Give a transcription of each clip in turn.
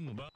I'm about.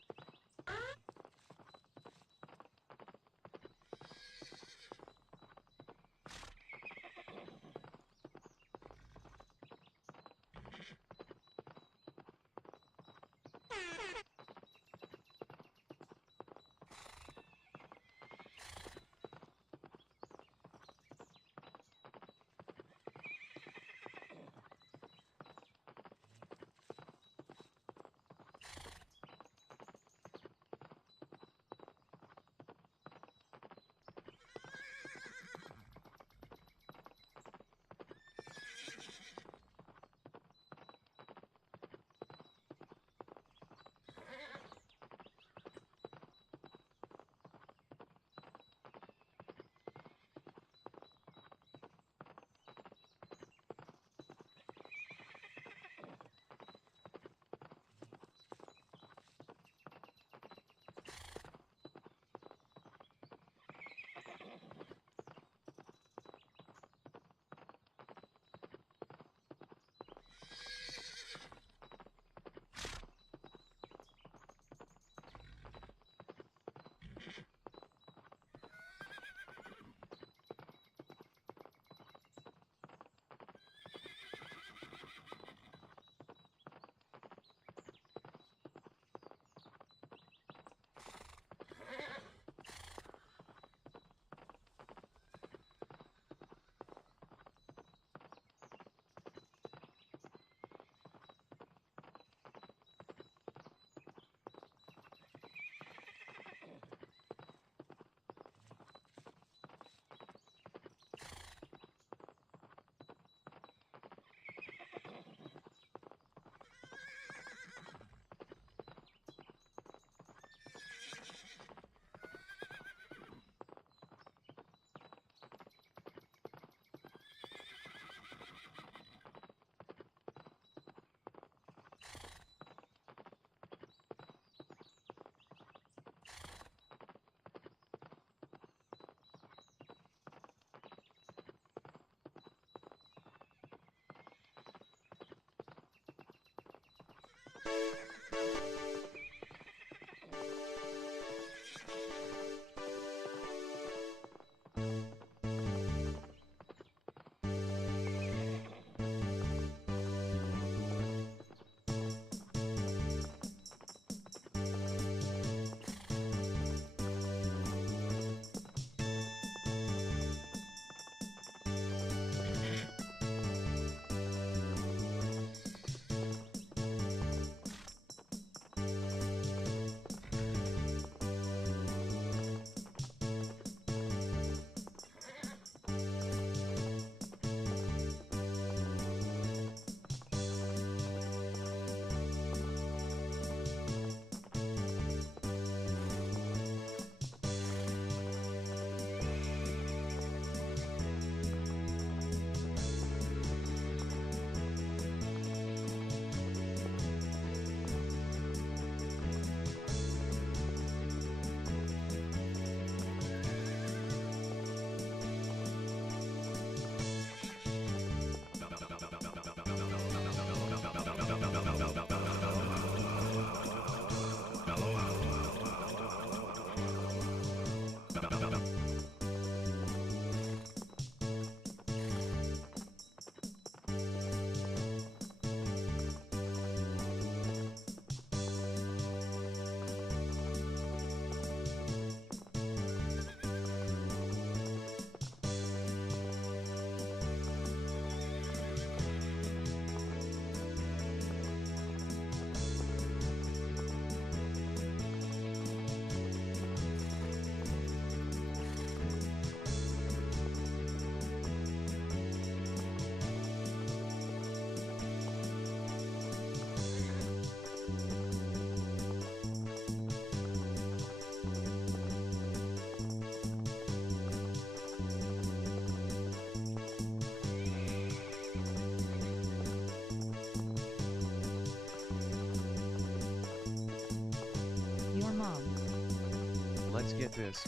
Let's get this,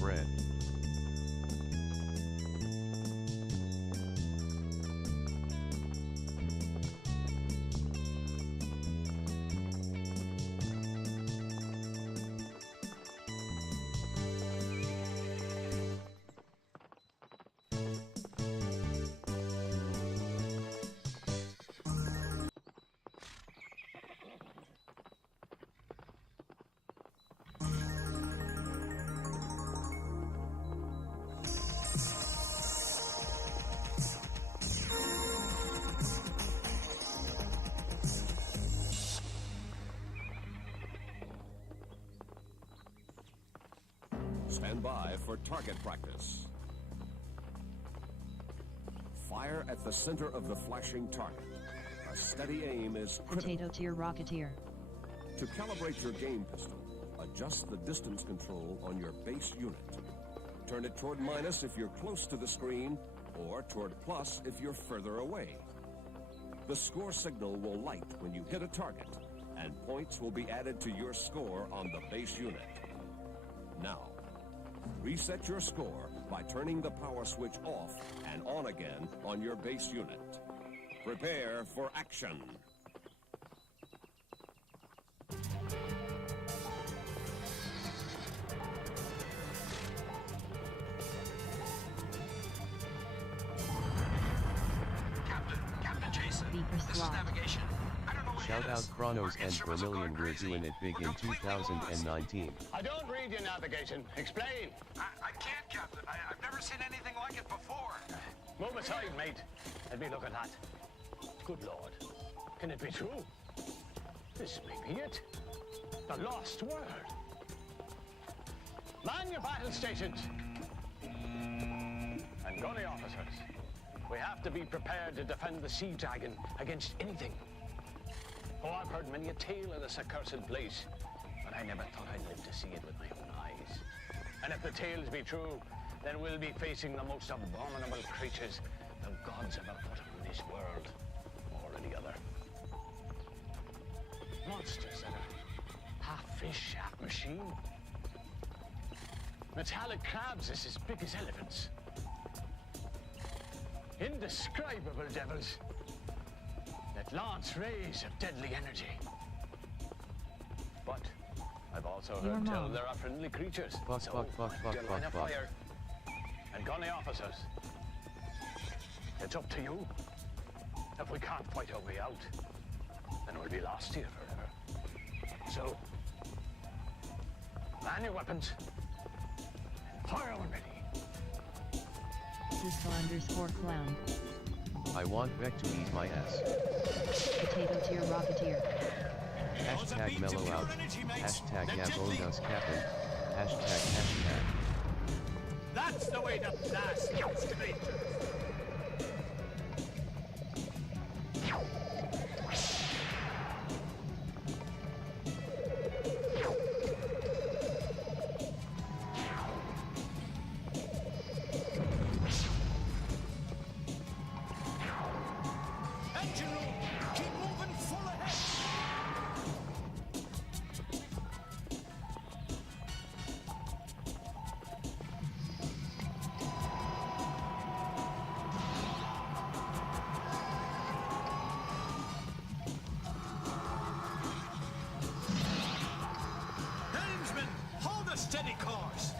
bread. Stand by for target practice. Fire at the center of the flashing target. A steady aim is critical. Potato tier rocketeer. To calibrate your game pistol, adjust the distance control on your base unit. Turn it toward minus if you're close to the screen, or toward plus if you're further away. The score signal will light when you hit a target, and points will be added to your score on the base unit. Now, reset your score by turning the power switch off and on again on your base unit. Prepare for action. Captain Jason, this is navigation. I don't know what Shout it out is. Chronos Our and instruments are Vermilion, going we're crazy. doing it big We're in completely lost. 2019. I don't read your navigation. Explain. I can't, Captain. I've never seen anything like it before. Move aside, mate. Let me look at that. Good Lord. Can it be true? This may be it. The lost world. Man your battle stations. And gunny officers. We have to be prepared to defend the Sea Dragon against anything. Oh, I've heard many a tale of this accursed place, but I never thought I'd live to see it with my own eyes. And if the tales be true, then we'll be facing the most abominable creatures the gods ever put on this world, or any other. Monsters that are half fish, half machine. Metallic crabs as big as elephants. Indescribable devils that lance rays of deadly energy. But I've also heard tell there are friendly creatures. Fuck, so fuck, get line of fire. And gunny officers, it's up to you. If we can't fight our way out, then we'll be lost here forever. So, man your weapons, and fire when ready. Cisco_clown. I want Vec to eat my ass. Potato tier rocketeer. Hashtag mellow out. Hashtag Yabondas Captain. Hashtag. That's the way to blast excavator. Engine room, keep moving full ahead. Helmsman, hold a steady course.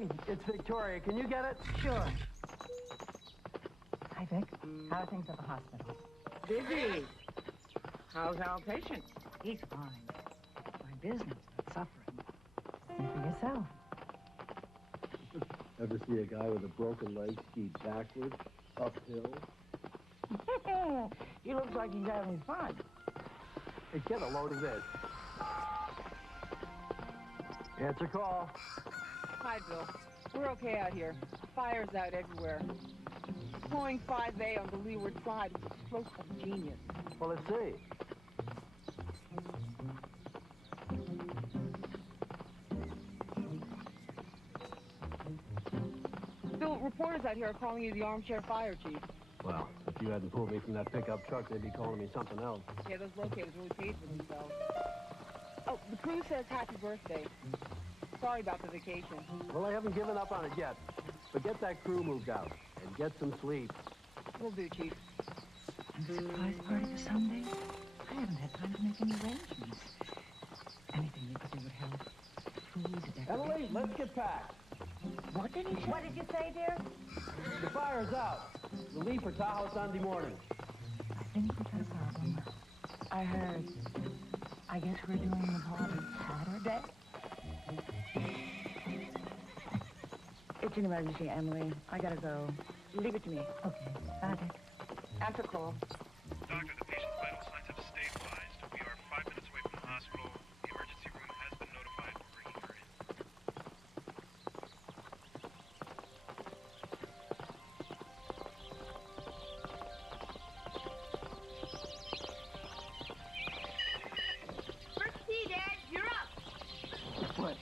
Emily, it's Victoria. Can you get it? Sure. Hi, Vic. How are things at the hospital? Busy. How's our patient? He's fine. My business is suffering. And for yourself. Ever see a guy with a broken leg ski backwards, uphill? He looks like he's having fun. Hey, get a load of this. Answer call. Hi, Bill. We're okay out here. Fire's out everywhere. Deploying 5A on the leeward side is a stroke of genius. Well, let's see. Bill, reporters out here are calling you the armchair fire chief. Well, if you hadn't pulled me from that pickup truck, they'd be calling me something else. Yeah, those locators really paid for themselves. Oh, the crew says happy birthday. Sorry about the vacation. Well, I haven't given up on it yet. But get that crew moved out and get some sleep. Will do, Chief. And the surprise party for Sunday? I haven't had time to make any arrangements. Anything you could do would help. Food, decorations. Emily, let's get packed. What did he say? What did you say, dear? The fire's out. We'll leave for Tahoe Sunday morning. I think we've got a problem. I heard. I guess we're doing the party Saturday? It's an emergency, Emily. I gotta go. Leave it to me. Okay, got it. Answer call. Doctor, the patient's vital signs have stabilized. We are 5 minutes away from the hospital. The emergency room has been notified. We're bringing her in. First T, Dad. You're up. What?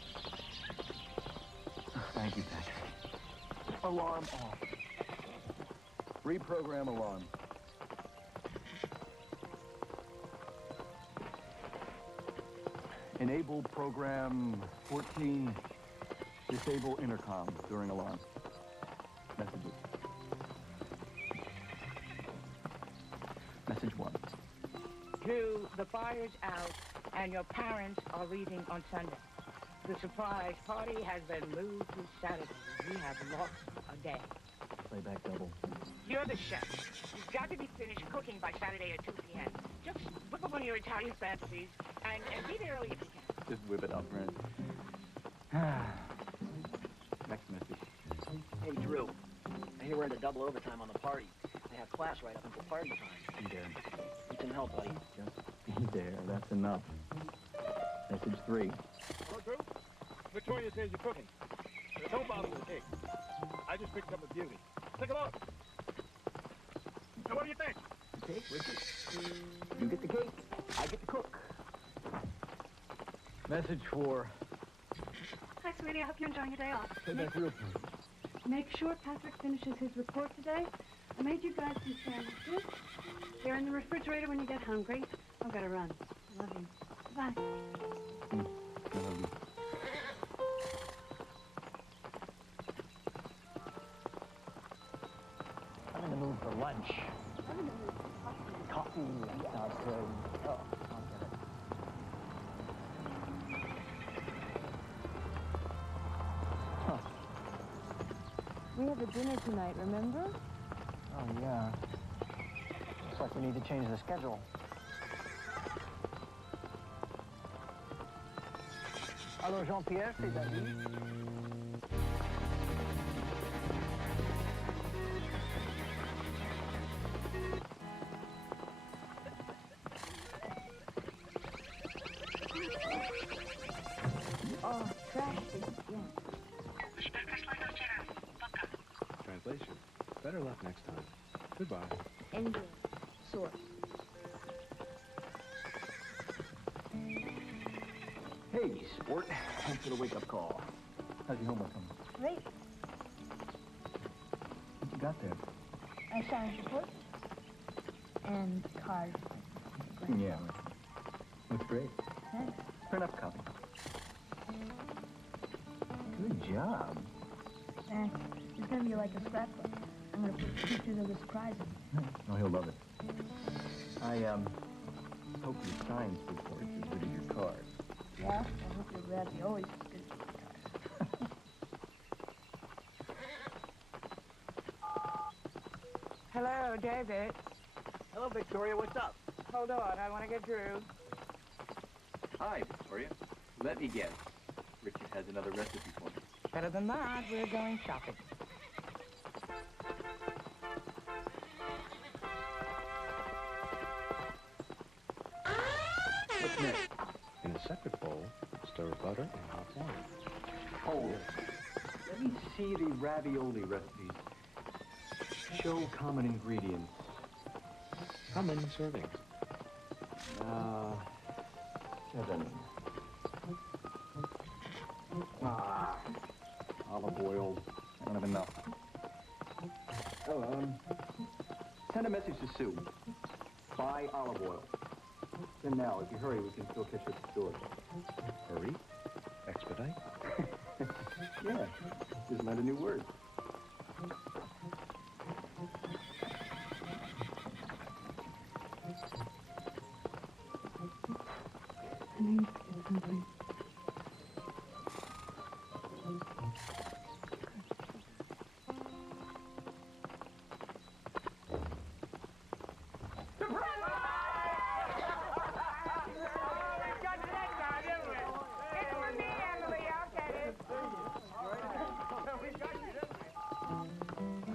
Thank you, Patrick. Alarm off. Reprogram alarm. Enable program 14. Disable intercom during alarm. Messages. Message 1. Drew, the fire's out, and your parents are leaving on Sunday. The surprise party has been moved to Saturday. We have lost a day. Playback double. You're the chef. You've got to be finished cooking by Saturday at 2 p.m. Just whip up on your Italian fantasies and be there early if you can. Just whip it up, Brent. Next message. Hey, Drew. I hear we're into double overtime on the party. They have class right up until party time. Be there. Need some help, buddy. Just be there. That's enough. Message 3. Hello, Drew. Victoria says you're cooking. There's no bottle of cake. I just picked up a beauty. Take a look. Now, what do you think? The cake, Richard? You get the cake. I get the cook. Message 4. Hi, sweetie. I hope you're enjoying your day off. Say that real quick. Make sure Patrick finishes his report today. I made you guys some sandwiches. They're in the refrigerator when you get hungry. I've got to run. I love you. Bye. I love you. I'm in the mood for lunch. I'm in the mood for coffee. Coffee. That sounds good. Oh, I'll get it. Huh. We have a dinner tonight, remember? Oh, yeah. Looks like we need to change the schedule. Alors, Jean-Pierre, c'est David. Oh, trash again. Translation. Better luck next time. Goodbye. Enjoy. Source. Hey, sport. Thanks for the wake-up call. How's your homework coming? Great. What you got there? A science report. And cards. Yeah. Looks great. Thanks. Print up a copy. Good job. Thanks. It's going to be like a scrapbook. I'm going to put pictures of the surprises. Oh, he'll love it. I, hope your science report is as good as your cards. Yeah, I hope your ravioli is good for the cards. David. Hello, Victoria. What's up? Hold on, I want to get through. Hi, Victoria. Let me guess. Richard has another recipe for me. Better than that, we're going shopping. What's next? In a separate bowl, stir butter and hot water. Hold it. Let me see the ravioli recipes. Show common ingredients. How many servings? 7. Olive oil. I don't have enough. Oh, send a message to Sue. Buy olive oil. Then now, if you hurry, we can still catch you at the store. Hurry? Expedite? Yeah, isn't that a new word? I need to get something.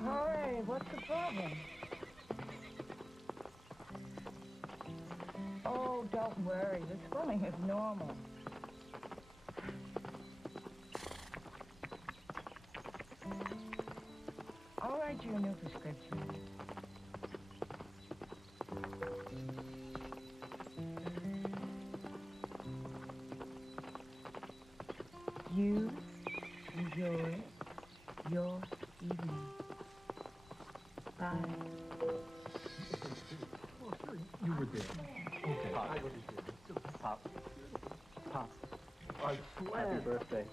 Hurry, what's the problem? Oh, don't worry. The swelling is normal. I'll write you a new prescription. You enjoy your evening. Bye. You were there. Okay. Pop. Pop. I swear. Happy birthday.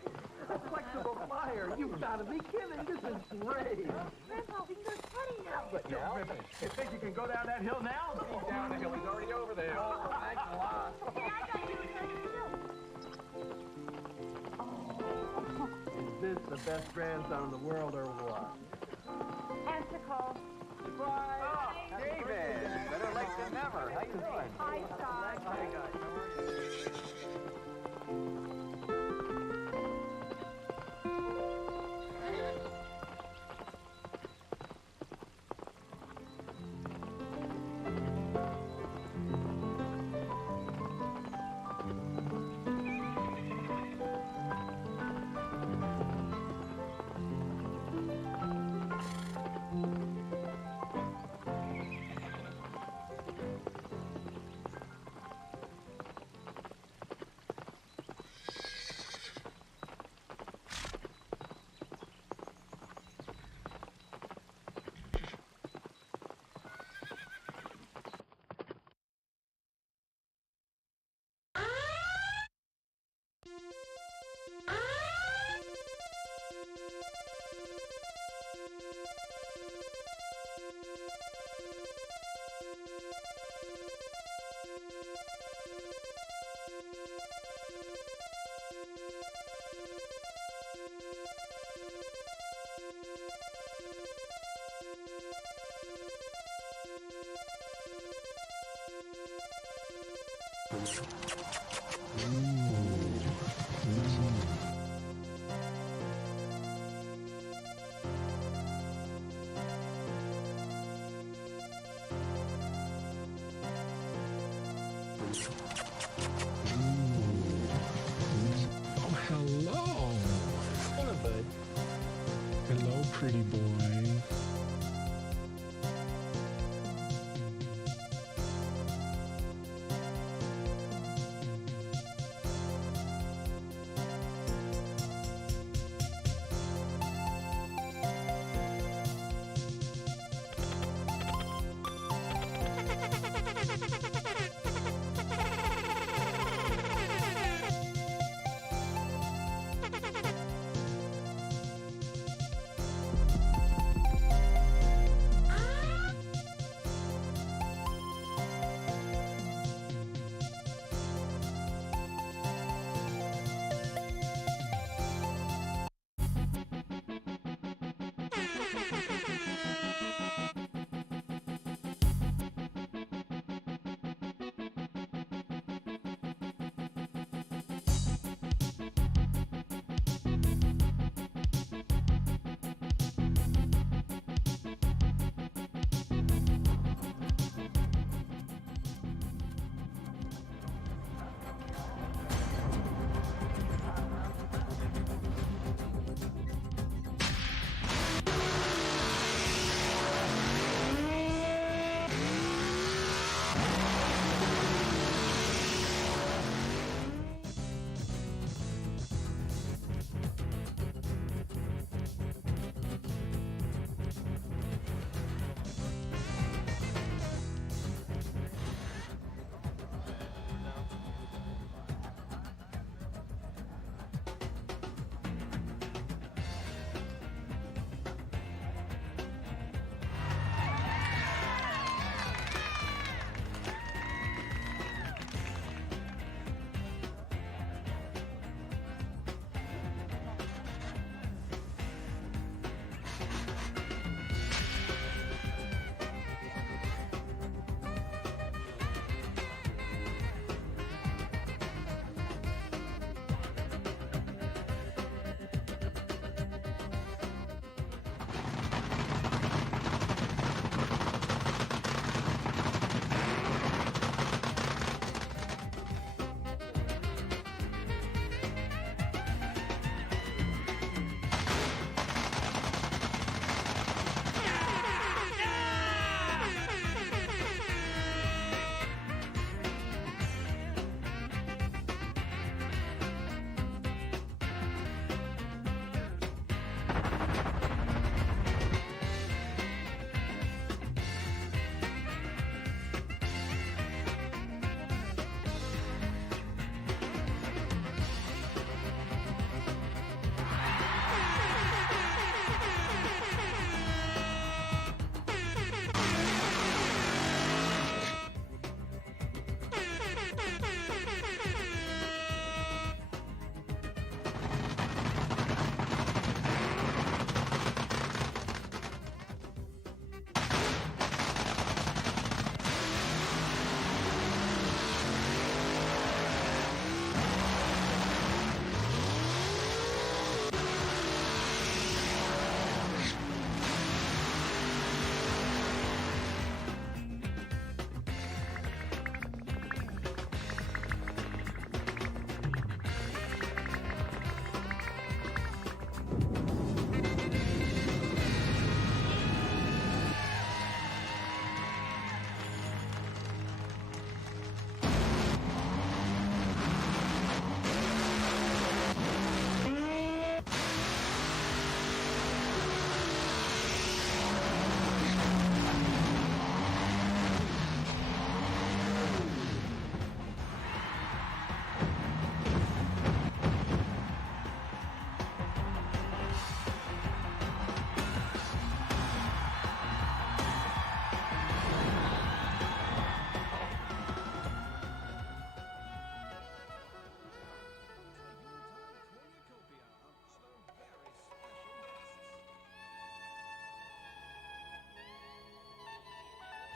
A flexible flyer. You've got to be kidding. This is great. Grandpa, we can go sledding now. But now, you think you can go down that hill now? He's down the hill. He's already over there. Oh, thanks a lot. And I thought you were going to Is this the best grandson in the world or what? Answer call. Surprise! Oh, David! Better late than never. How you doing? Hi, Star. Hi, guys. How are you? Oh, hello. Hello, bud. Hello, pretty boy.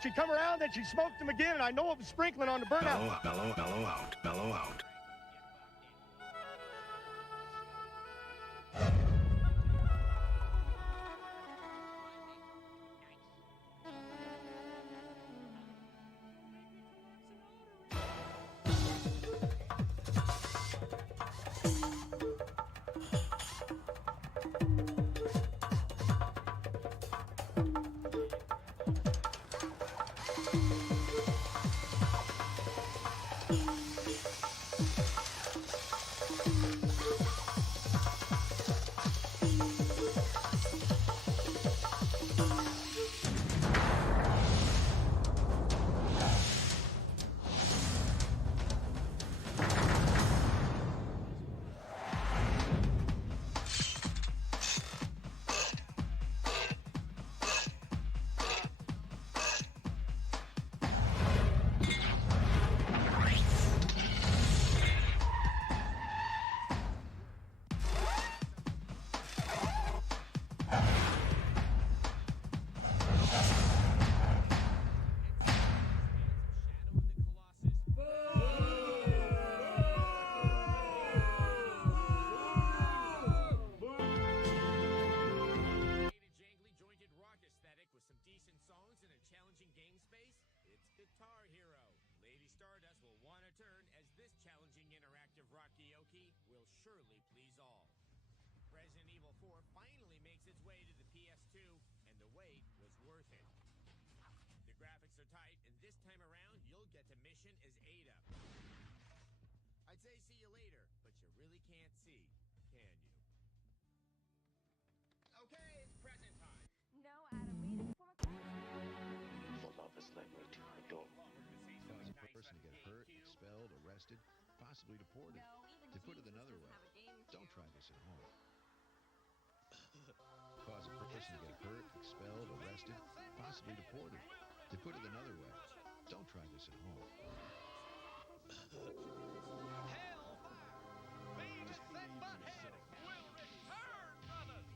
She'd come around, then she smoked them again, and I know it was sprinkling on the burnout. Mellow out. Possibly deported. To put it another way, don't try this at home. Cause a person to get hurt, expelled, arrested, possibly deported. To put it another way, don't try this at home. Hellfire! Beavis and Butthead will return, brothers!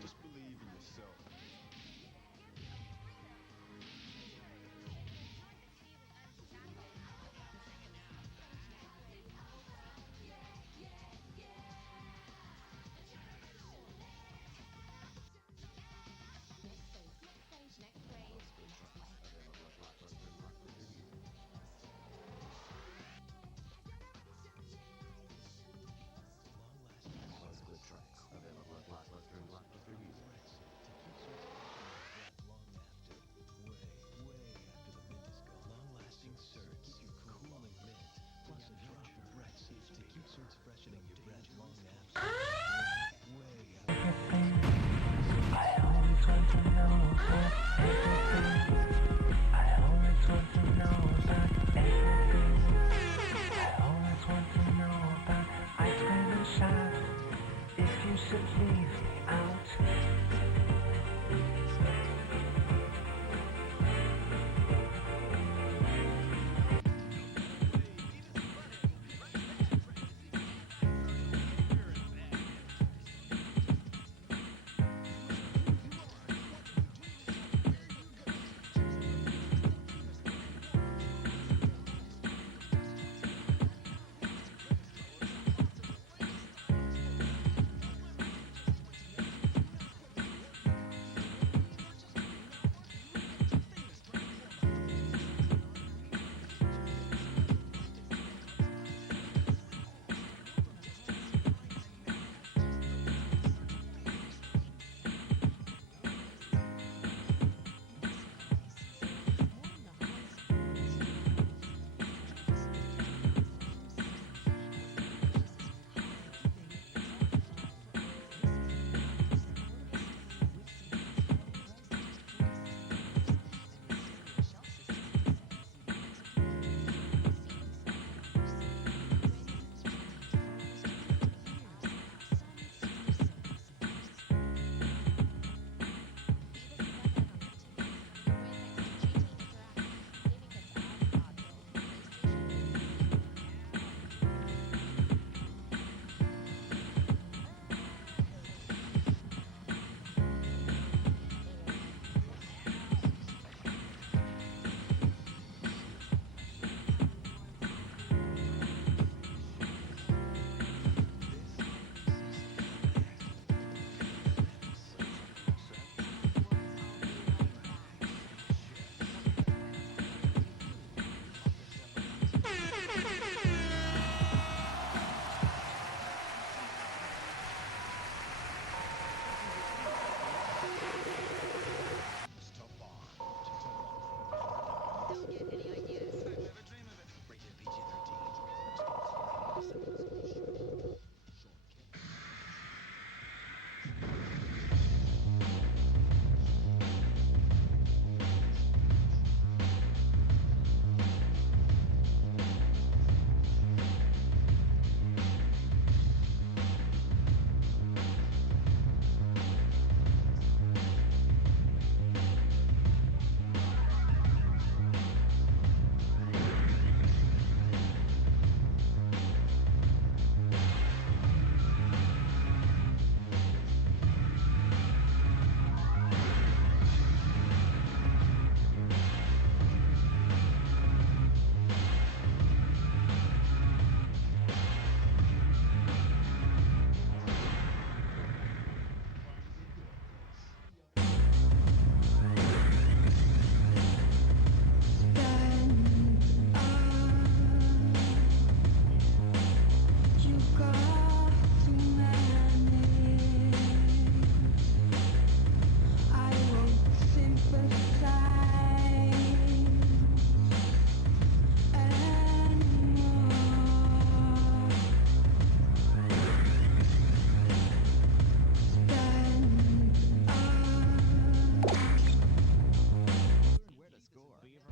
Just believe in yourself.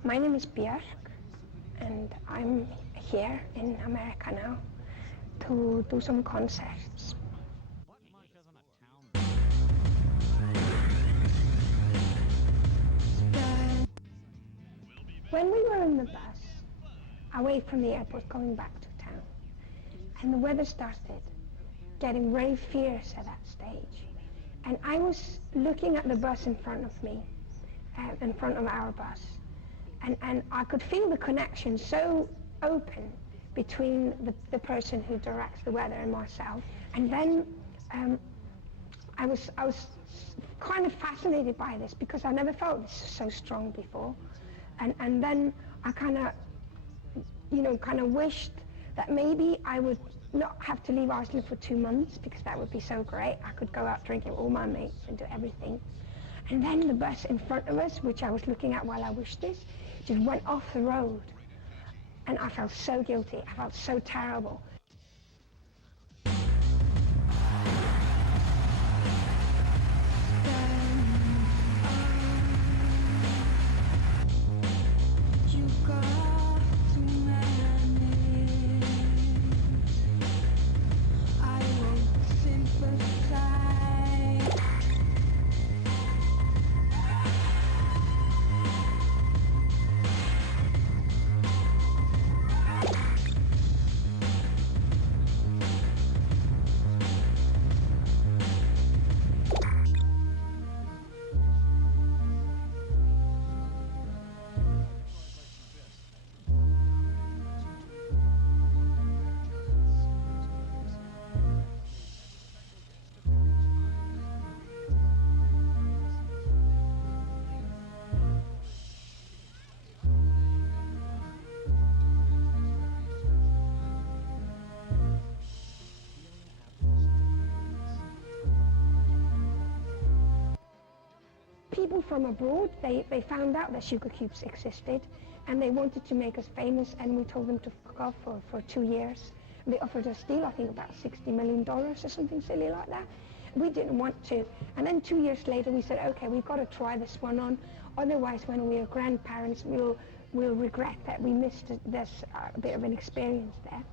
My name is Björk, and I'm here in America now to do some concerts. When we were in the bus, away from the airport going back to town, and the weather started getting very fierce at that stage, and I was looking at the bus in front of me, in front of our bus, and I could feel the connection so open between the person who directs the weather and myself. And then I was kind of fascinated by this because I never felt this so strong before. And then I kind of wished that maybe I would not have to leave Iceland for 2 months, because that would be so great. I could go out drinking with all my mates and do everything. And then the bus in front of us, which I was looking at while I wished this, just went off the road. And I felt so guilty. I felt so terrible. People from abroad, they found out that sugar cubes existed, and they wanted to make us famous, and we told them to fuck off for 2 years. They offered us a deal, I think about $60 million or something silly like that. We didn't want to, and then 2 years later we said, okay, we've got to try this one on, otherwise when we are grandparents we'll regret that we missed this bit of an experience there.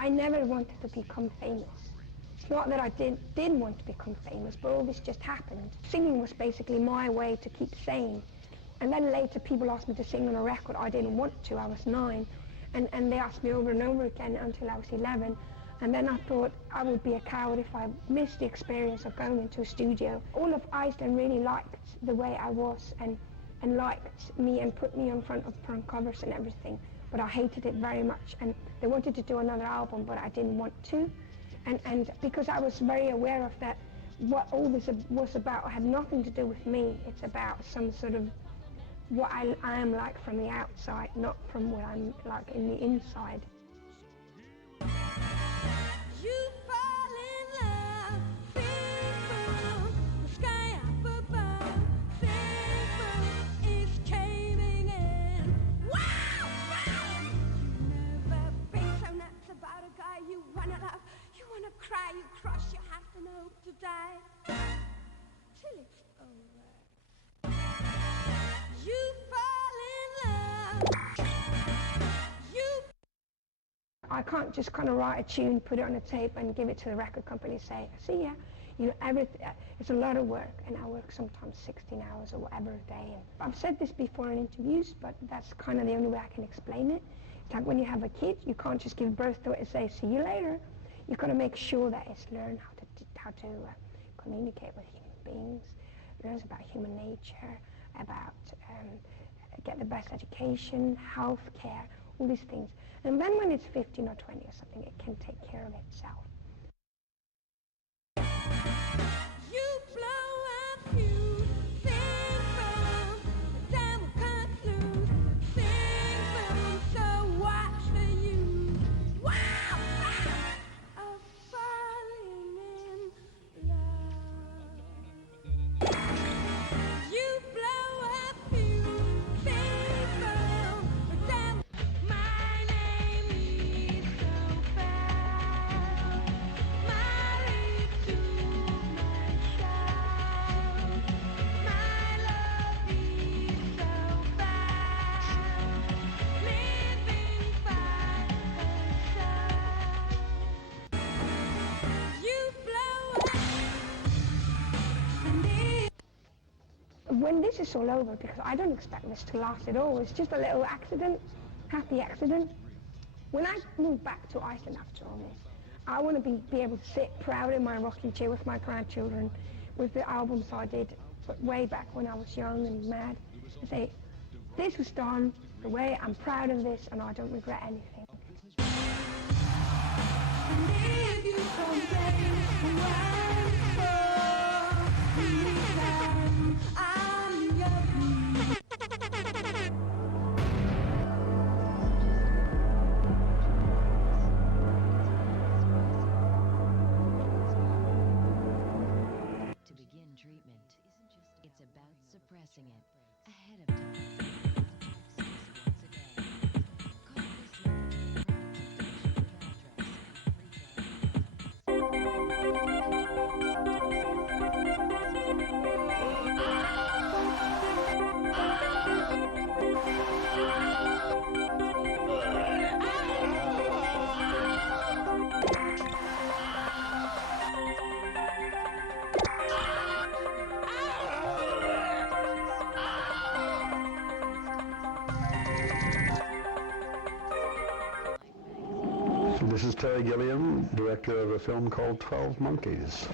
I never wanted to become famous. It's not that I didn't want to become famous, but all this just happened. Singing was basically my way to keep sane. And then later people asked me to sing on a record. I didn't want to, I was 9. And they asked me over and over again until I was 11. And then I thought I would be a coward if I missed the experience of going into a studio. All of Iceland really liked the way I was and liked me and put me on front of front covers and everything. But I hated it very much, and they wanted to do another album, but I didn't want to. And because I was very aware of that, what all this was about had nothing to do with me. It's about some sort of what I am like from the outside, not from what I'm like in the inside. You wanna love, you wanna cry, you cross your heart and hope to die till it's over. You fall in love. I can't just kind of write a tune, put it on a tape, and give it to the record company and say, see ya. You know, everything. It's a lot of work, and I work sometimes 16 hours or whatever a day. And I've said this before in interviews, but that's kind of the only way I can explain it. It's like when you have a kid, you can't just give birth to it and say, see you later. You've got to make sure that it's learned how to communicate with human beings, learns about human nature, about get the best education, health care, all these things. And then when it's 15 or 20 or something, it can take care of itself. You blow up, you sing from the time will come. when this is all over, because I don't expect this to last at all, it's just a little accident, happy accident. When I move back to Iceland after all this, I want to be able to sit proud in my rocking chair with my grandchildren, with the albums I did way back when I was young and mad, and say, this was done the way, I'm proud of this, and I don't regret anything. If you come back, I'm your To begin treatment, it's about suppressing it ahead of time. This is Terry Gilliam, director of a film called 12 Monkeys.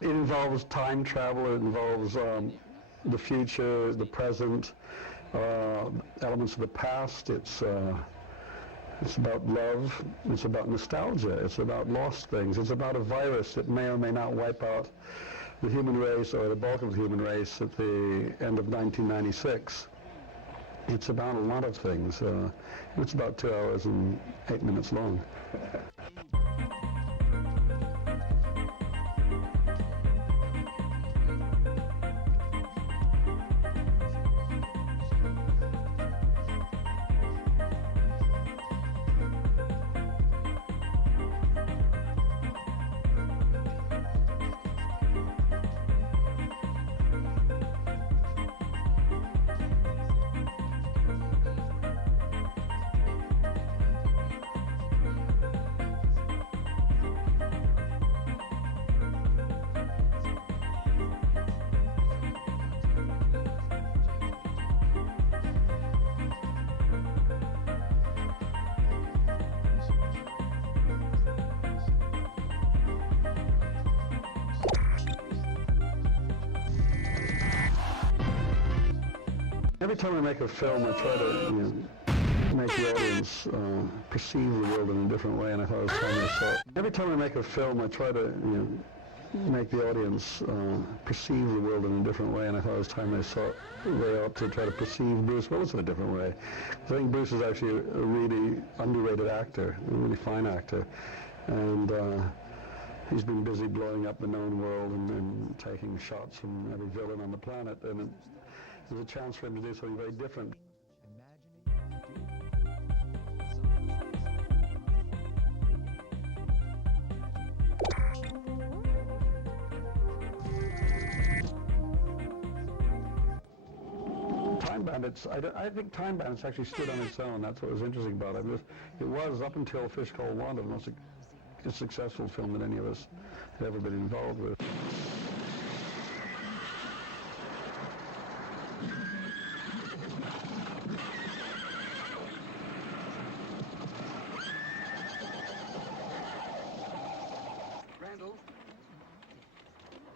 It involves time travel, it involves the future, the present, elements of the past. It's about love, it's about nostalgia, it's about lost things, it's about a virus that may or may not wipe out the human race or the bulk of the human race at the end of 1996. It's about a lot of things. It's about 2 hours and 8 minutes long. Every time I make a film, I try to make the audience perceive the world in a different way, and I thought it was time I saw it. Every time I make a film, I try to make the audience perceive the world in a different way, and I thought it was time I saw it. They ought to try to perceive Bruce Willis in a different way. I think Bruce is actually a really underrated actor, a really fine actor, and he's been busy blowing up the known world and taking shots from every villain on the planet, and there's a chance for him to do something very different. Time Bandits, I think Time Bandits actually stood on its own. That's what was interesting about it. It was, up until A Fish Called Wanda, the most successful film that any of us had ever been involved with.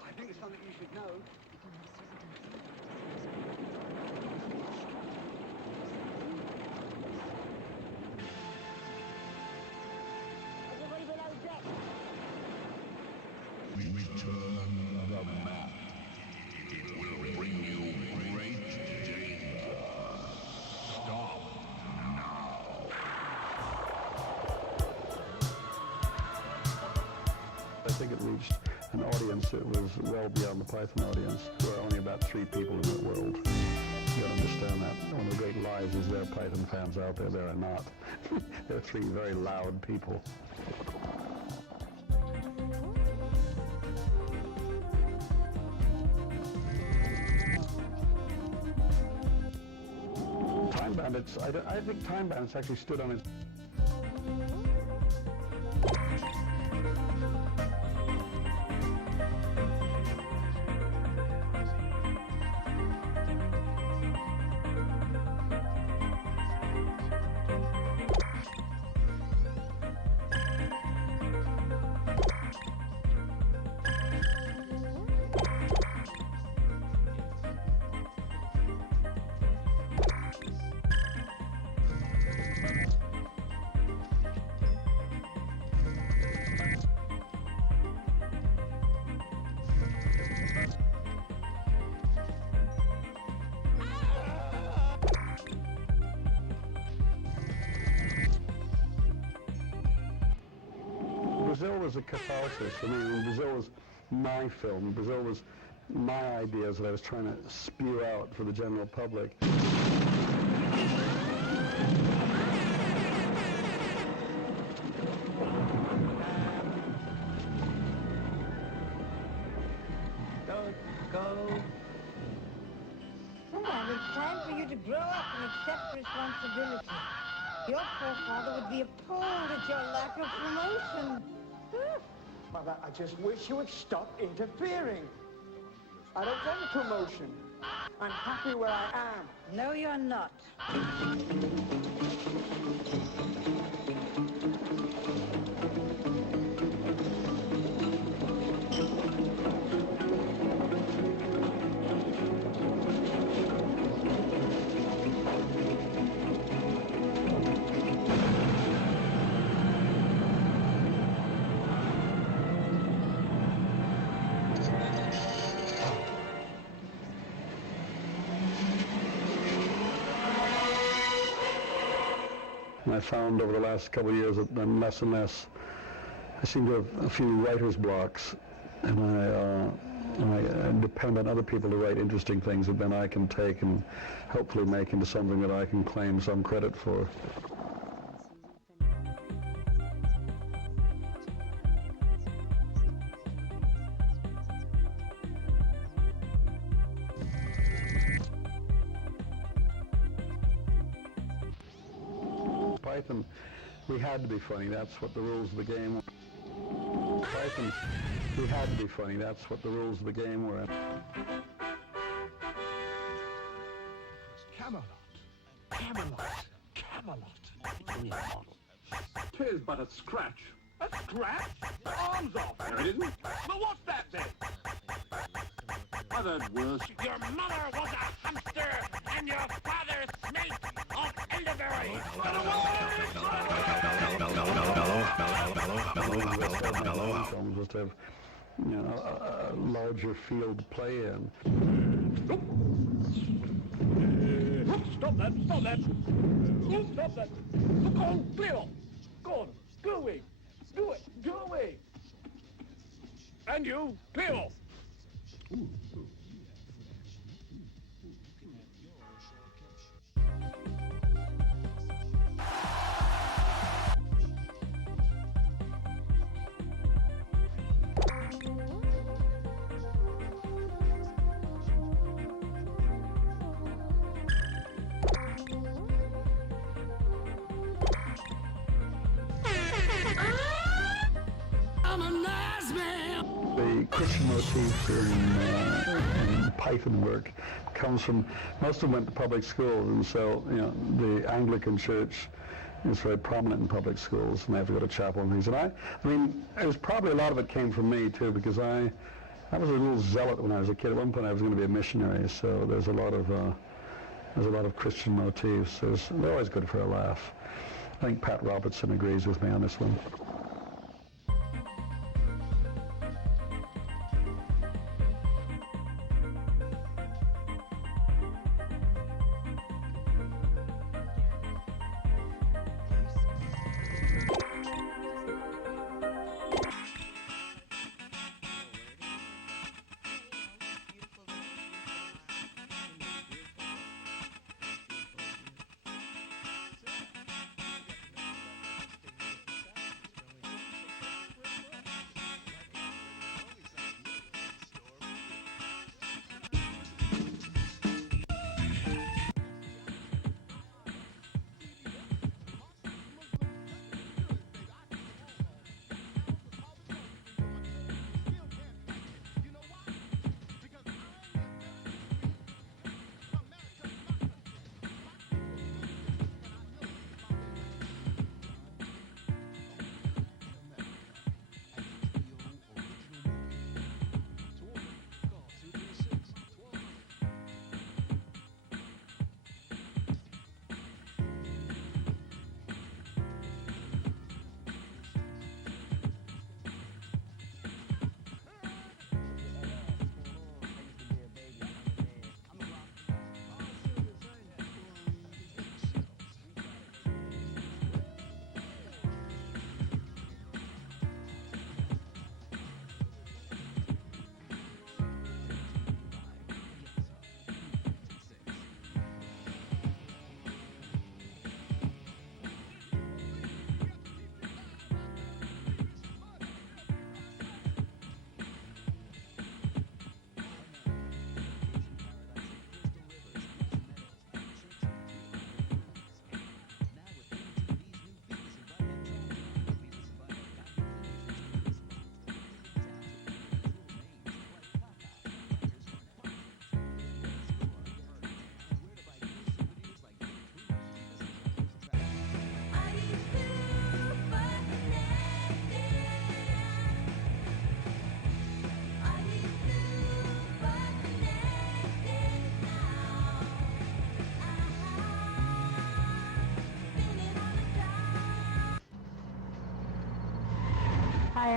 I think it's something you should know. Everybody below deck. We return the map. It will bring you great danger. Stop now. I think it reached an audience that was well beyond the Python audience. There are only about 3 people in the world. You gotta understand that. One of the great lies is there are Python fans out there. There are not. There are 3 very loud people. Time and I think Time Bandits actually stood on its... Brazil was a catharsis. I mean, Brazil was my film. Brazil was my ideas that I was trying to spew out for the general public. Don't go. Sometimes it's time for you to grow up and accept responsibility. Your poor father would be appalled at your lack of promotion. Mother, I just wish you would stop interfering. I don't want promotion. I'm happy where I am. No, you're not. And I found over the last couple of years that I'm less and less, I seem to have a few writer's blocks, and I depend on other people to write interesting things that then I can take and hopefully make into something that I can claim some credit for. Python, we had to be funny. That's what the rules of the game were. Python, we had to be funny. That's what the rules of the game were. Camelot. Camelot. Camelot. Tis but a scratch. A scratch? Arms off. There it isn't. But what's that then? I've heard worse. Your mother was a hamster, and your father snake of elderberry. Films was to have, you know, a larger field to play in. Stop that! Stop that! Stop that! Go on, clear off! Go on, go away! Do it! Go away! And you, clear off! I'm a nice man. The Christian motif in Python work comes from, most of them went to public schools, and so, you know, the Anglican Church is very prominent in public schools, and they have to go to chapel and things. And I mean, it was probably a lot of it came from me too, because I was a little zealot when I was a kid. At one point, I was going to be a missionary, so there's a lot of Christian motifs. They're always good for a laugh. I think Pat Robertson agrees with me on this one.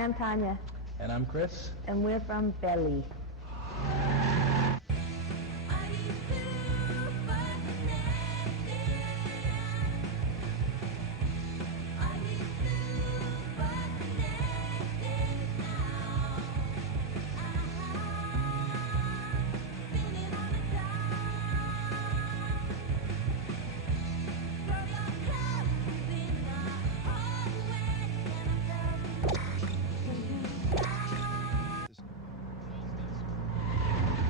I'm Tanya. And I'm Chris. And we're from Belly.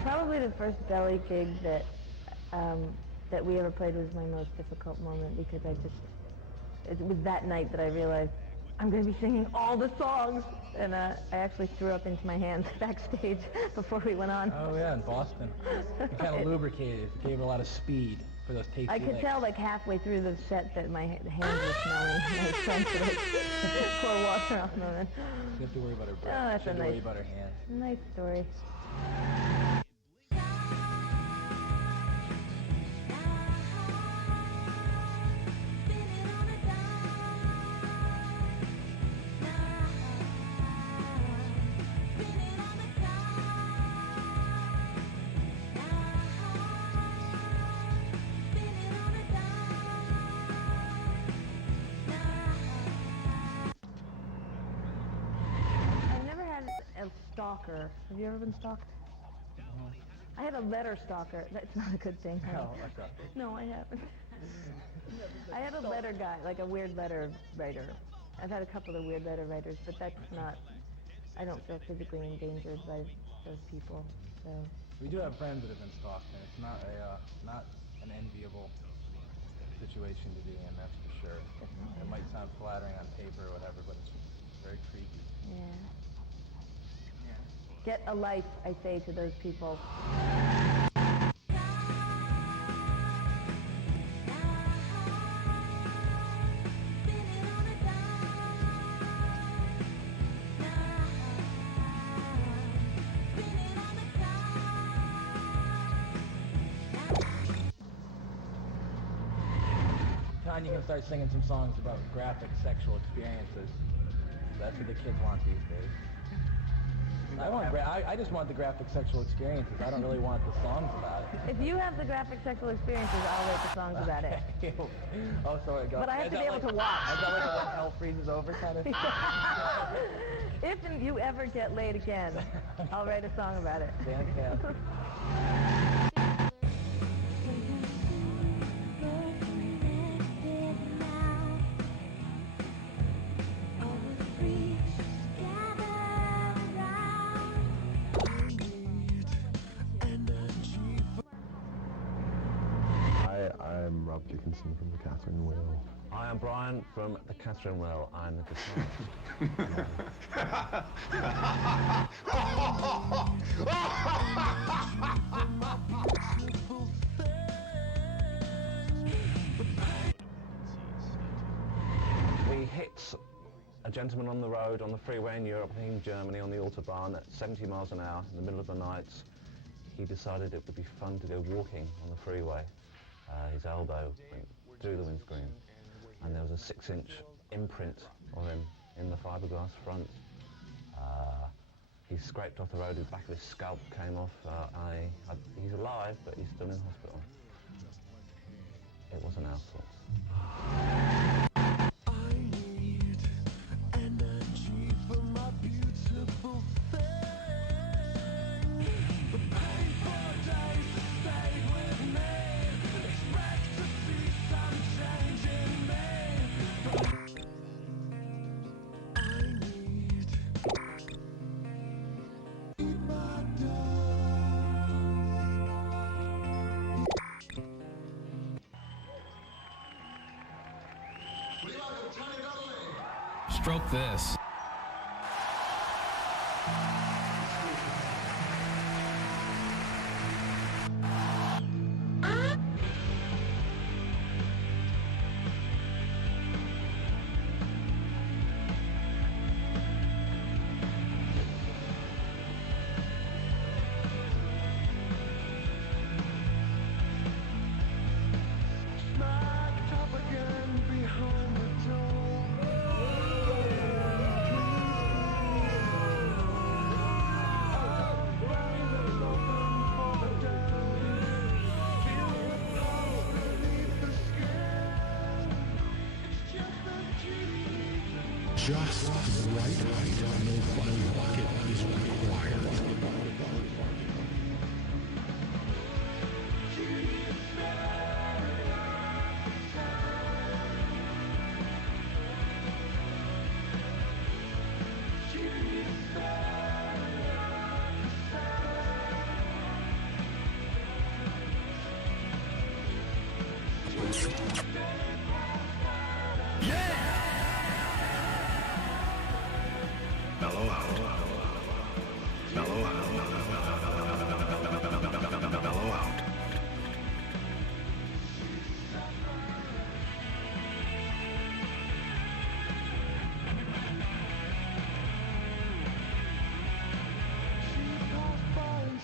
Probably the first Belly gig that we ever played was my most difficult moment because it was that night that I realized I'm going to be singing all the songs, and I actually threw up into my hands backstage before we went on. Oh yeah, in Boston. You kind of lubricated it, gave it a lot of speed for those tasty I could tell like halfway through the set that my hands were smelling, and I was trying to like pour water on them. And you have to worry about her breath. Oh, that's you have a to nice, worry about her hands. Nice story. Stalker. Have you ever been stalked? No. I had a letter stalker. That's not a good thing. No, I haven't. I had a letter guy, like a weird letter writer. I've had a couple of weird letter writers, but that's not, I don't feel physically endangered by those people, so. We do have friends that have been stalked, and it's not an enviable situation to be in, that's for sure. Definitely. It might sound flattering on paper or whatever, but it's very creepy. Yeah. Get a life, I say to those people. Tanya can start singing some songs about graphic sexual experiences. That's what the kids want these days. I just want the graphic sexual experiences. I don't really want the songs about it. If you have the graphic sexual experiences, I'll write the songs about it. Oh, sorry. But I have to be able to watch. Is that like a when hell freezes over kind of thing? If you ever get laid again, I'll write a song about it. Fantastic. I'm Rob Dickinson from the Catherine Wheel. Hi, I'm Brian from the Catherine Wheel. I'm the guitarist. We hit a gentleman on the road, on the freeway in Europe, I think in Germany, on the Autobahn at 70 miles an hour in the middle of the night. He decided it would be fun to go walking on the freeway. His elbow went through the windscreen, and there was a 6-inch imprint of him in the fiberglass front. He scraped off the road, his back of his scalp came off. He's alive, but he's still in hospital. It was an outsource. Stroke this. just right. No bucket is required. Mellow out. Mellow out. Mellow out.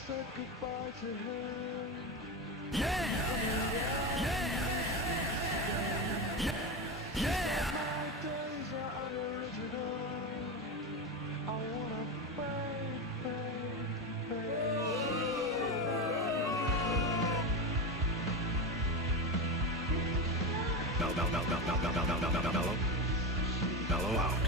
Said goodbye to him. Yeah! My days are unoriginal. I wanna fade. Mellow out.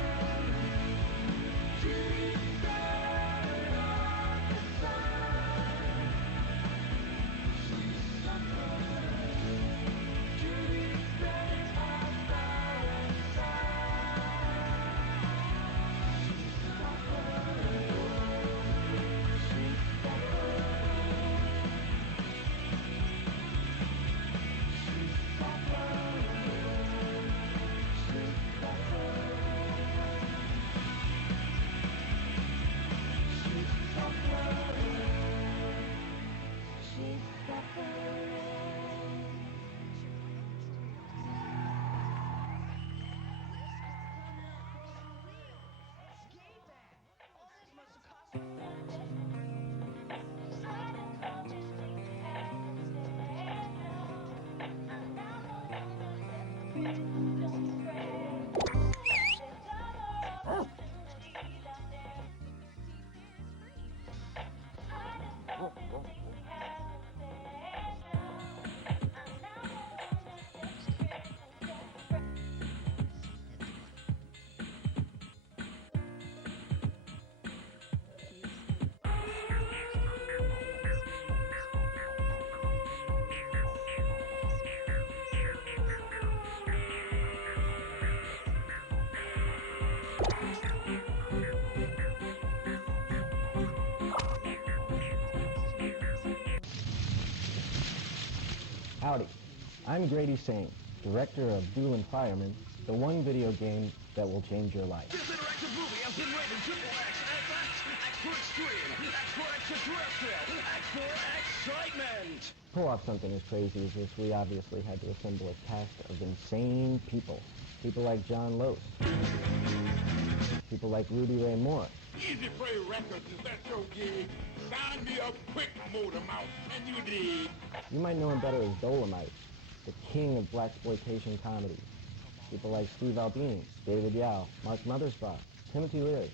Howdy, I'm Grady Singh, director of Duelin Firemen, the one video game that will change your life. This interactive movie has been rated XXX, X for extreme, X for extraterrestrial, X for excitement. To pull off something as crazy as this, we obviously had to assemble a cast of insane people. People like John Lose. People like Rudy Ray Moore. Easy Prey Records, is that your gig? Sign me up quick, motor mouth, and you dig. You might know him better as Dolomite, the king of blaxploitation comedies. People like Steve Albini, David Yao, Mark Mothersbaugh, Timothy Leary,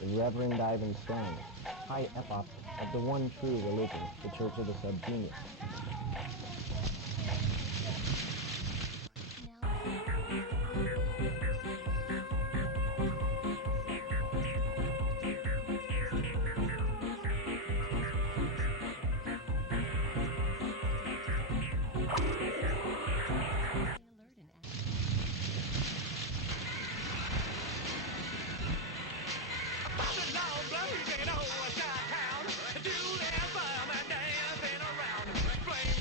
the Reverend Ivan Stone, high epoch of the one true religion, the Church of the Subgenius. Blazing over Chi-Town, Duelin Firemen dancing around, flame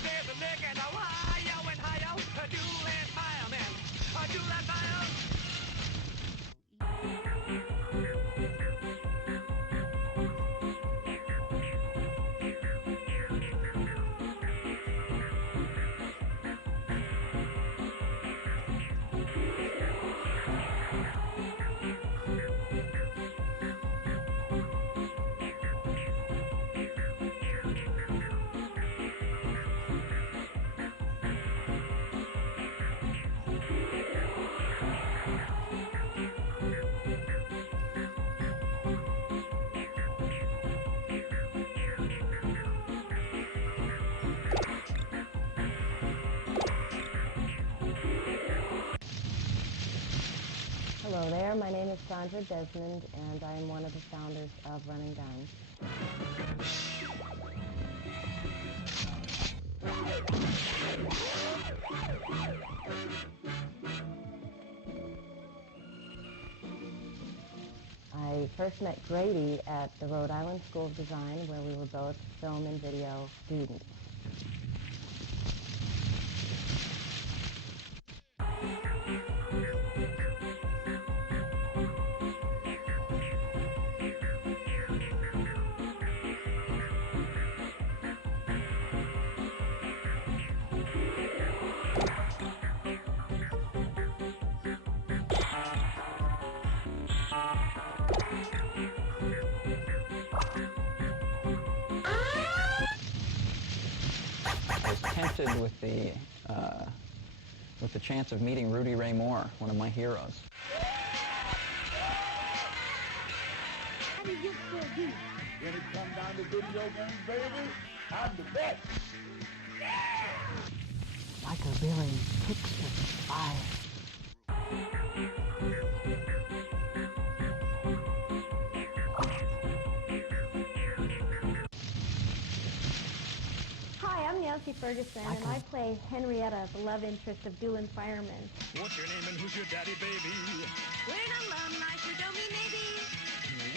Hello there, my name is Sandra Desmond, and I am one of the founders of Run and Gun. I first met Grady at the Rhode Island School of Design, where we were both film and video students. I was tempted with the chance of meeting Rudy Ray Moore, one of my heroes. How do you feel do? When it comes down to video games, baby, I'm the best. Like a Billy kicks with fire. Hi, I'm Nancy Ferguson, and I play Henrietta, the love interest of Duelin Firemen. What's your name and who's your daddy, baby? We're an alumni, sure don't we, maybe?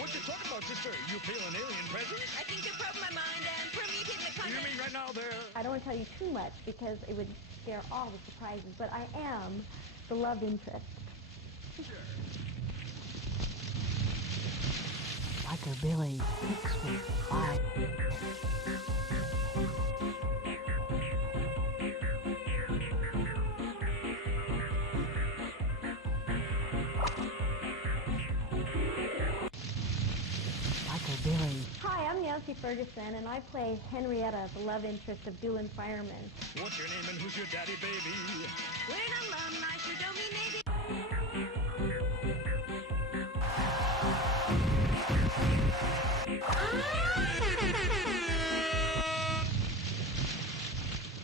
What you talking about, sister? You feel an alien presence? I think you broke my mind and permuted the content. You mean right now there? I don't want to tell you too much because it would scare all the surprises, but I am the love interest. Like a Billy kicks with fire. Hi, I'm Nancy Ferguson, and I play Henrietta, the love interest of Duelin Firemen. What's your name and who's your daddy, baby? We're an alumni, sure don't we, maybe?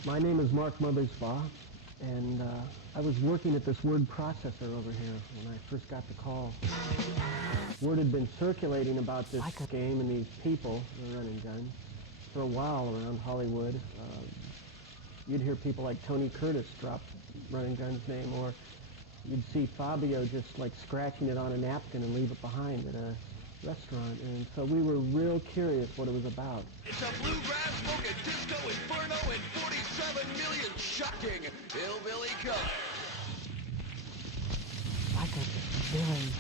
My name is Mark Mothersbaugh, and I was working at this word processor over here when I first got the call. Word had been circulating about this game and these people, the Run and Gun, for a while around Hollywood. You'd hear people like Tony Curtis drop Run and Gun's name, or you'd see Fabio just like scratching it on a napkin and leave it behind at a restaurant. And so we were real curious what it was about. It's a bluegrass, folk, and disco inferno in 47 million shocking hillbilly colors. Like a Billy.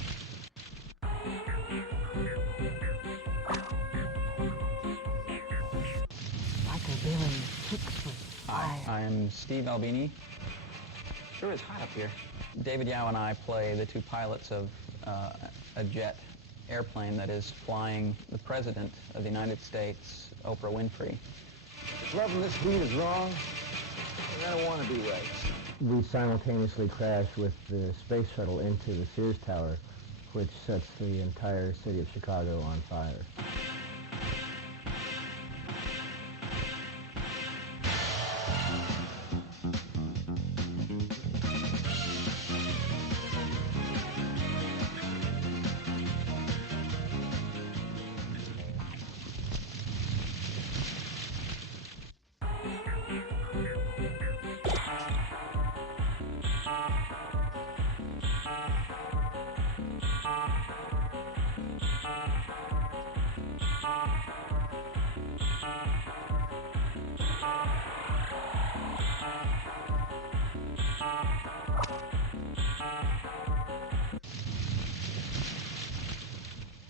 Like a Billy kicks with fire. Hi, I'm Steve Albini. Sure is hot up here. David Yao and I play the two pilots of a jet airplane that is flying the President of the United States, Oprah Winfrey. If loving this beat is wrong, I don't want to be right. We simultaneously crash with the space shuttle into the Sears Tower, which sets the entire city of Chicago on fire.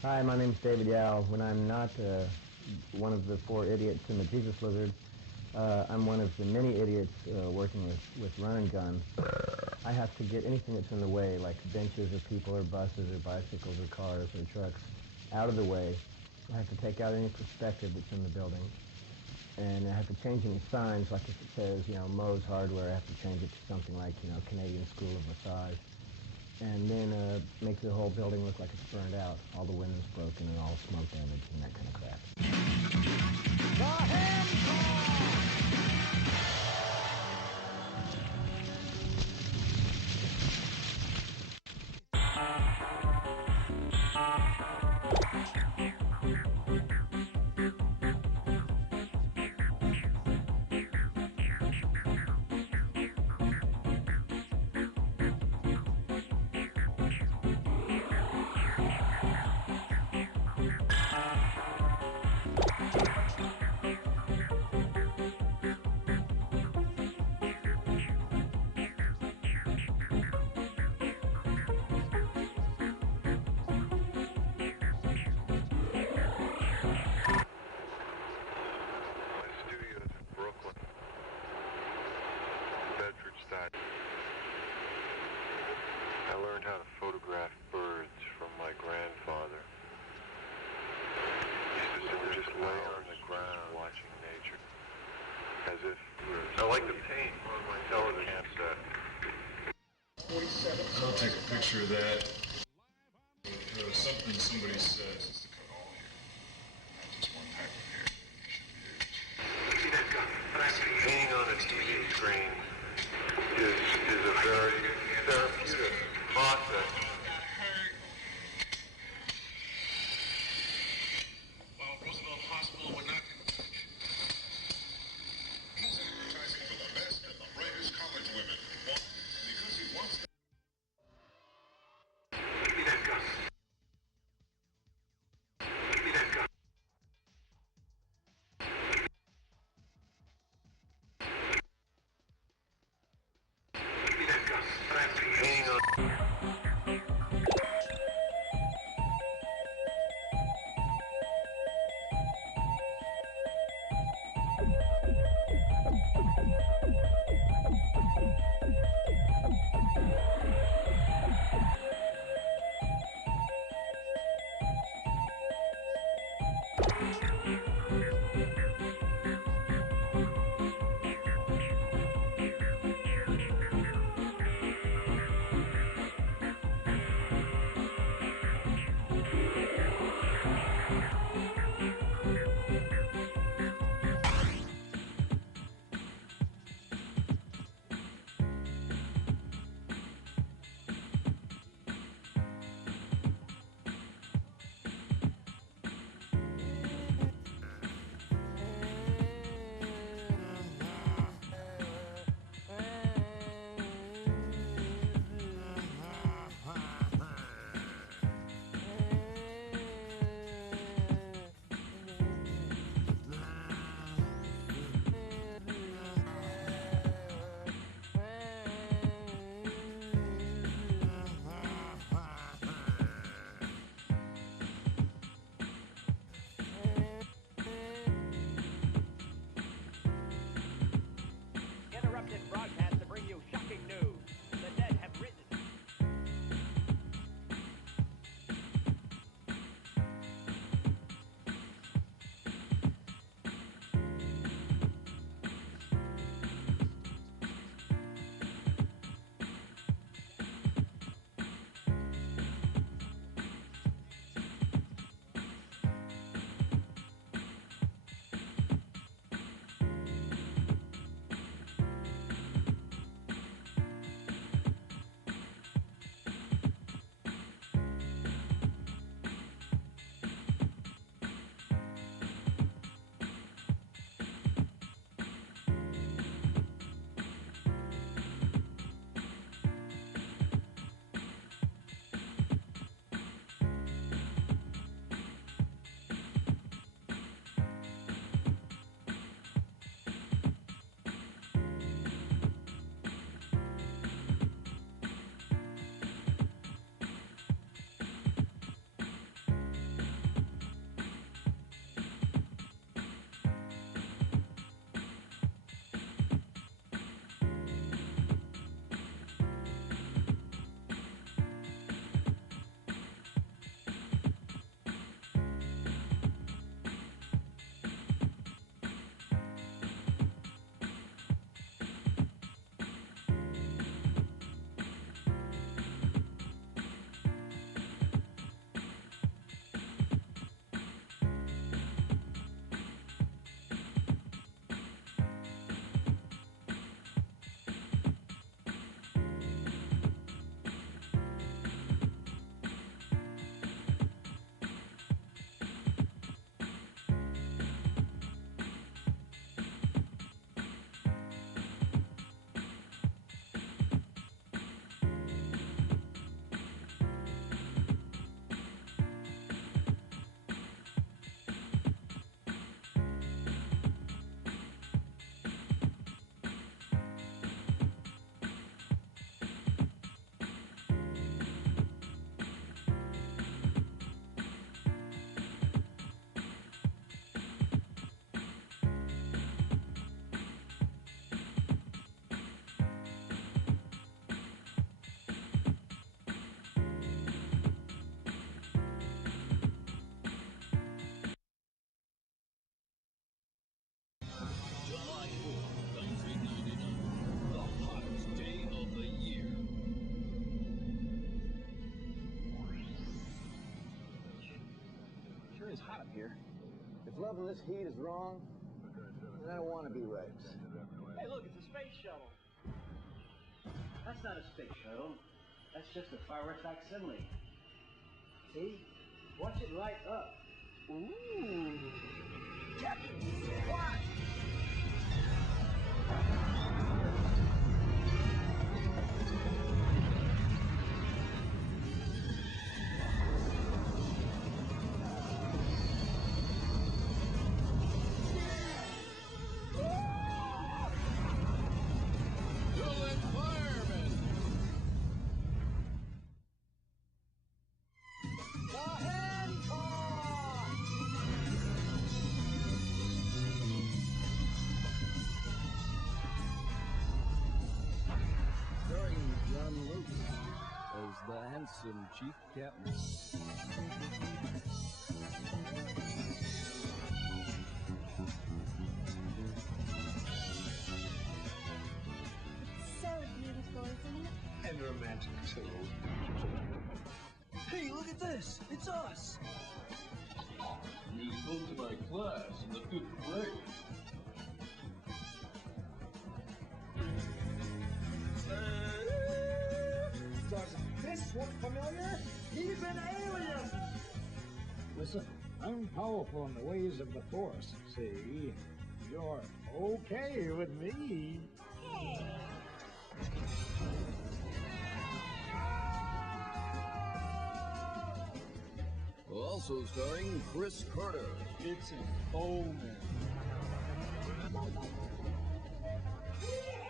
Hi, my name's David Yao. When I'm not one of the four idiots in the Jesus Lizard, I'm one of the many idiots working with Run and Gun. I have to get anything that's in the way, like benches or people or buses or bicycles or cars or trucks, out of the way. I have to take out any perspective that's in the building. And I have to change any signs, like if it says, Moe's Hardware, I have to change it to something like, Canadian School of Massage. And then make the whole building look like it's burned out, all the windows broken and all smoke damage and that kind of crap. The Ham learned how to photograph birds from my grandfather. He used to just lay on the ground watching nature, as if I like to paint on my television set. I'll take a picture of that. There was something somebody said. Is to cut all hair, not just one type of hair. Painting on a TV screen is a very therapeutic process. Well, Roosevelt Hospital would not. He's advertising for the best and the brightest college women. Why? Because he wants them. Hang on. is hot up here. If loving this heat is wrong, then I don't want to be raped. Hey, look, it's a space shuttle. That's not a space shuttle. That's just a fireworks facsimile. See? Watch it light up. Ooh. Captain, watch! Duelin Firemen! The hand paw! Starring John Luke as the handsome chief captain. So beautiful, isn't it? And romantic, too. Hey, look at this! It's us! You come to my class in the 5th grade. Does this look familiar? He's an alien! Listen, I'm powerful in the ways of the Force, see? You're okay with me. Hey! Also starring Chris Carter. It's an omen.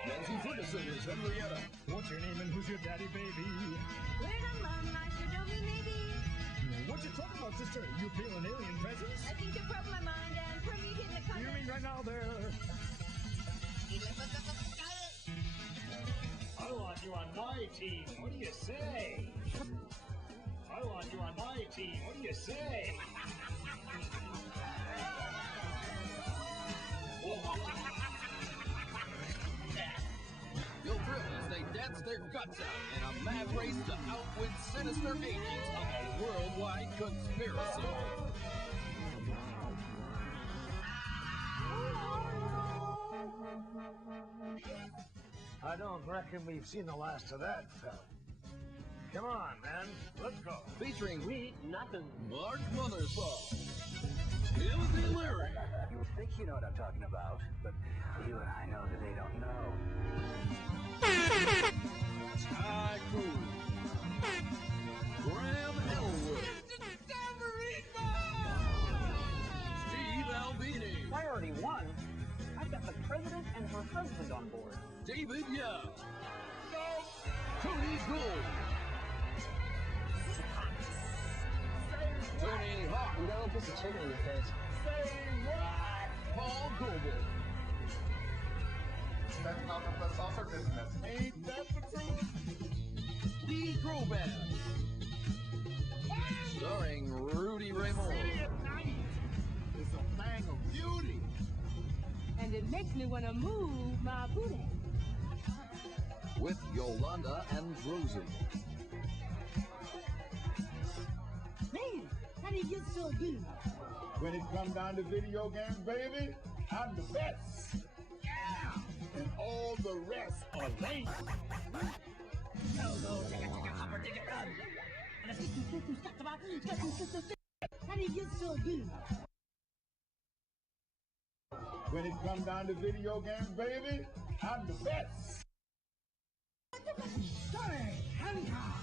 Nancy Ferguson is Henrietta. What's your name and who's your daddy, baby? Little Master Dobby, maybe. What you talking about, sister? You feel an alien presence? I think you broke my mind and put me in the You mean right now there? I want you on my team. What do you say? I want you on my team. What do you say? You'll thrill as they dance their guts out in a mad race to outwit sinister agents of a worldwide conspiracy. I don't reckon we've seen the last of that, fella. Come on, man. Let's go. Featuring We eat nothing. Mark Mothersbaugh, Timothy Leary, You think you know what I'm talking about, but you and I know that they don't know. Ty Coon, Graham Elwood, Steve Albini, Priority 1? I've got the president and her husband on board. David Yao, Tony Gould, Tony Hawk, You got a little piece of chicken in your face. Paul Goebel, That's not the saucer business. Ain't that the truth? Lee Groban, starring Rudy Raymond, City at night is a thing of beauty. And it makes me want to move my booty. with Yolanda and Rosie. Man, how do you get so big? When it comes down to video games, baby, I'm the best. Yeah! And all the rest are lame. How do you get so big? When it comes down to video games, baby, I'm the best. Johnny Hancock!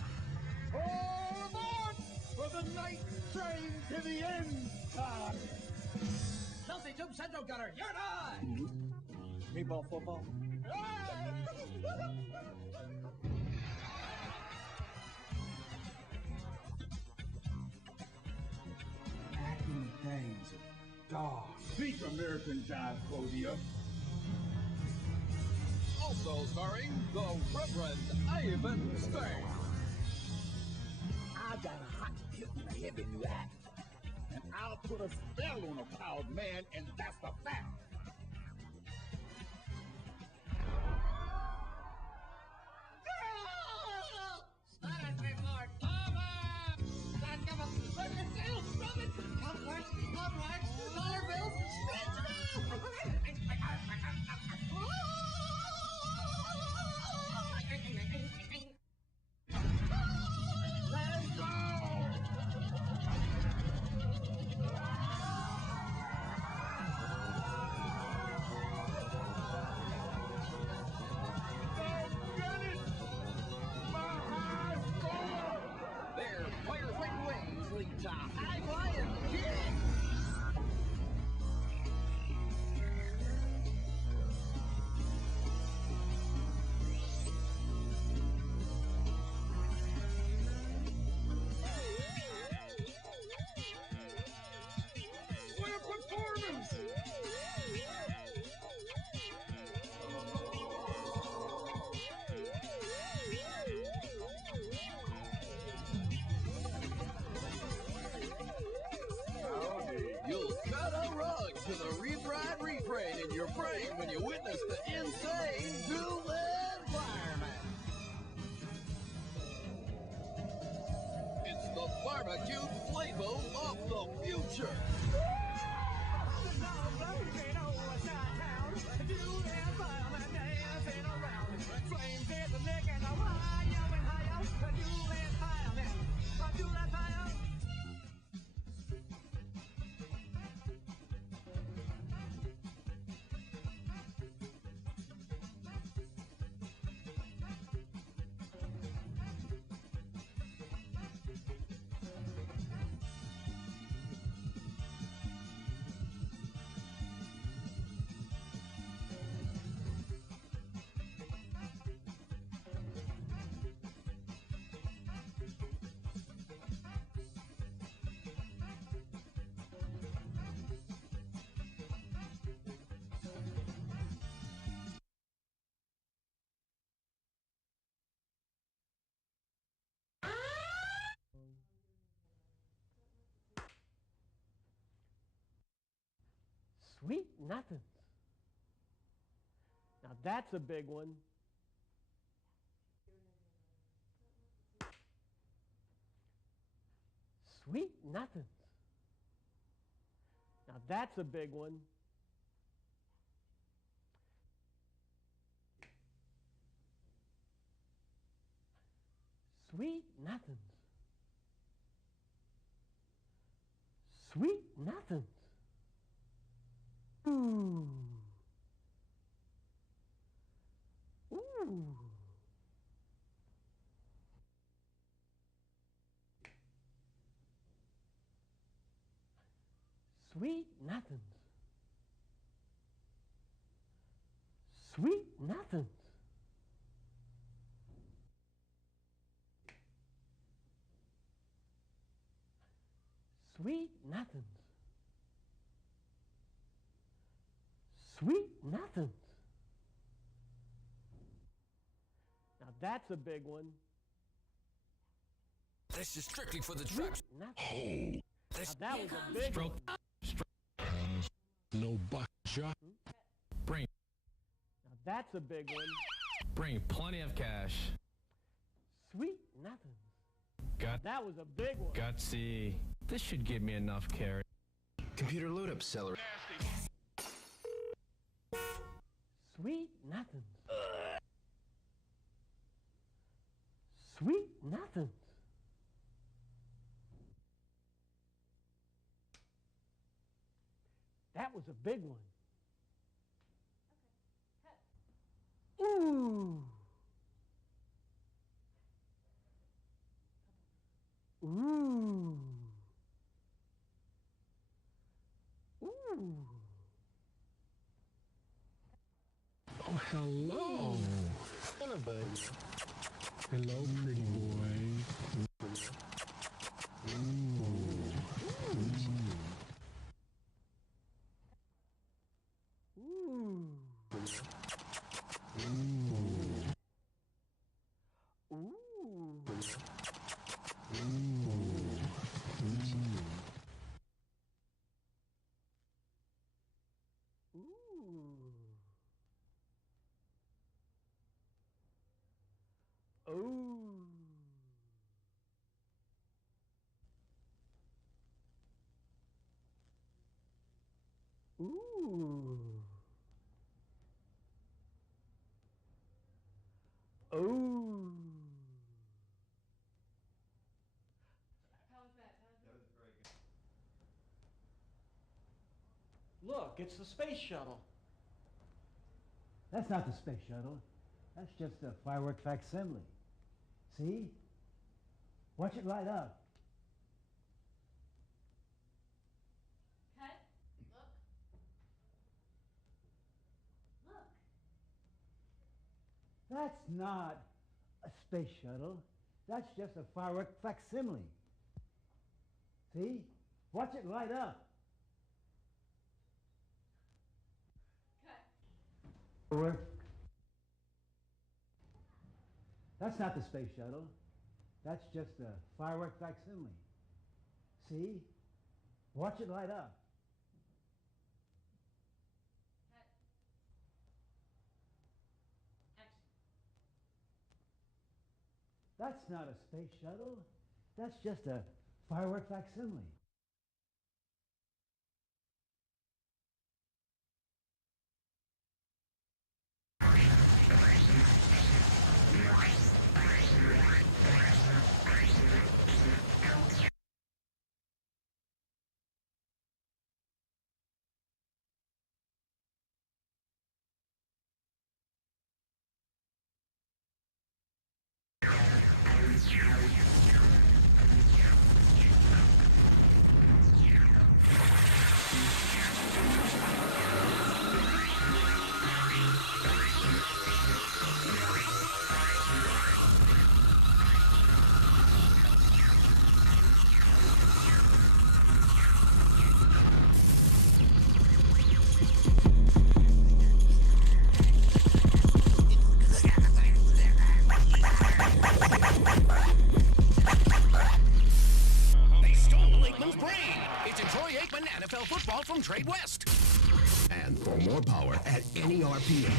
All aboard for the night train to the end time! Chelsea Tube Central Gunner, you're on! Meatball football. Back in the days of dark. Speak American Jive, Claudia. Also starring the Reverend Ivan Stang. I got a hot tip in a heavy rat. And I'll put a spell on a proud man, and that's the fact. to high-flying kids. What a performance! You'll cut a rug to the refried refrain in your brain when you witness the insane Duelin Firemen. It's the barbecue flavor of the future. Sweet nothings. Now that's a big one. Sweet nothings. Now that's a big one. Sweet nothings. Sweet nothings. Ooh. Ooh. Sweet nothings. Sweet nothings. Sweet nothings. Sweet nothings. Now that's a big one. This is strictly for the traps. Nothing. Now that was a big one. No buckshot. Bring. Now that's a big one. Bring plenty of cash. Sweet nothing. Got. That was a big one. Gutsy. This should give me enough carry. Computer load up, celery. Sweet nothing. Sweet nothing. That was a big one. Ooh. Ooh. Ooh. Oh, hello. Hello, bud. Hello, pretty boy. Ooh. Ooh. Ooh. Ooh. Ooh. Ooh. How was that? That was very good. Look, it's the space shuttle. That's not the space shuttle. That's just a firework facsimile. See? Watch it light up. That's not a space shuttle. That's just a firework facsimile. See? Watch it light up. Firework. That's not the space shuttle. That's just a firework facsimile. See? Watch it light up. That's not a space shuttle. That's just a firework facsimile. From Trade West. And for more power at any RPM,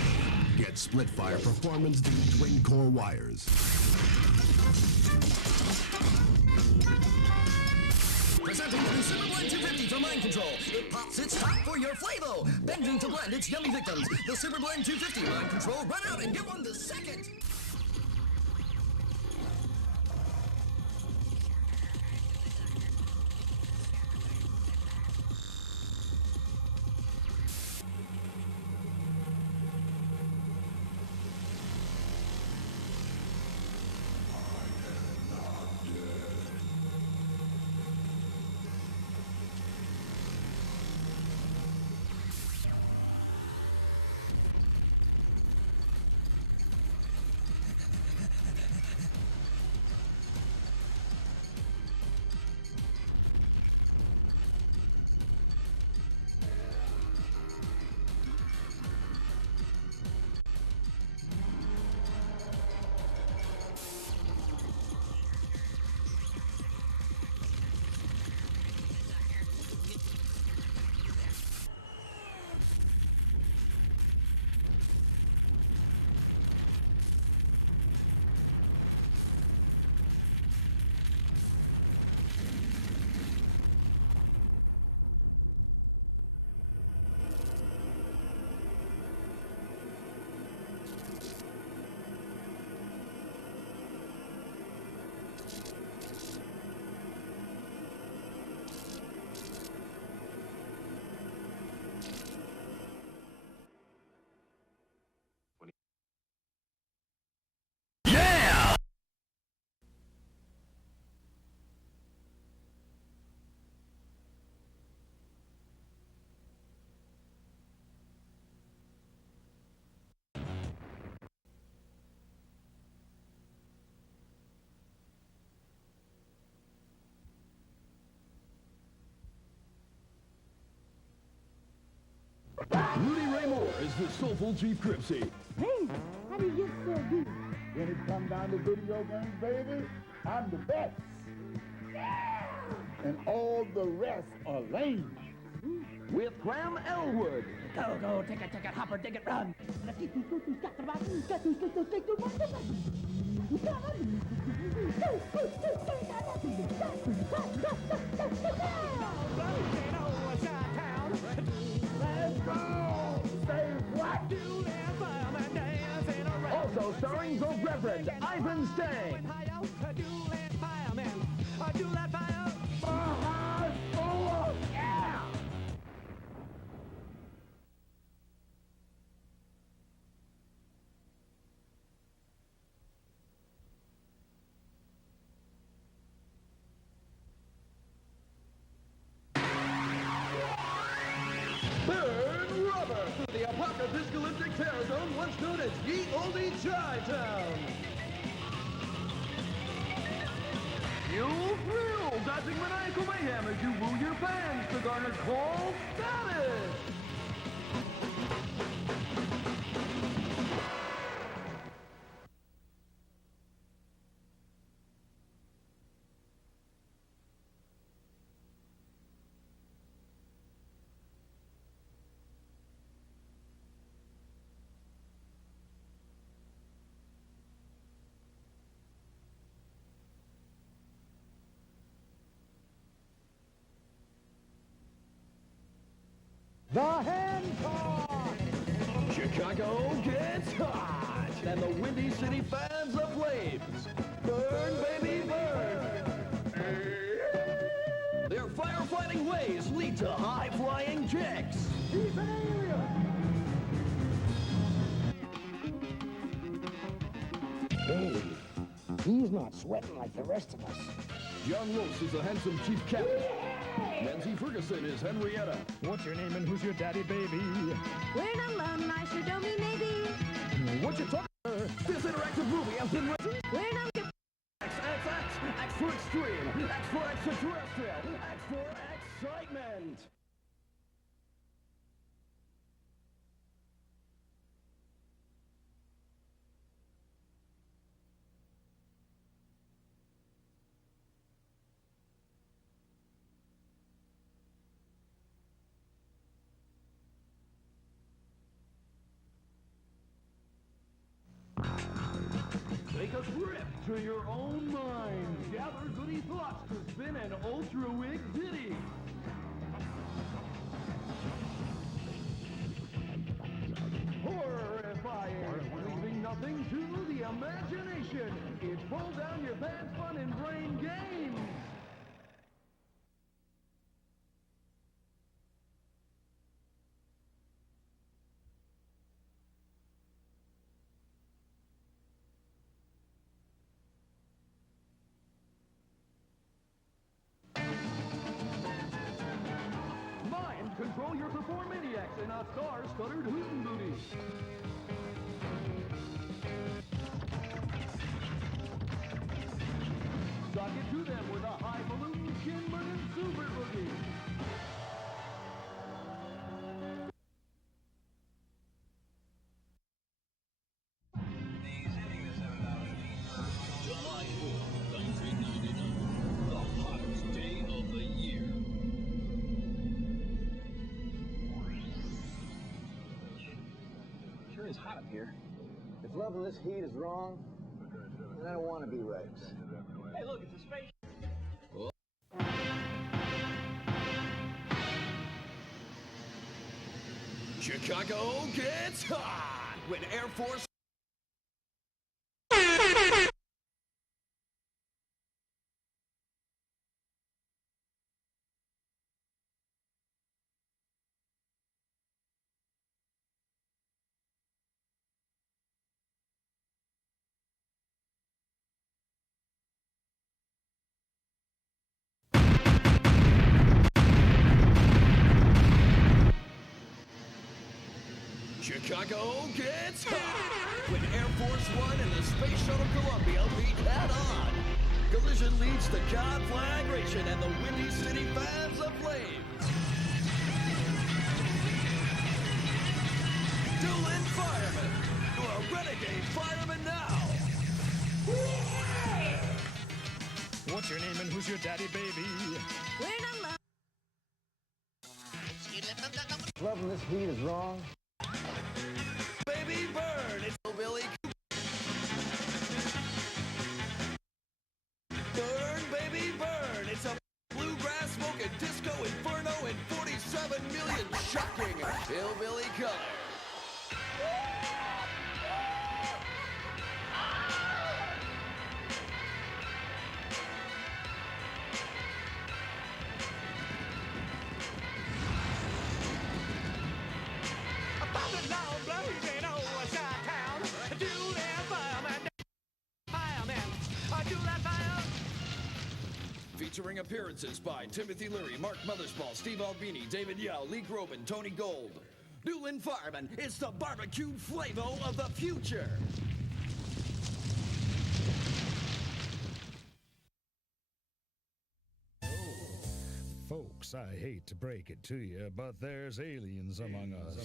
get split-fire performance D twin-core wires. Presenting the new Super Blend 250 for mind control. It pops its top for your Flavo. Bending to blend its yummy victims. The Super Blend 250 mind control. Run out and get one this second. Rudy Ray Moore is the soulful Chief Cripsy. Hey, how do you get so good? When it comes down to video games, baby, I'm the best. And all the rest are lame. With Clam Elwood. Go, go, take it, hopper, dig it, run. Let's go! Say what? Also starring the Reverend Ivan Stang. Yeah! Burn rubber through the abrupt apocalyptic terror zone once known as Ye Olde Chi-Town. You'll thrill, dodging maniacal mayhem as you woo your fans to garner cult status. The hand toss! Chicago gets hot, and the Windy City fans of flames. Burn, baby, burn! Their firefighting ways lead to high-flying chicks. He's an alien! Hey, he's not sweating like the rest of us. John Lose is a handsome chief captain. Nancy Ferguson is Henrietta. What's your name and who's your daddy, baby? We're not alone, I sure don't mean maybe. What you talking about? This interactive movie has been written. We're not X for extreme, X for extraterrestrial, X for excitement. Take a trip to your own mind. Gather goody thoughts to spin an ultra-wig ditty. Horrifying, leaving nothing to the imagination. It's pull down your pants fun and brain games. Control your performaniacs in a star-stuttered hootin' booty. Sock it to them with a high balloon shin-burning super boogie. July 4th, 1999, the hottest day of the year. Sure is hot up here. If loving this heat is wrong, then I don't want to be Rex. Hey, look, it's a space. Chicago gets hot when Air Force... Chicago gets hot when Air Force One and the Space Shuttle Columbia meet head-on. Collision leads to conflagration and the Windy City fans aflame. Duelin Firemen. You're a renegade fireman now. What's your name and who's your daddy, baby? We're not alone. Loving this heat is wrong. Baby burn, it's Billy. Burn, baby, burn. It's a bluegrass smoking disco inferno in 47 million shocking hillbilly colors. Featuring appearances by Timothy Leary, Mark Mothersbaugh, Steve Albini, David Yao, Lee Groban, Tony Gold. Duelin Firemen, it's the barbecue flavor of the future. Folks, I hate to break it to you, but there's aliens among us.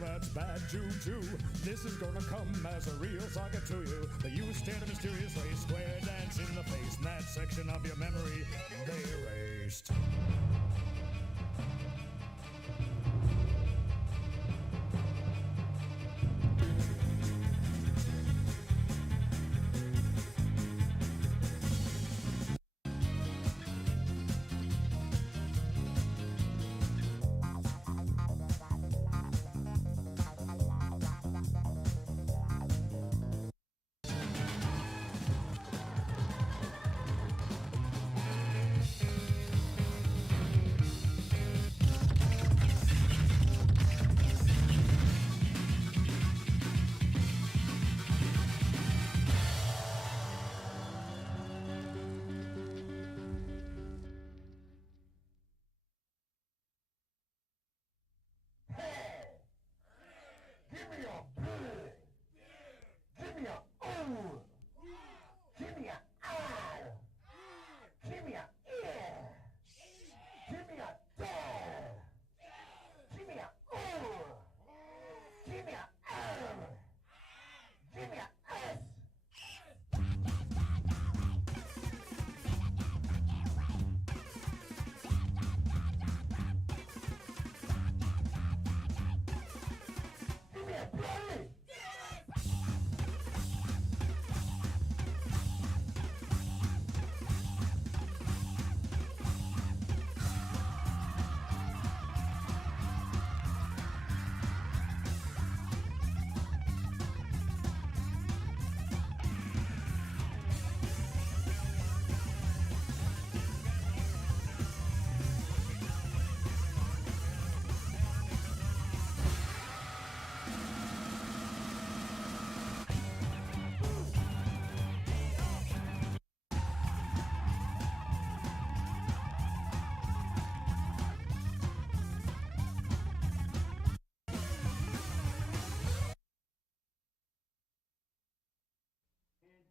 That's bad juju. This is gonna come as a real saga to you. But you stare at a mysterious way, square dance in the face, and that section of your memory they erased.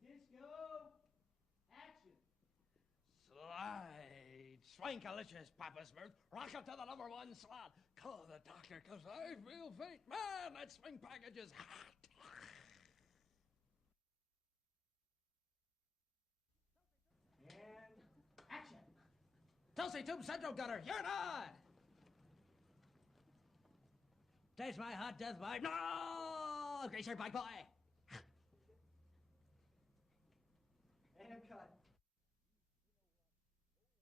Disco, action. Slide, swankalicious, Papa Smurf. Rock up to the #1 slot. Call the doctor, cause I feel faint. Man, that swing package is hot. And action. Tulsi Tube Central Gunner, you're not. Taste my hot death vibe. No! Greaser Bike Boy. And cut.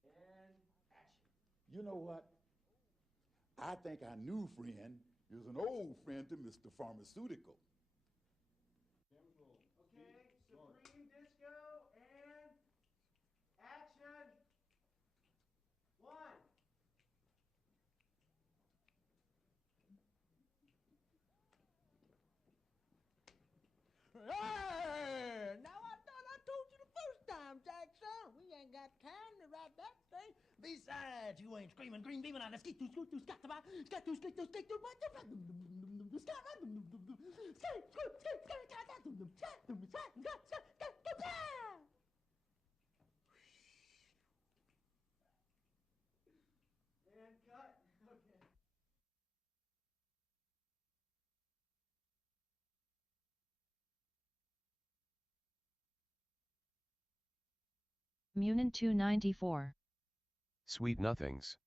And action. You know what? I think our new friend is an old friend to Mr. Pharmaceutical. Okay, Supreme Disco and action. 1. Hey! Now I thought I told you the first time, Jackson. We ain't got time to ride that thing. Besides, you ain't screaming green beaming on the ski to scoot to scat to scat to scat to scat to and cut. Okay. Munin 294. Sweet nothings.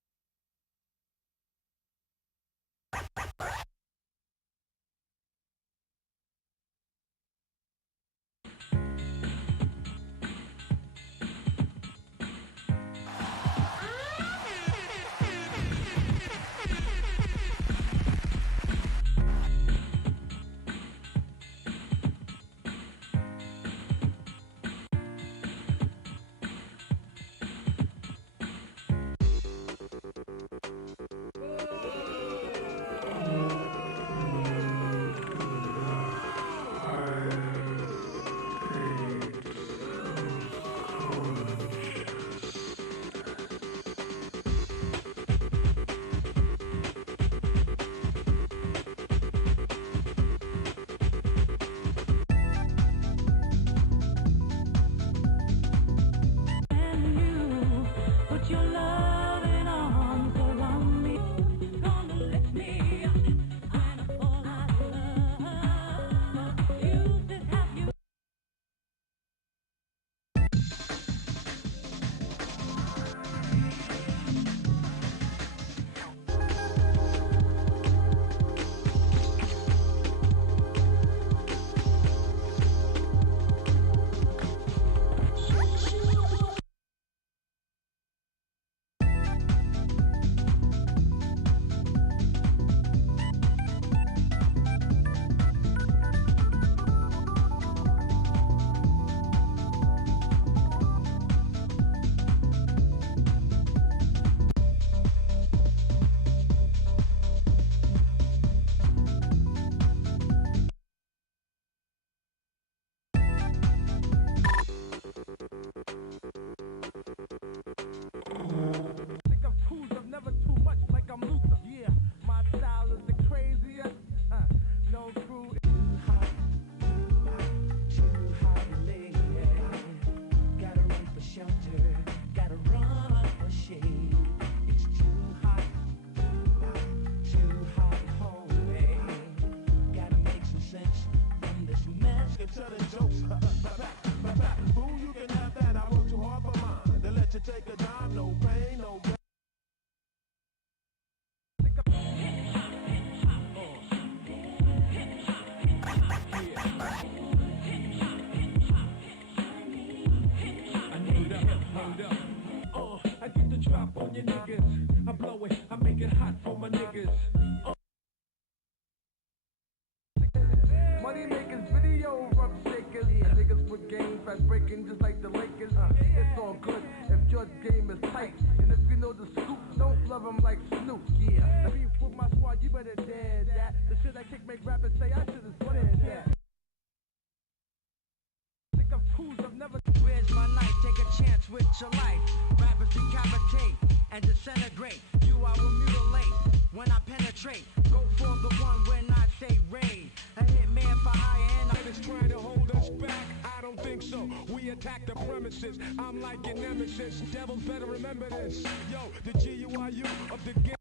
Where's my knife? Take a chance with your life. Rappers decapitate and disintegrate. You I will mutilate when I penetrate. Go for the one when I say raid. A hitman for hire and Is trying to hold us back? I don't think so. We attack the premises. I'm like your nemesis. Devils better remember this. Yo, the GUIU of the game.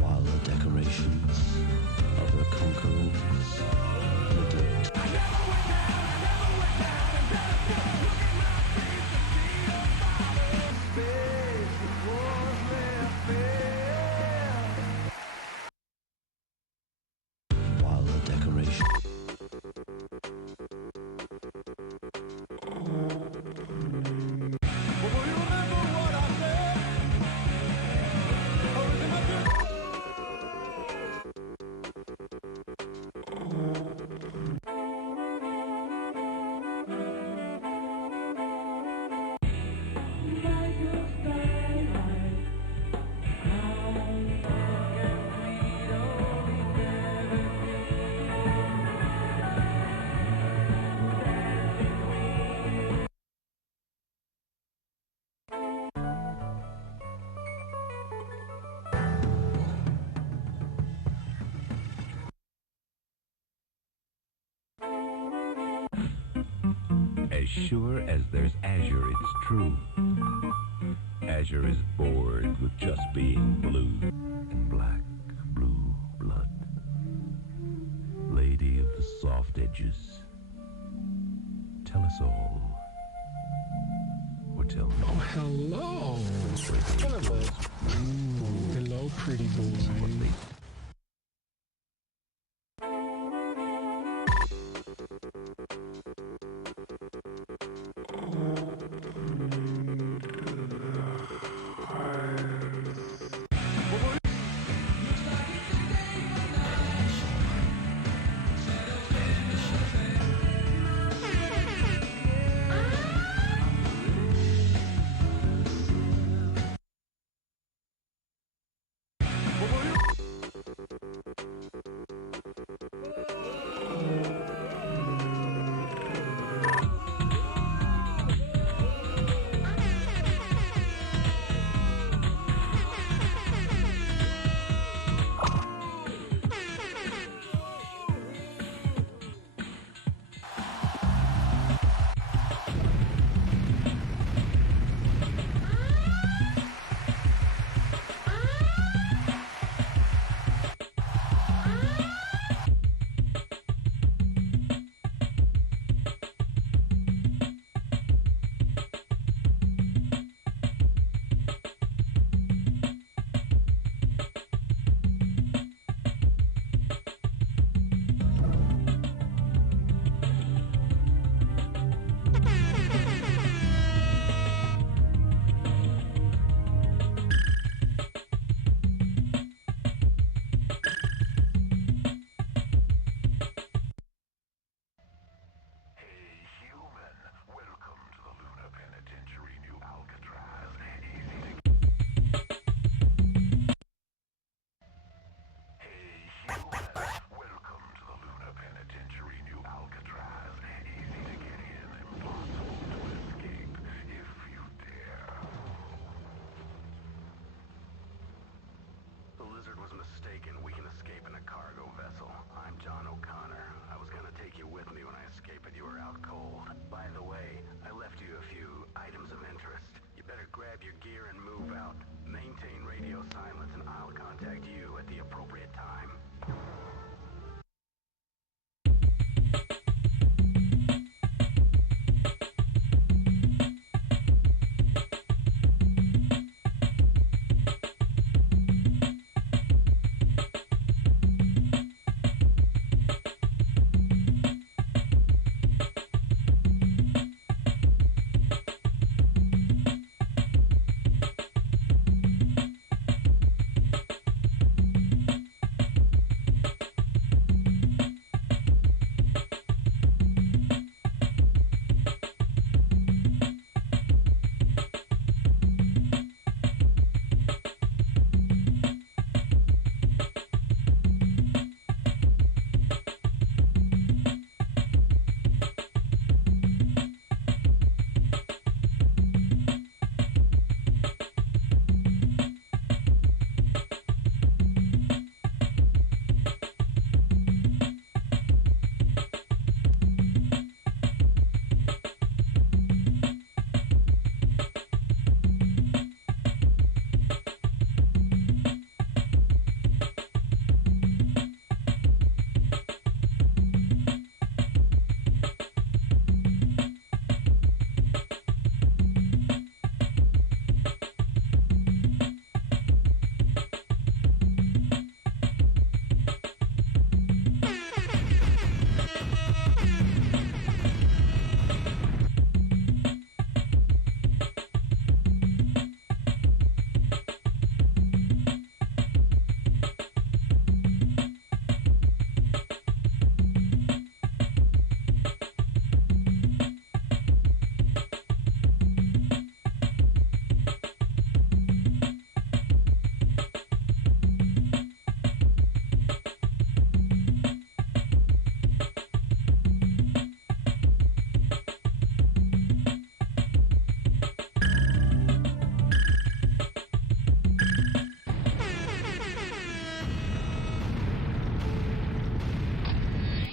While the decorations As sure as there's Azure, it's true. Azure is bored with just being blue and black, blue blood. Lady of the soft edges, tell us all. Or tell me. Oh, hello. Hello. Hello, pretty boy.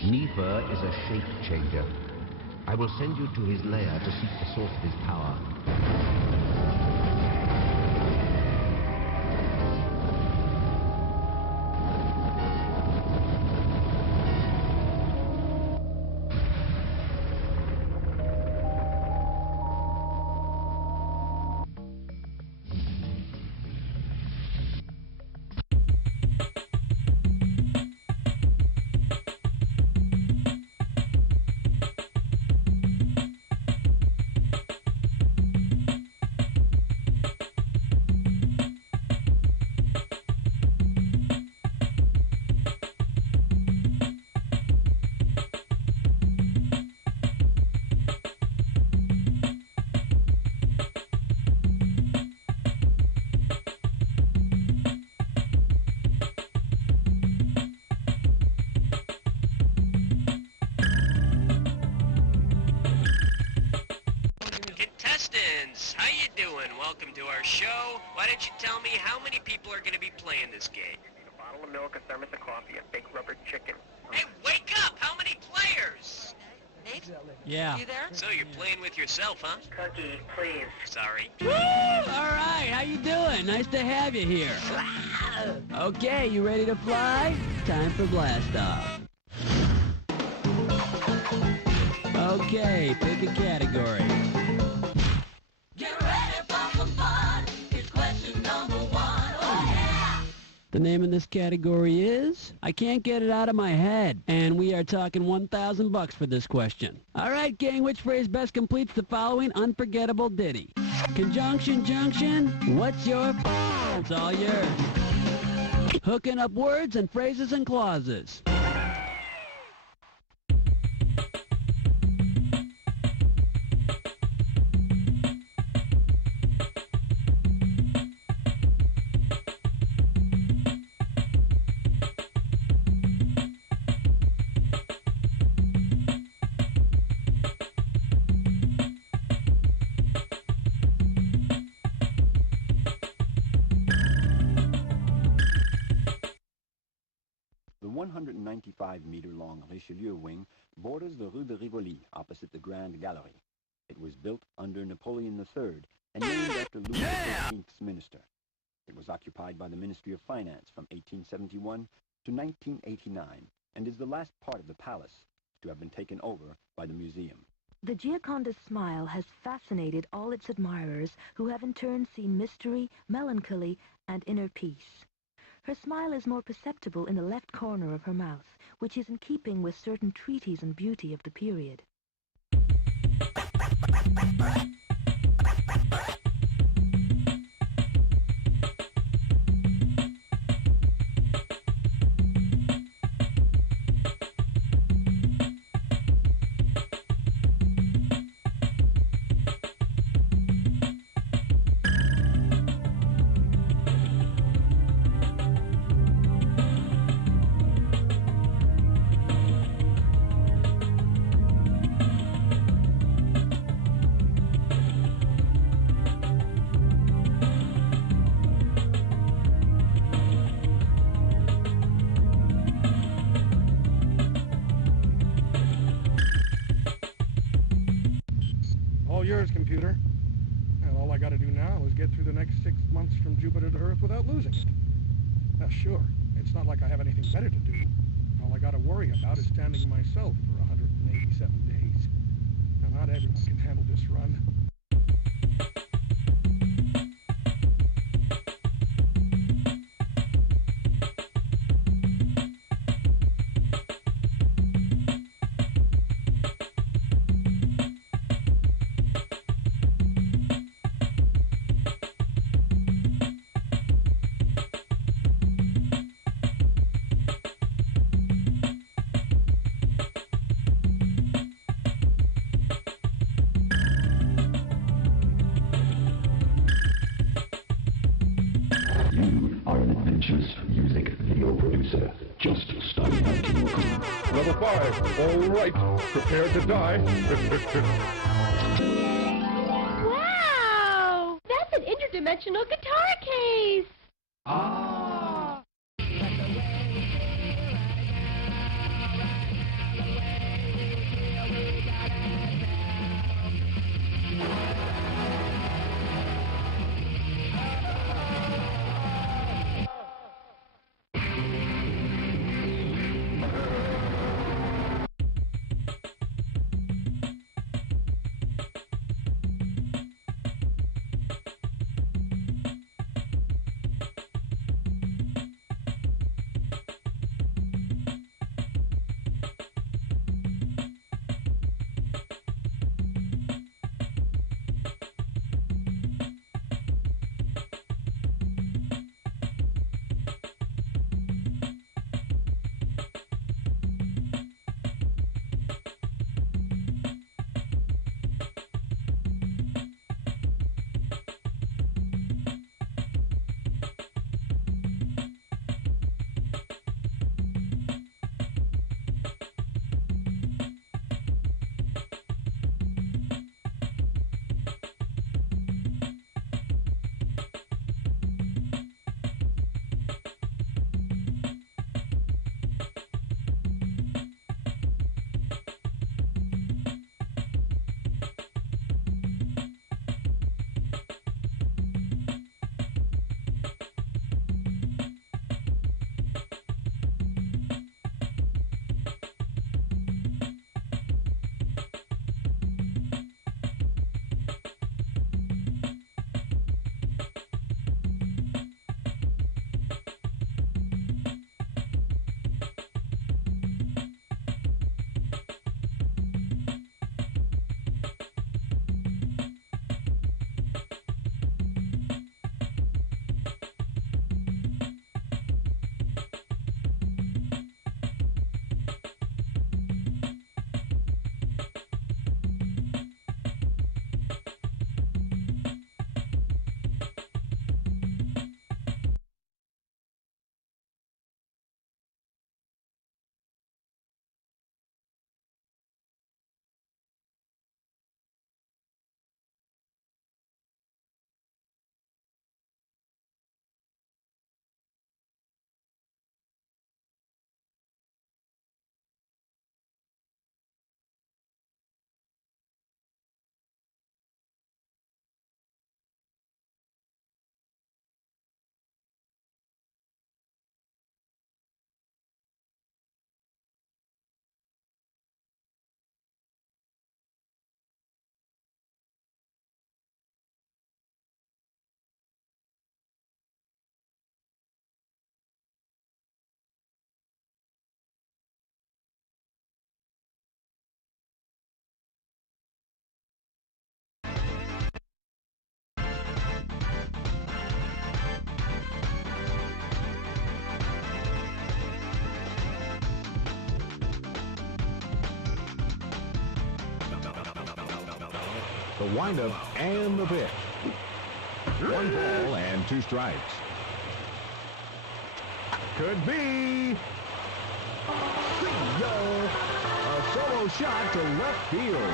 Nifa is a shape changer. I will send you to his lair to seek the source of his power. Contestants, how you doing? Welcome to our show. Why don't you tell me how many people are going to be playing this game? A bottle of milk, a thermos of coffee, a big rubber chicken. Hey, wake up! How many players? Nate? Yeah. You there? So you're playing with yourself, huh? Cookie, please. Sorry. Woo! All right, how you doing? Nice to have you here. Okay, you ready to fly? Time for blast off. Okay, pick a category. Get ready for some fun. It's question number 1. Oh yeah! The name of this category is I Can't Get It Out of My Head, and we are talking $1,000 for this question. All right, gang, which phrase best completes the following unforgettable ditty? Conjunction, junction, what's your It's all yours. Hooking up words and phrases and clauses. The 195-meter-long Richelieu wing borders the Rue de Rivoli, opposite the Grand Gallery. It was built under Napoleon III and named after Louis XIII's minister. It was occupied by the Ministry of Finance from 1871 to 1989 and is the last part of the palace to have been taken over by the museum. The Gioconda's smile has fascinated all its admirers, who have in turn seen mystery, melancholy, and inner peace. Her smile is more perceptible in the left corner of her mouth, which is in keeping with certain treaties and beauty of the period. All yours, computer. And all I gotta do now is get through the next 6 months from Jupiter to Earth without losing it. Now, sure, it's not like I have anything better to do. All I gotta worry about is standing myself for 187 days. Now, not everyone can handle this run. You are an adventures music video producer, just starting out to work. Level 5, all right, prepare to die. Wow! That's an interdimensional guitar case! Ah! the windup, and the pitch. 1 ball and 2 strikes. Could be. Bingo! A solo shot to left field.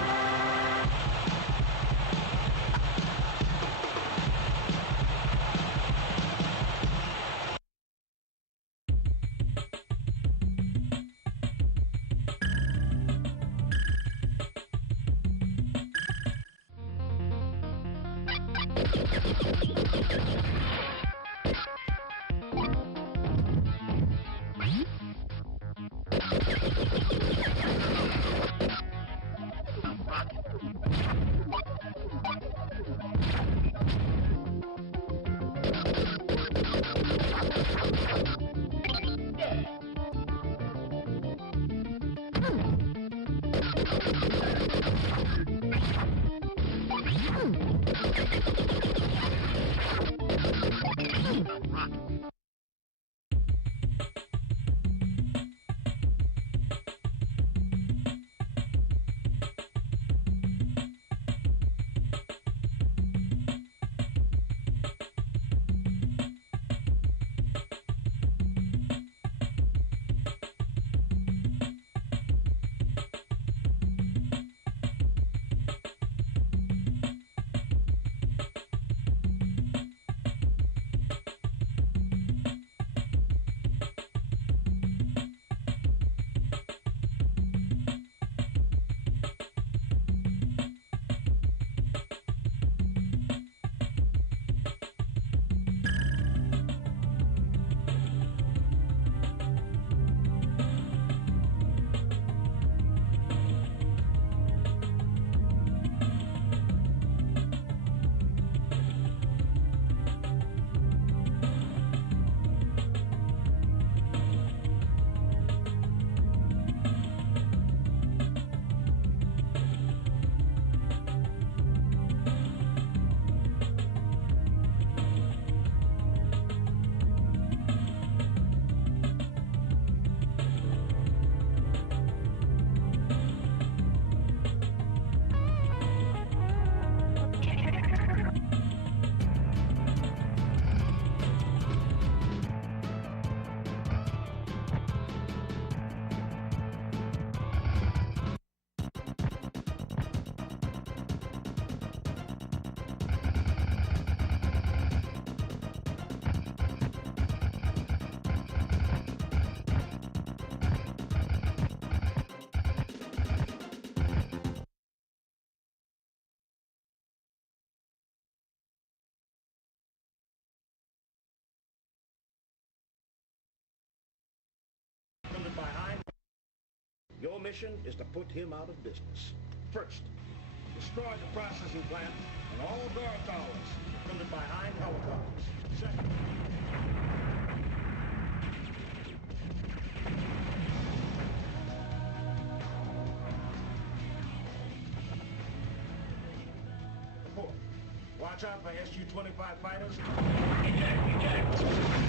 Behind. Your mission is to put him out of business. First, destroy the processing plant and all guard towers from the behind helicopters. Second, report. Watch out for SU-25 fighters. Eject.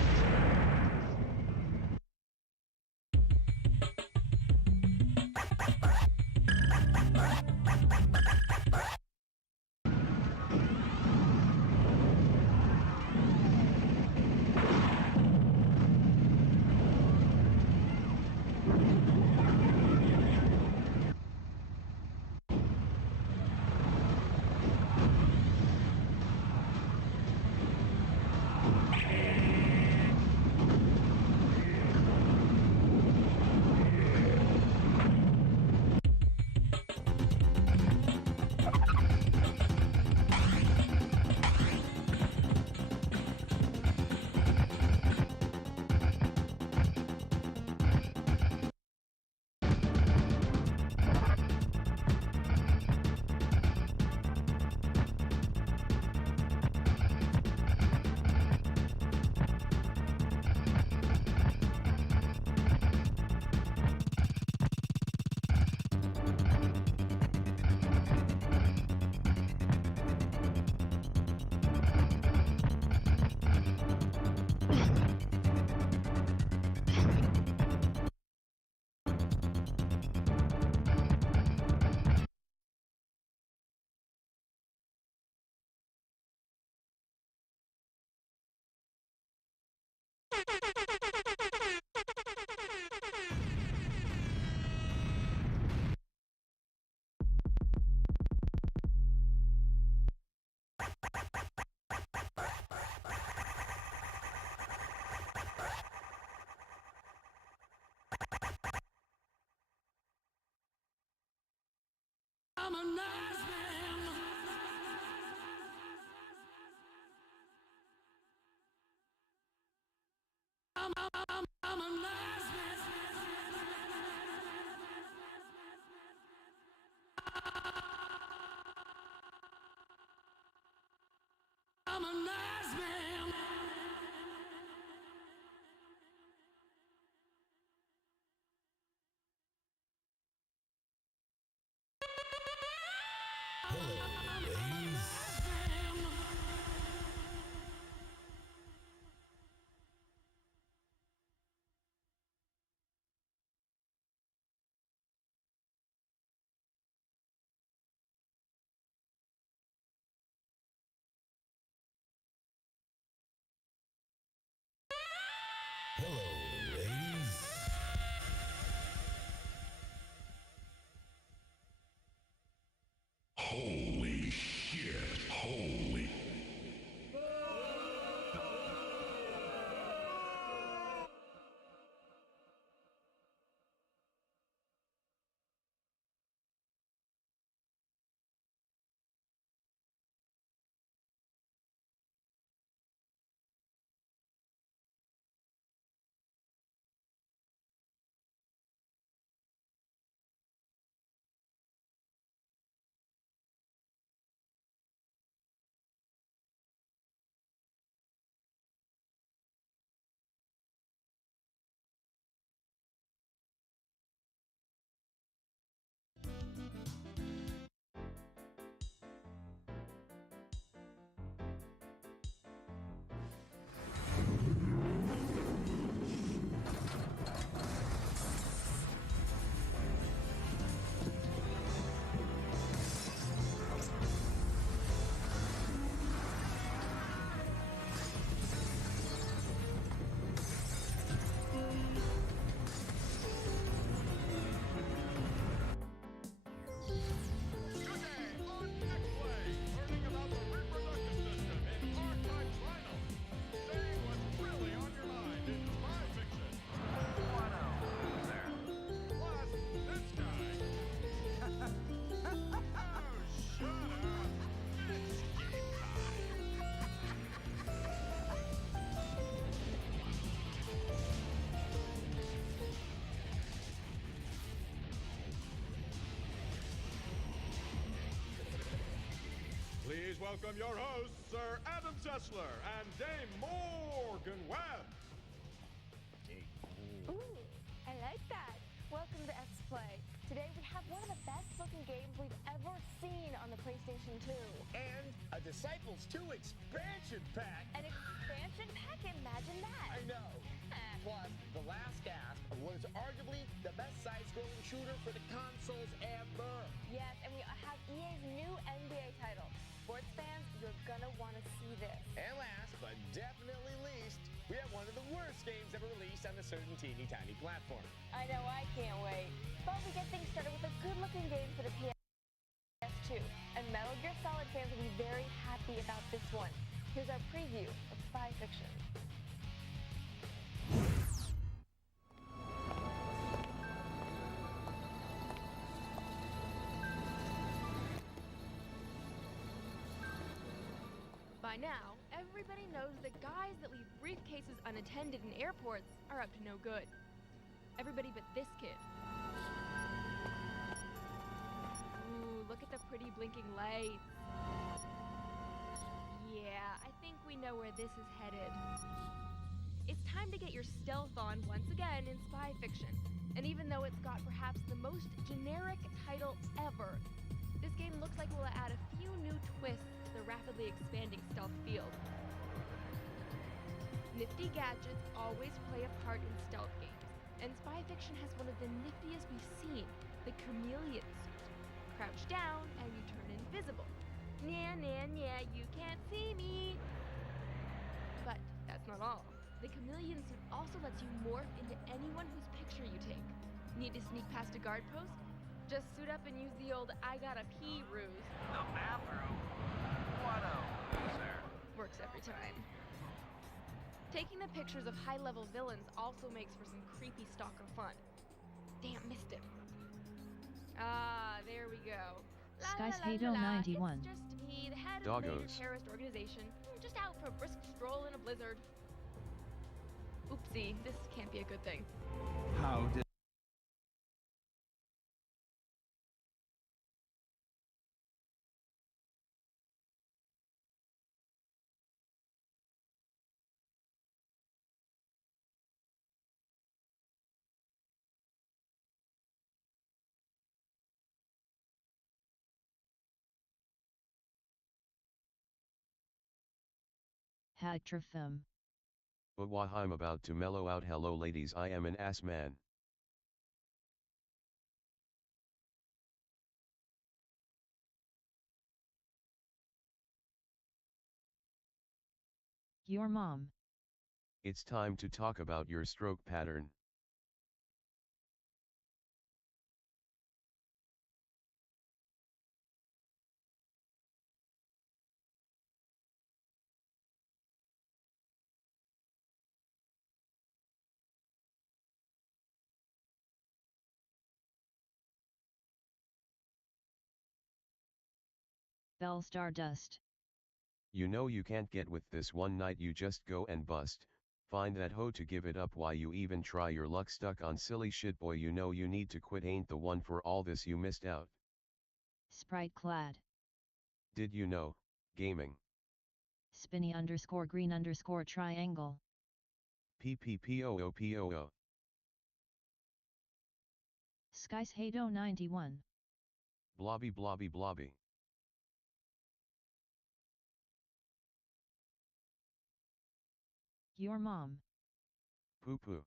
I'm a nice man. I'm a nice man. I'm a nice man. Holy shit. Holy. Please welcome your hosts, Sir Adam Sessler and Dame Morgan Webb. Ooh, I like that. Welcome to X Play. Today we have one of the best looking games we've ever seen on the PlayStation 2. And a Disciples 2 expansion pack. An expansion pack? Imagine that. I know. Plus, the last gasp of what is arguably the best side-scrolling shooter for the consoles ever. Yes, and we have EA's new NBA title. Sports fans, you're gonna want to see this. And last, but definitely least, we have one of the worst games ever released on a certain teeny tiny platform. I know, I can't wait. But we get things started with a good-looking game for the PS2. And Metal Gear Solid fans will be very happy about this one. Here's our preview of Spy Fiction. By now, everybody knows that guys that leave briefcases unattended in airports are up to no good. Everybody but this kid. Ooh, look at the pretty blinking lights. Yeah, I think we know where this is headed. It's time to get your stealth on once again in Spy Fiction. And even though it's got perhaps the most generic title ever, this game looks like we'll add a few new twists to the rapidly expanding stealth field. Nifty gadgets always play a part in stealth games, and Spy Fiction has one of the niftiest we've seen, the chameleon suit. Crouch down and you turn invisible. Nah, nah, nah, you can't see me. But that's not all. The chameleon suit also lets you morph into anyone whose picture you take. Need to sneak past a guard post? Just suit up and use the old I gotta pee ruse. The bathroom? What a loser. Works every time. Taking the pictures of high-level villains also makes for some creepy stalker fun. Damn, missed him. Ah, there we go. Skies Hado 91. It's just me, the head of a major Doggos. terrorist organization, just out for a brisk stroll in a blizzard. Oopsie, this can't be a good thing. How did... Hagtrafim. But why I'm about to mellow out. Hello ladies, I am an ass man. Your mom. It's time to talk about your stroke pattern. Bell Stardust. You know you can't get with this one night, you just go and bust, find that hoe to give it up. Why you even try your luck? Stuck on silly shit, boy, you know you need to quit. Ain't the one for all this, you missed out. Sprite clad. Did you know, gaming. Spinny _ green _ triangle. PPPOOPOO. Skies Hado 91. Blobby blobby blobby. Your mom. Poo poo.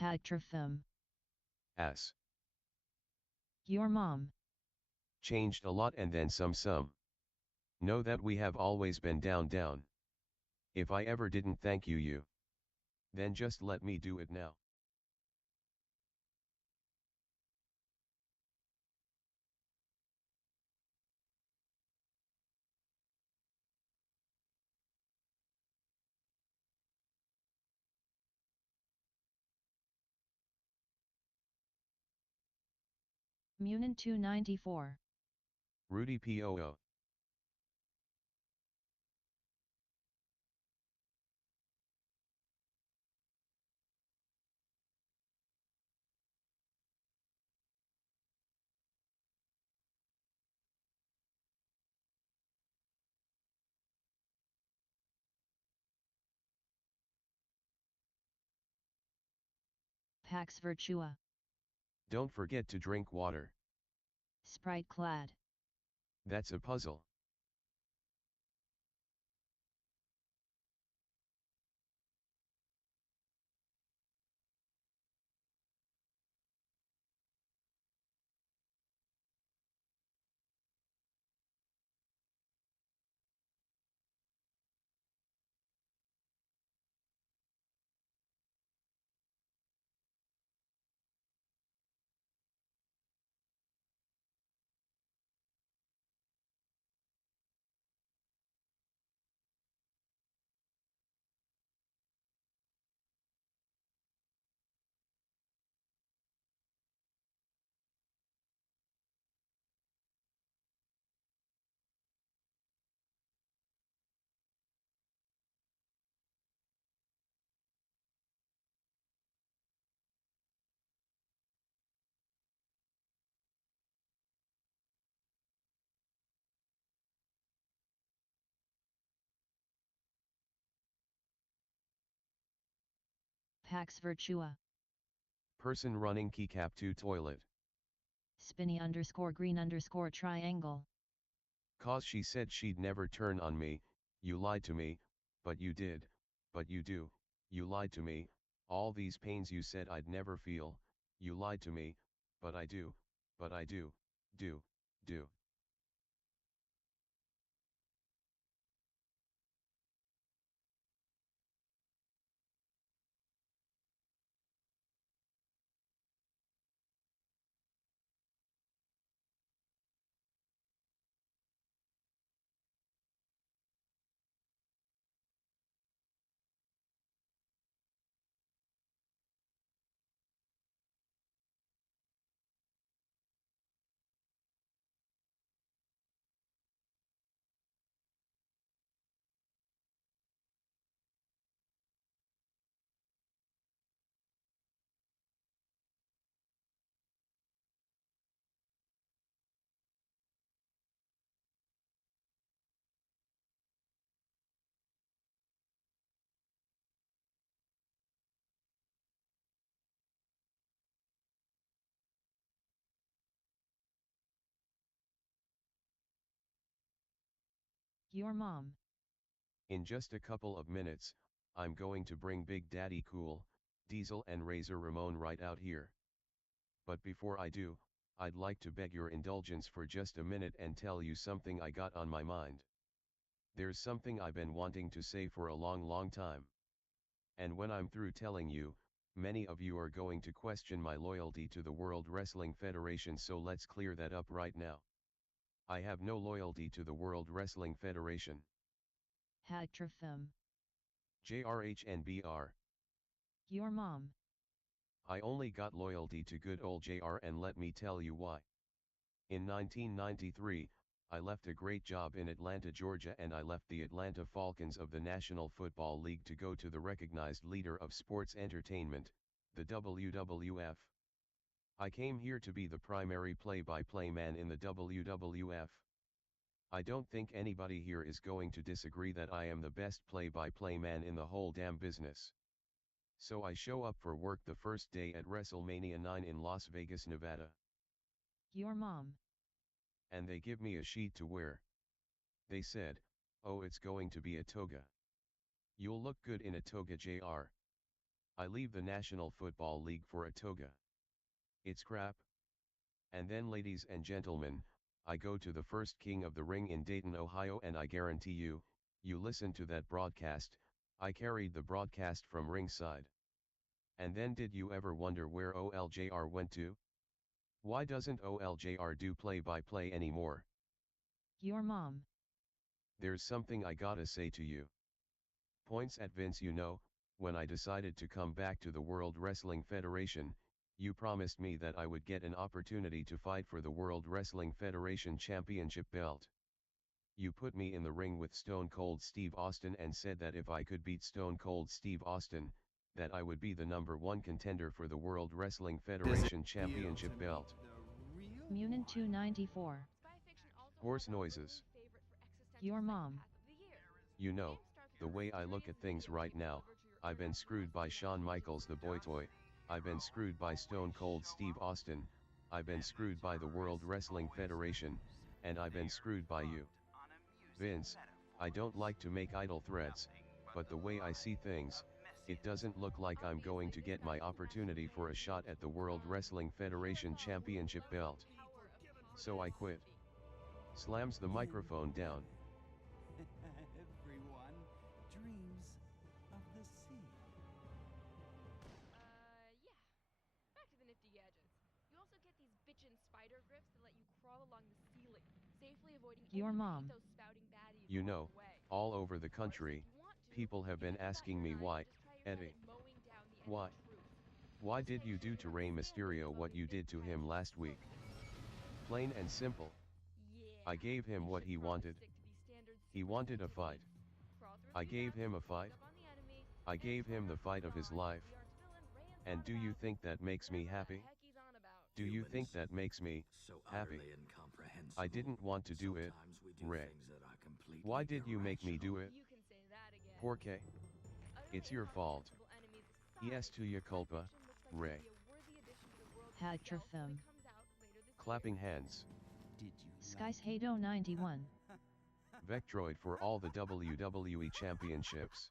Hagtrafim. Ass. Your mom. Changed a lot and then some. Know that we have always been down. If I ever didn't thank you, then just let me do it now. Munin 294. Rudy POO. Pax Virtua. Don't forget to drink water. Sprite clad. That's a puzzle. Pax Virtua. Person running keycap to toilet. Spinny _ green _ triangle. Cause she said she'd never turn on me, you lied to me, but you did, but you do, you lied to me, all these pains you said I'd never feel, You lied to me, but I do, do. Your mom. In just a couple of minutes, I'm going to bring Big Daddy Cool, Diesel and Razor Ramon right out here. But before I do, I'd like to beg your indulgence for just a minute and tell you something I got on my mind. There's something I've been wanting to say for a long time. And when I'm through telling you, many of you are going to question my loyalty to the World Wrestling Federation, so let's clear that up right now. I have no loyalty to the World Wrestling Federation. Hagtrafim. JRHNBR. Your mom. I only got loyalty to good old JR, and let me tell you why. In 1993, I left a great job in Atlanta, Georgia, and I left the Atlanta Falcons of the National Football League to go to the recognized leader of sports entertainment, the WWF. I came here to be the primary play-by-play man in the WWF. I don't think anybody here is going to disagree that I am the best play-by-play man in the whole damn business. So I show up for work the first day at WrestleMania 9 in Las Vegas, Nevada. Your mom. And they give me a sheet to wear. They said, "Oh, it's going to be a toga. You'll look good in a toga, JR." I leave the National Football League for a toga. It's crap. And then, ladies and gentlemen, I go to the first King of the Ring in Dayton, Ohio, and I guarantee you, you listen to that broadcast, I carried the broadcast from ringside. And then, did you ever wonder where OLJR went to? Why doesn't OLJR do play-by-play anymore? Your mom. There's something I gotta say to you. Points at Vince. You know, when I decided to come back to the World Wrestling Federation, you promised me that I would get an opportunity to fight for the World Wrestling Federation Championship belt. You put me in the ring with Stone Cold Steve Austin and said that if I could beat Stone Cold Steve Austin, that I would be the #1 contender for the World Wrestling Federation Championship belt. Munin 294. Horse noises. Your mom. You know, the way I look at things right now, I've been screwed by Shawn Michaels the Boy Toy, I've been screwed by Stone Cold Steve Austin, I've been screwed by the World Wrestling Federation, and I've been screwed by you. Vince, I don't like to make idle threats, but the way I see things, it doesn't look like I'm going to get my opportunity for a shot at the World Wrestling Federation Championship belt. So I quit. Slams the microphone down. Everyone dreams of the sea. Yeah. Back to the nifty gadgets. You also get these bitchin' spider grips that let you crawl along the ceiling, safely avoiding your mom. those spouting baddies. You know, all over the country, people have been asking me why, Eddie. Why? Why did you do to Rey Mysterio what you did to him last week? Plain and simple. I gave him what he wanted. He wanted a fight. I gave him a fight. I gave him the fight of his life. And do you think that makes me happy? Do you think that makes me happy? I didn't want to do it, Ray. Why did you make me do it? Porque? It's your fault. Es tuya culpa, Ray. Hagtrafim. Clapping hands. Skies Hado 91. Vektroid for all the WWE championships.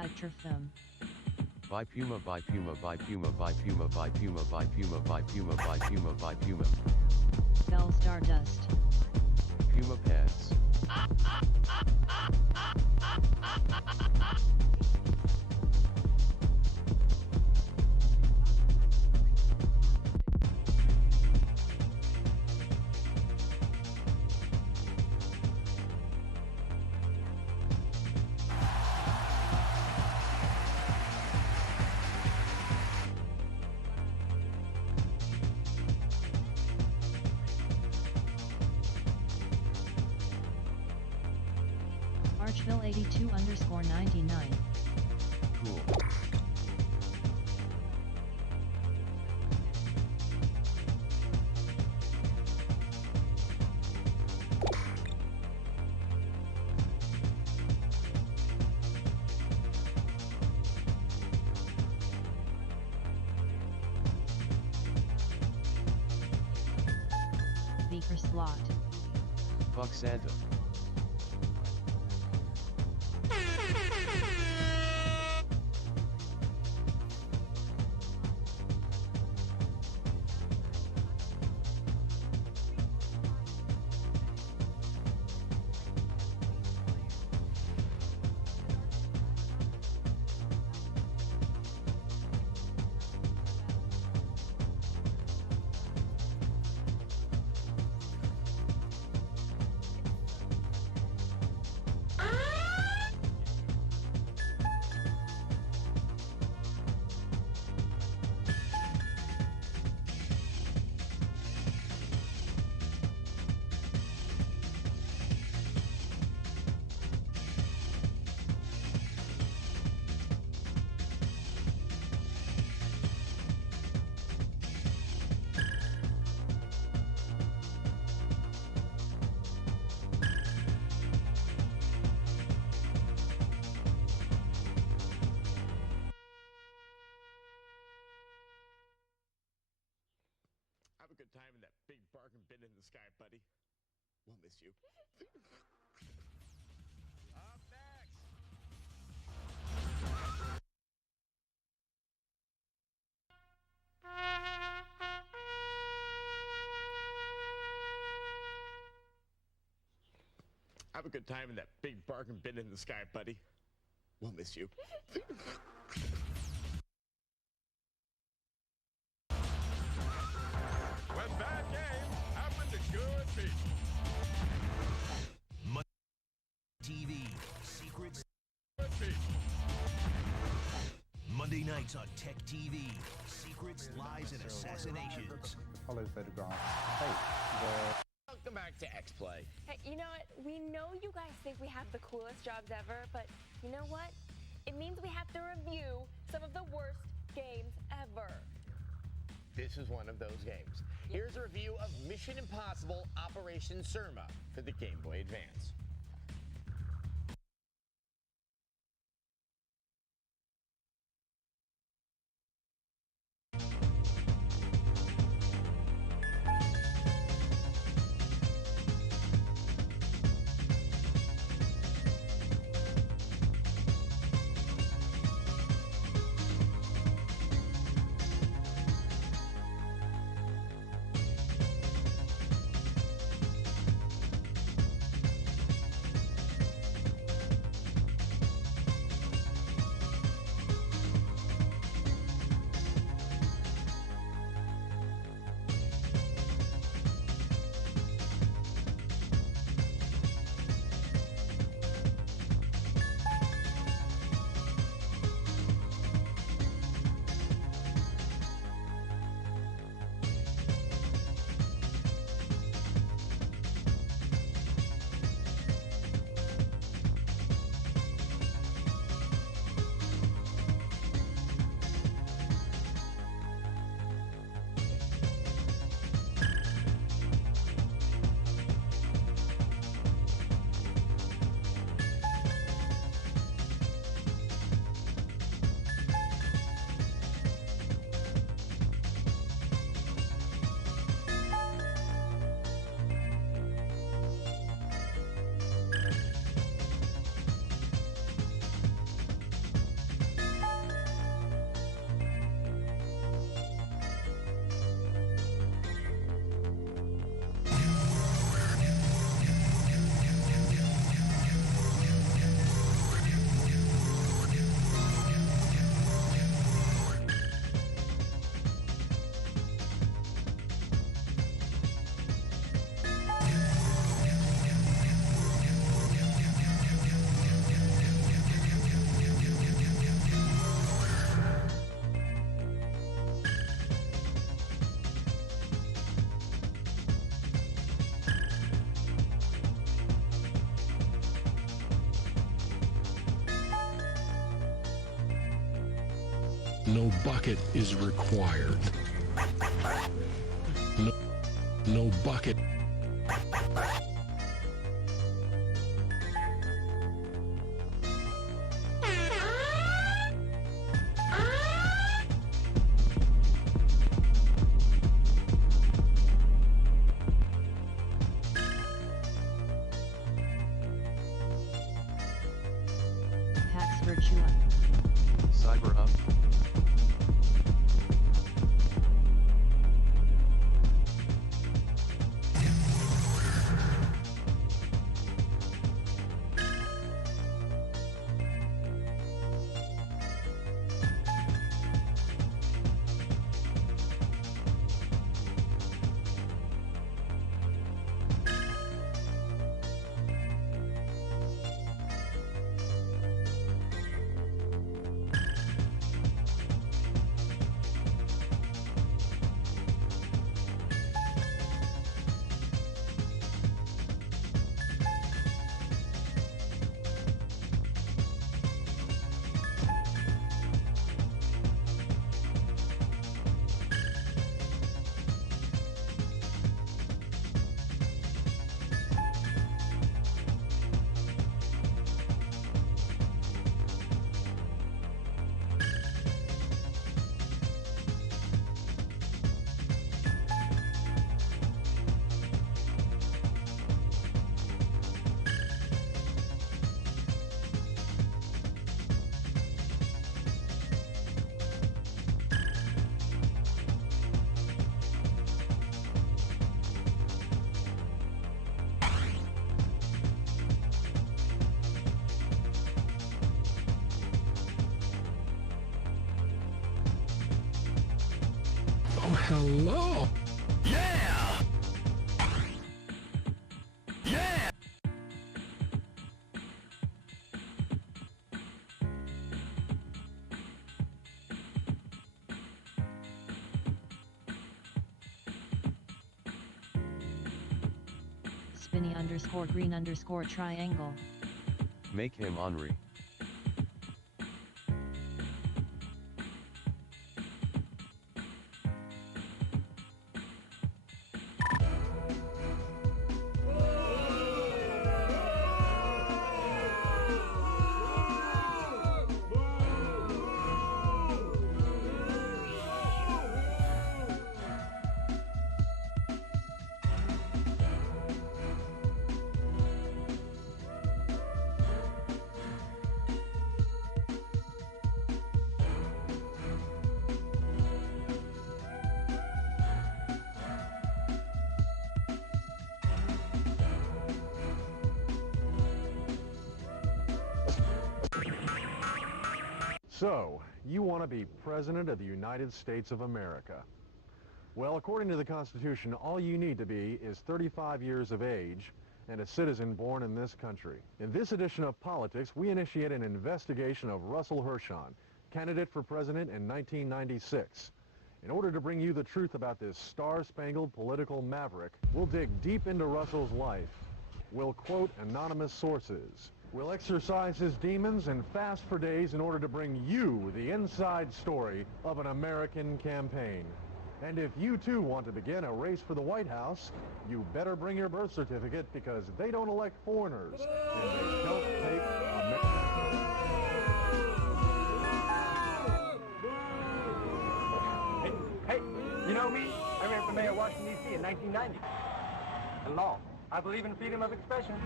Patrafilm. By Puma, by Puma, by Puma, by Puma, by Puma, by Puma, by Puma, by Puma, by Puma. Bell Stardust. Puma pads. Archville 82_99. Cool. Beaker Slot. Fuck Santa. Have a good time in that big bargain bin in the sky, buddy. We'll miss you. Up next! Have a good time in that big bargain bin in the sky, buddy. We'll miss you. When bad games happen to good people. TV, Secrets. Good people. Monday nights on Tech TV, Secrets, Lies, and Assassinations. Follow photograph. Welcome back to X-Play. Hey, you know what? We know you guys think we have the coolest jobs ever, but you know what? It means we have to review some of the worst games ever. This is one of those games. Here's a review of Mission Impossible Operation Surma for the Game Boy Advance. No bucket is required. No bucket. Pax Virtua. Cyber up. Oh, hello. Yeah! Yeah! Spinny underscore green underscore triangle. Make him Henri. So, you want to be President of the United States of America. Well, according to the Constitution, all you need to be is 35 years of age and a citizen born in this country. In this edition of Politics, we initiate an investigation of Russell Hirschon, candidate for president in 1996. In order to bring you the truth about this star-spangled political maverick, we'll dig deep into Russell's life. We'll quote anonymous sources. We'll exercise his demons and fast for days in order to bring you the inside story of an American campaign. And if you too want to begin a race for the White House, you better bring your birth certificate because they don't elect foreigners and they don't take Hey, you know me? I ran for mayor of Washington, D.C. in 1990. And law. I believe in freedom of expression.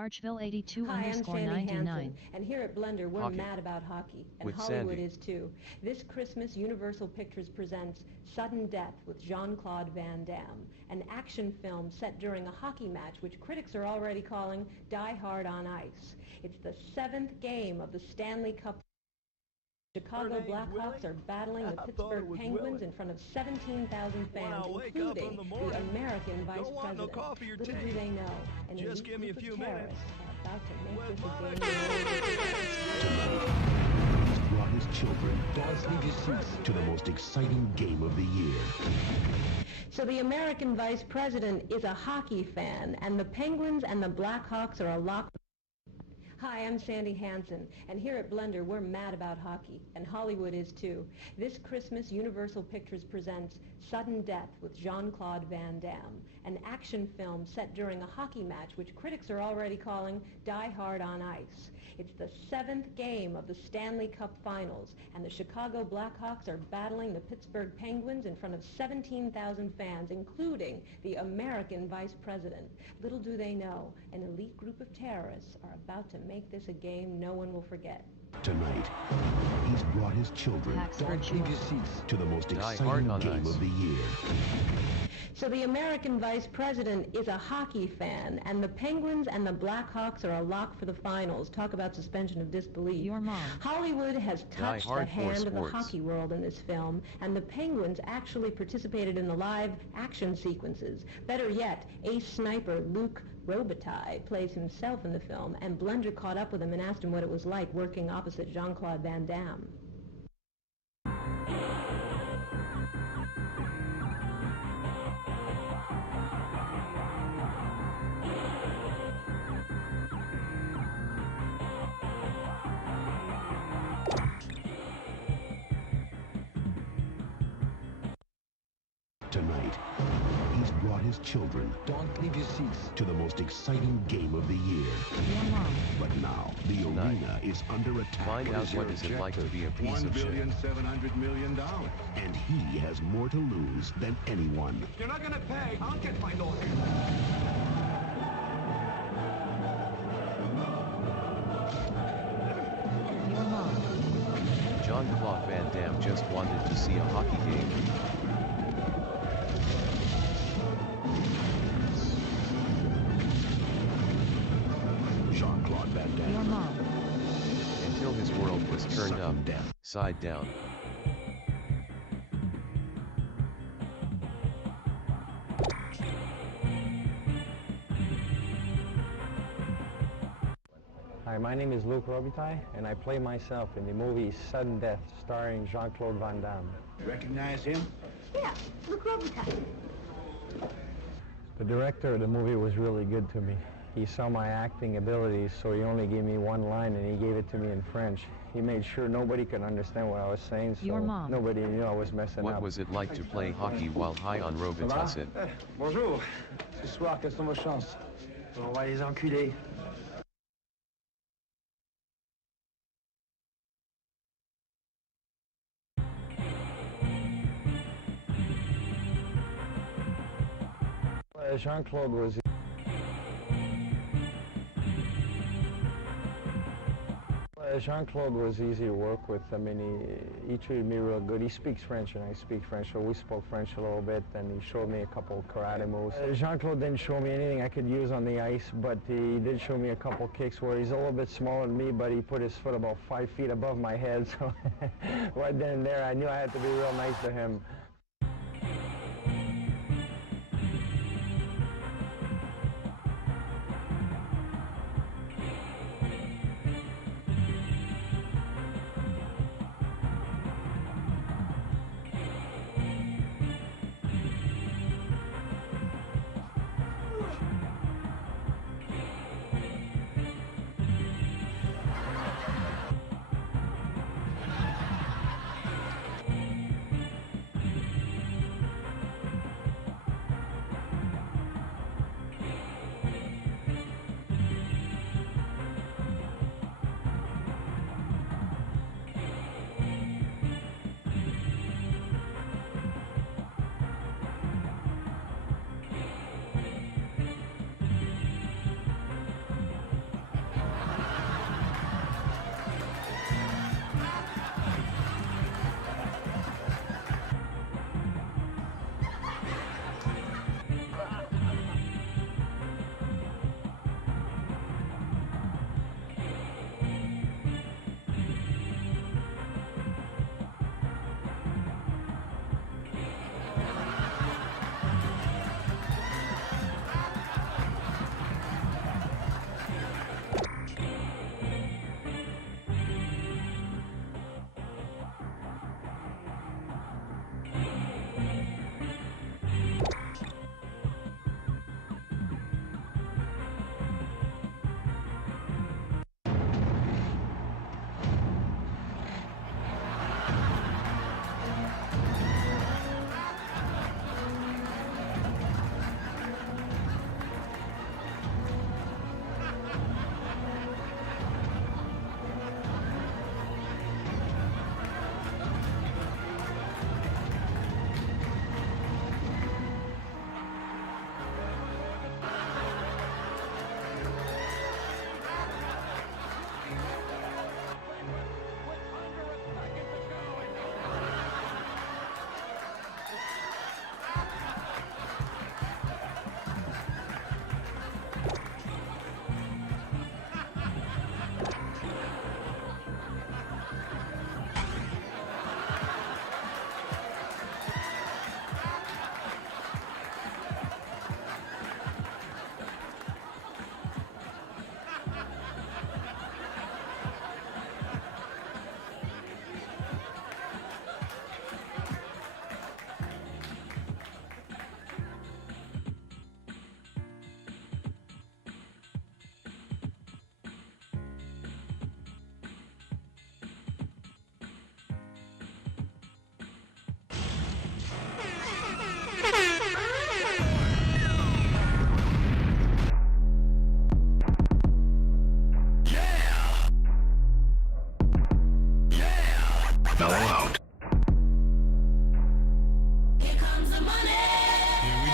Archville 82 Hi, I'm underscore Sandy 99. Hansen, and here at Blender, we're Hockey. mad about hockey, and With Hollywood Sandy. is too. This Christmas, Universal Pictures presents Sudden Death with Jean-Claude Van Damme, an action film set during a hockey match which critics are already calling Die Hard on Ice. It's the 7th game of the Stanley Cup. Chicago Blackhawks are battling the Pittsburgh Penguins in front of 17,000 fans, including the American Vice President. Little do they know, an elite group of terrorists are about to make this a game. He's brought his children to the most exciting game of the year. So the American Vice President is a hockey fan, and the Penguins and the Blackhawks are a lock. Hi, I'm Sandy Hansen, and here at Blender, we're mad about hockey, and Hollywood is too. This Christmas, Universal Pictures presents Sudden Death with Jean-Claude Van Damme, an action film set during a hockey match which critics are already calling Die Hard on Ice. It's the 7th game of the Stanley Cup Finals, and the Chicago Blackhawks are battling the Pittsburgh Penguins in front of 17,000 fans, including the American Vice President. Little do they know, an elite group of terrorists are about to make this a game no one will forget. Tonight, he's brought his children to the most exciting game of the year. So the American Vice President is a hockey fan, and the Penguins and the Blackhawks are a lock for the finals. Talk about suspension of disbelief. Your mom. Hollywood has touched the hand of the sports. hockey world in this film, and the Penguins actually participated in the live action sequences. Better yet, ace sniper Luke Robitaille plays himself in the film, and Blender caught up with him and asked him what it was like working opposite Jean-Claude Van Damme. Tonight, he's brought his children to the most exciting game of the year. Your mom. But now, the arena is under attack. Find out what is it like to be a piece of shit. $1,700 million. And he has more to lose than anyone. You're not gonna pay. I'll get my lawyer. Your mom. Jean-Claude Van Damme just wanted to see a hockey game. Jean-Claude Van Damme. Your mom. Until his world was turned upside down. Hi, my name is Luke Robitaille, and I play myself in the movie Sudden Death, starring Jean-Claude Van Damme. Recognize him? Yeah, look Robitaille. The director of the movie was really good to me. He saw my acting abilities, so he only gave me one line, and he gave it to me in French. He made sure nobody could understand what I was saying, so Your mom. nobody knew I was messing up. What was it like to play hockey while high on Robitussin? Bonjour. Ce soir, quelles sont vos chances? On va les enculer. Jean-Claude was... Jean-Claude was easy to work with. I mean, he treated me real good. He speaks French and I speak French, so we spoke French a little bit, and he showed me a couple of karate moves. Jean-Claude didn't show me anything I could use on the ice, but he did show me a couple kicks where he's a little bit smaller than me, but he put his foot about 5 feet above my head, so right then and there I knew I had to be real nice to him.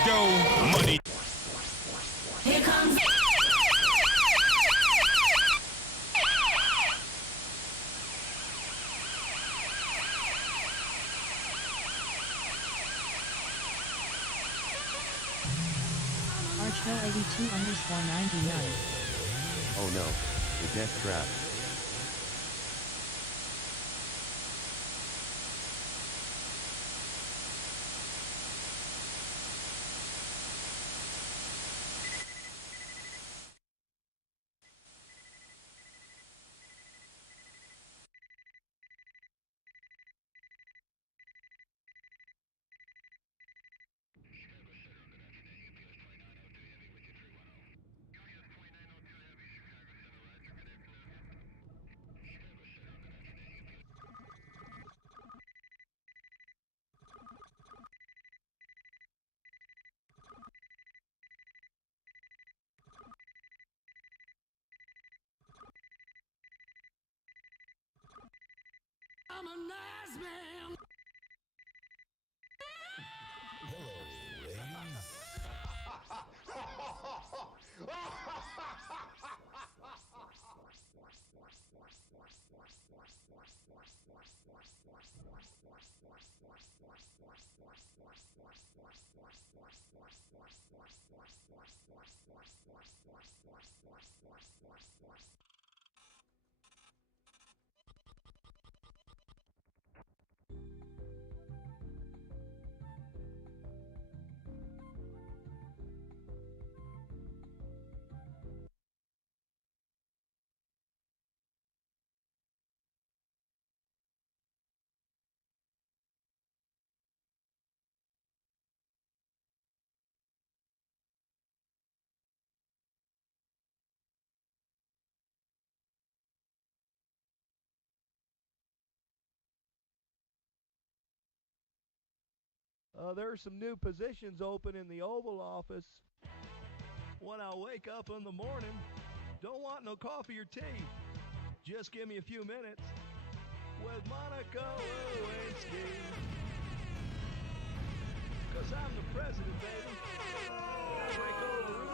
go, money. Here comes. Archville 82_99. Oh no, the death trap. I'm a nice man. There are some new positions open in the Oval Office. When I wake up in the morning, don't want no coffee or tea. Just give me a few minutes with Monica Lewinsky. 'Cause I'm the president, baby. I break all the rules.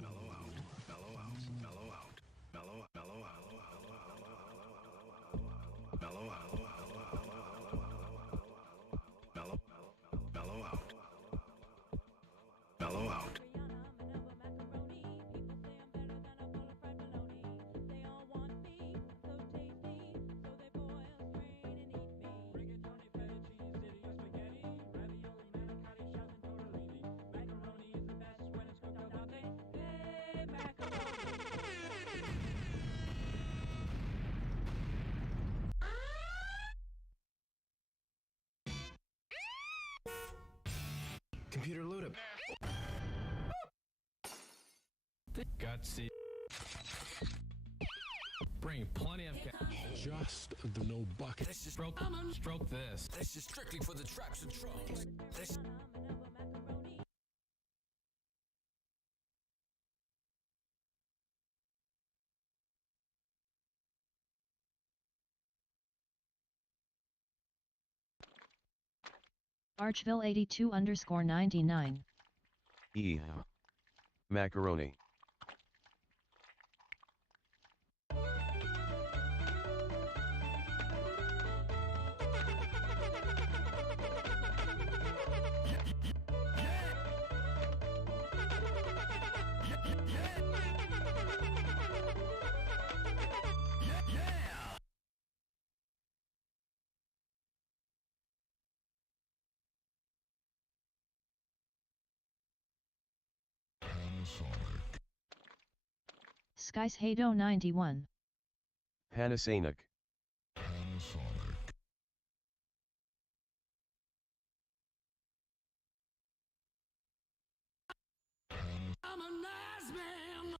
Mellow out, mellow out, mellow out, mellow out, mellow out, mellow out, mellow, mellow out, mellow out. Computer load up. Gutsy. Bring plenty of just the no bucket. This is stroke this. This is strictly for the traps and trunks. This Archville 82_99. Macaroni. Skies Hado 91. Panasonic. I'm a nice man.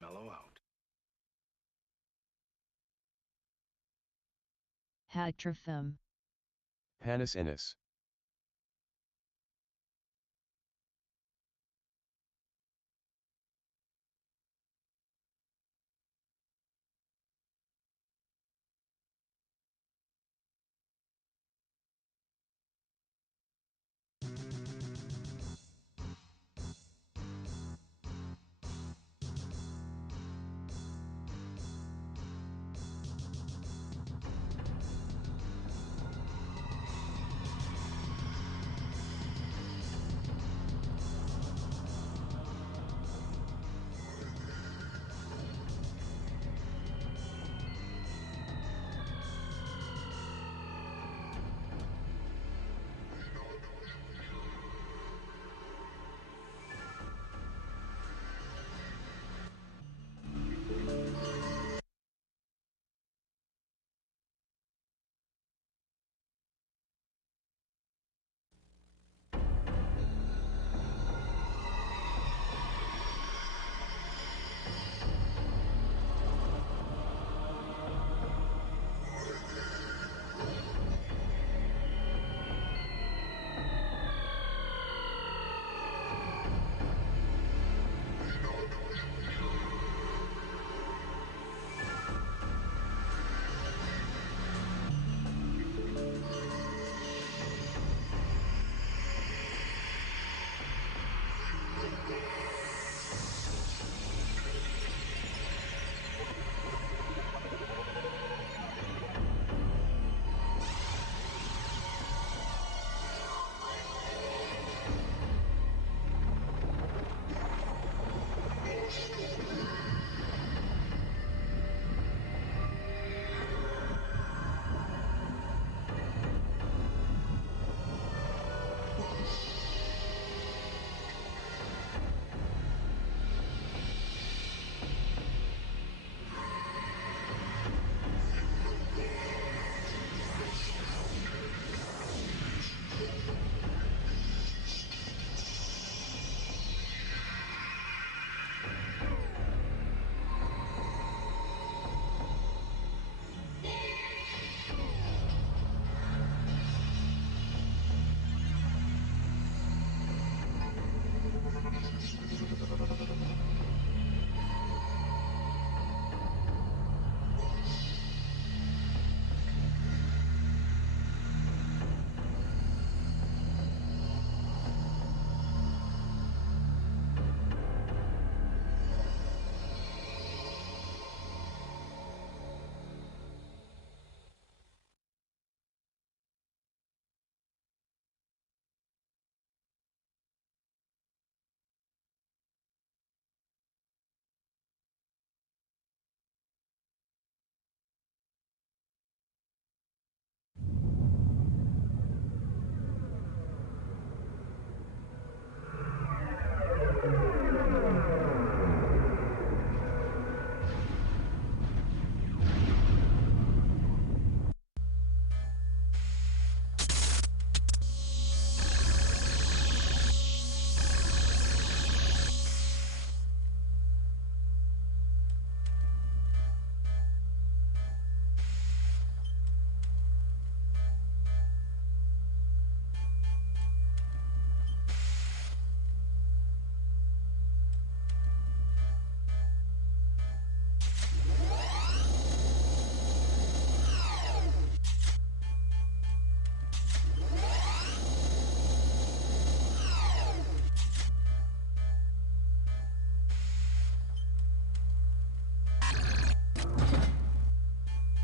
Mellow out. Hagtrafim. Panasinus.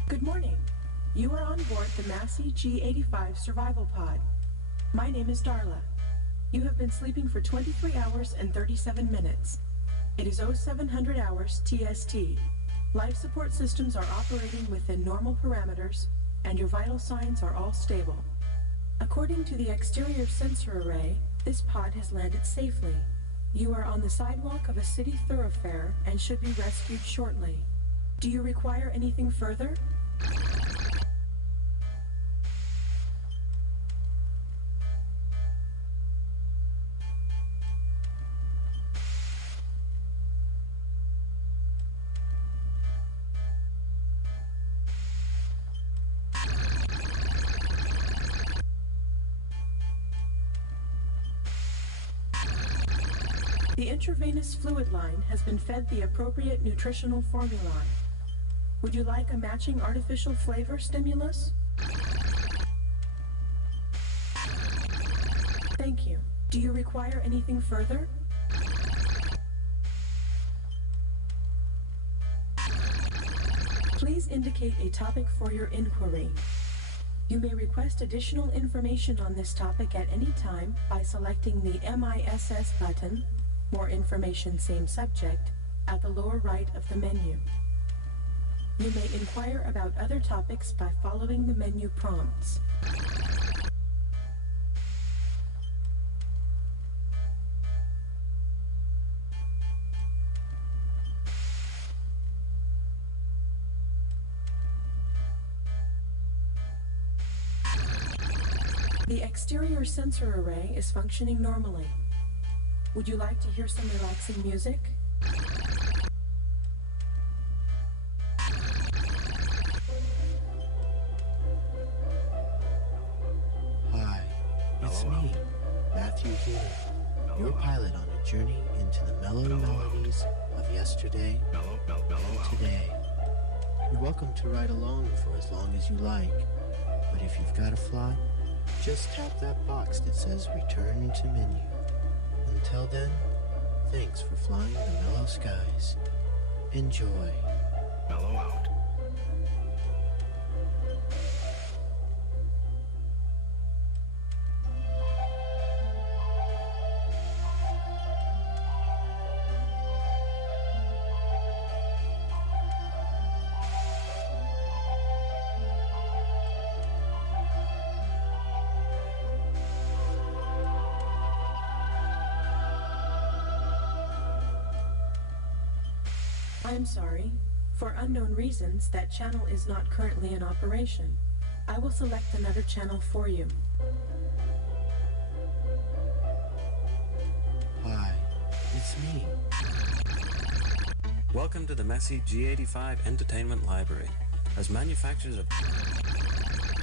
Good morning. You are on board the Massey G85 survival pod. My name is Darla. You have been sleeping for 23 hours and 37 minutes. It is 0700 hours TST. Life support systems are operating within normal parameters, and your vital signs are all stable. According to the exterior sensor array, this pod has landed safely. You are on the sidewalk of a city thoroughfare and should be rescued shortly. Do you require anything further? The intravenous fluid line has been fed the appropriate nutritional formula. Would you like a matching artificial flavor stimulus? Thank you. Do you require anything further? Please indicate a topic for your inquiry. You may request additional information on this topic at any time by selecting the MISS button, More Information Same Subject, at the lower right of the menu. You may inquire about other topics by following the menu prompts. The exterior sensor array is functioning normally. Would you like to hear some relaxing music? Hi, it's me, Matthew Healy, your pilot on a journey into the mellow melodies of yesterday and today. You're welcome to ride along for as long as you like, but if you've got to fly, just tap that box that says Return to Menu. Until then, thanks for flying the mellow skies. Enjoy. Mellow out. I'm sorry. For unknown reasons, that channel is not currently in operation. I will select another channel for you. Hi, it's me. Welcome to the Massey G85 Entertainment Library. As manufacturers of...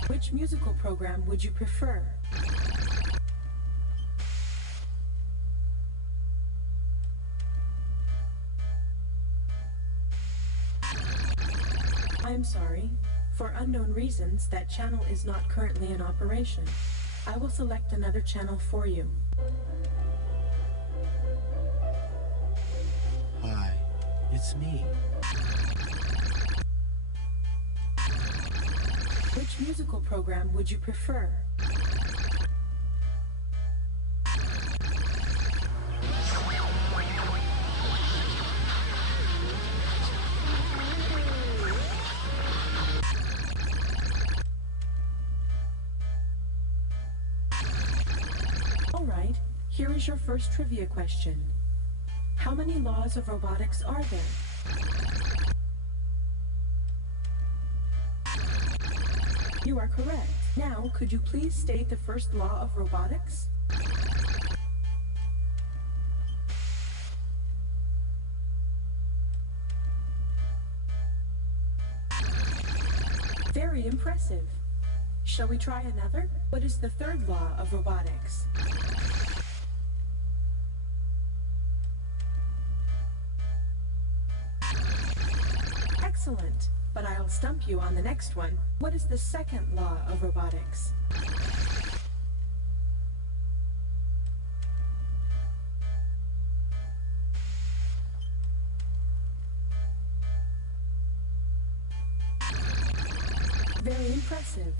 Which musical program would you prefer? I'm sorry. For unknown reasons, that channel is not currently in operation. I will select another channel for you. Hi, it's me. Which musical program would you prefer? All right, here is your first trivia question. How many laws of robotics are there? You are correct. Now, could you please state the first law of robotics? Very impressive. Shall we try another? What is the third law of robotics? Excellent. But I'll stump you on the next one. What is the second law of robotics? Very impressive.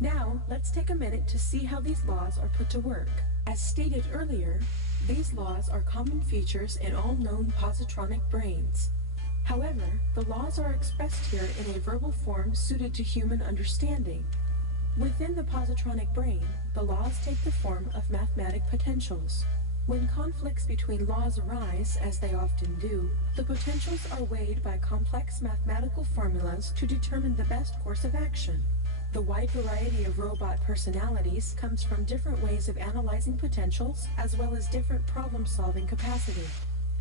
Now, let's take a minute to see how these laws are put to work. As stated earlier, these laws are common features in all known positronic brains. However, the laws are expressed here in a verbal form suited to human understanding. Within the positronic brain, the laws take the form of mathematic potentials. When conflicts between laws arise, as they often do, the potentials are weighed by complex mathematical formulas to determine the best course of action. The wide variety of robot personalities comes from different ways of analyzing potentials, as well as different problem-solving capacity.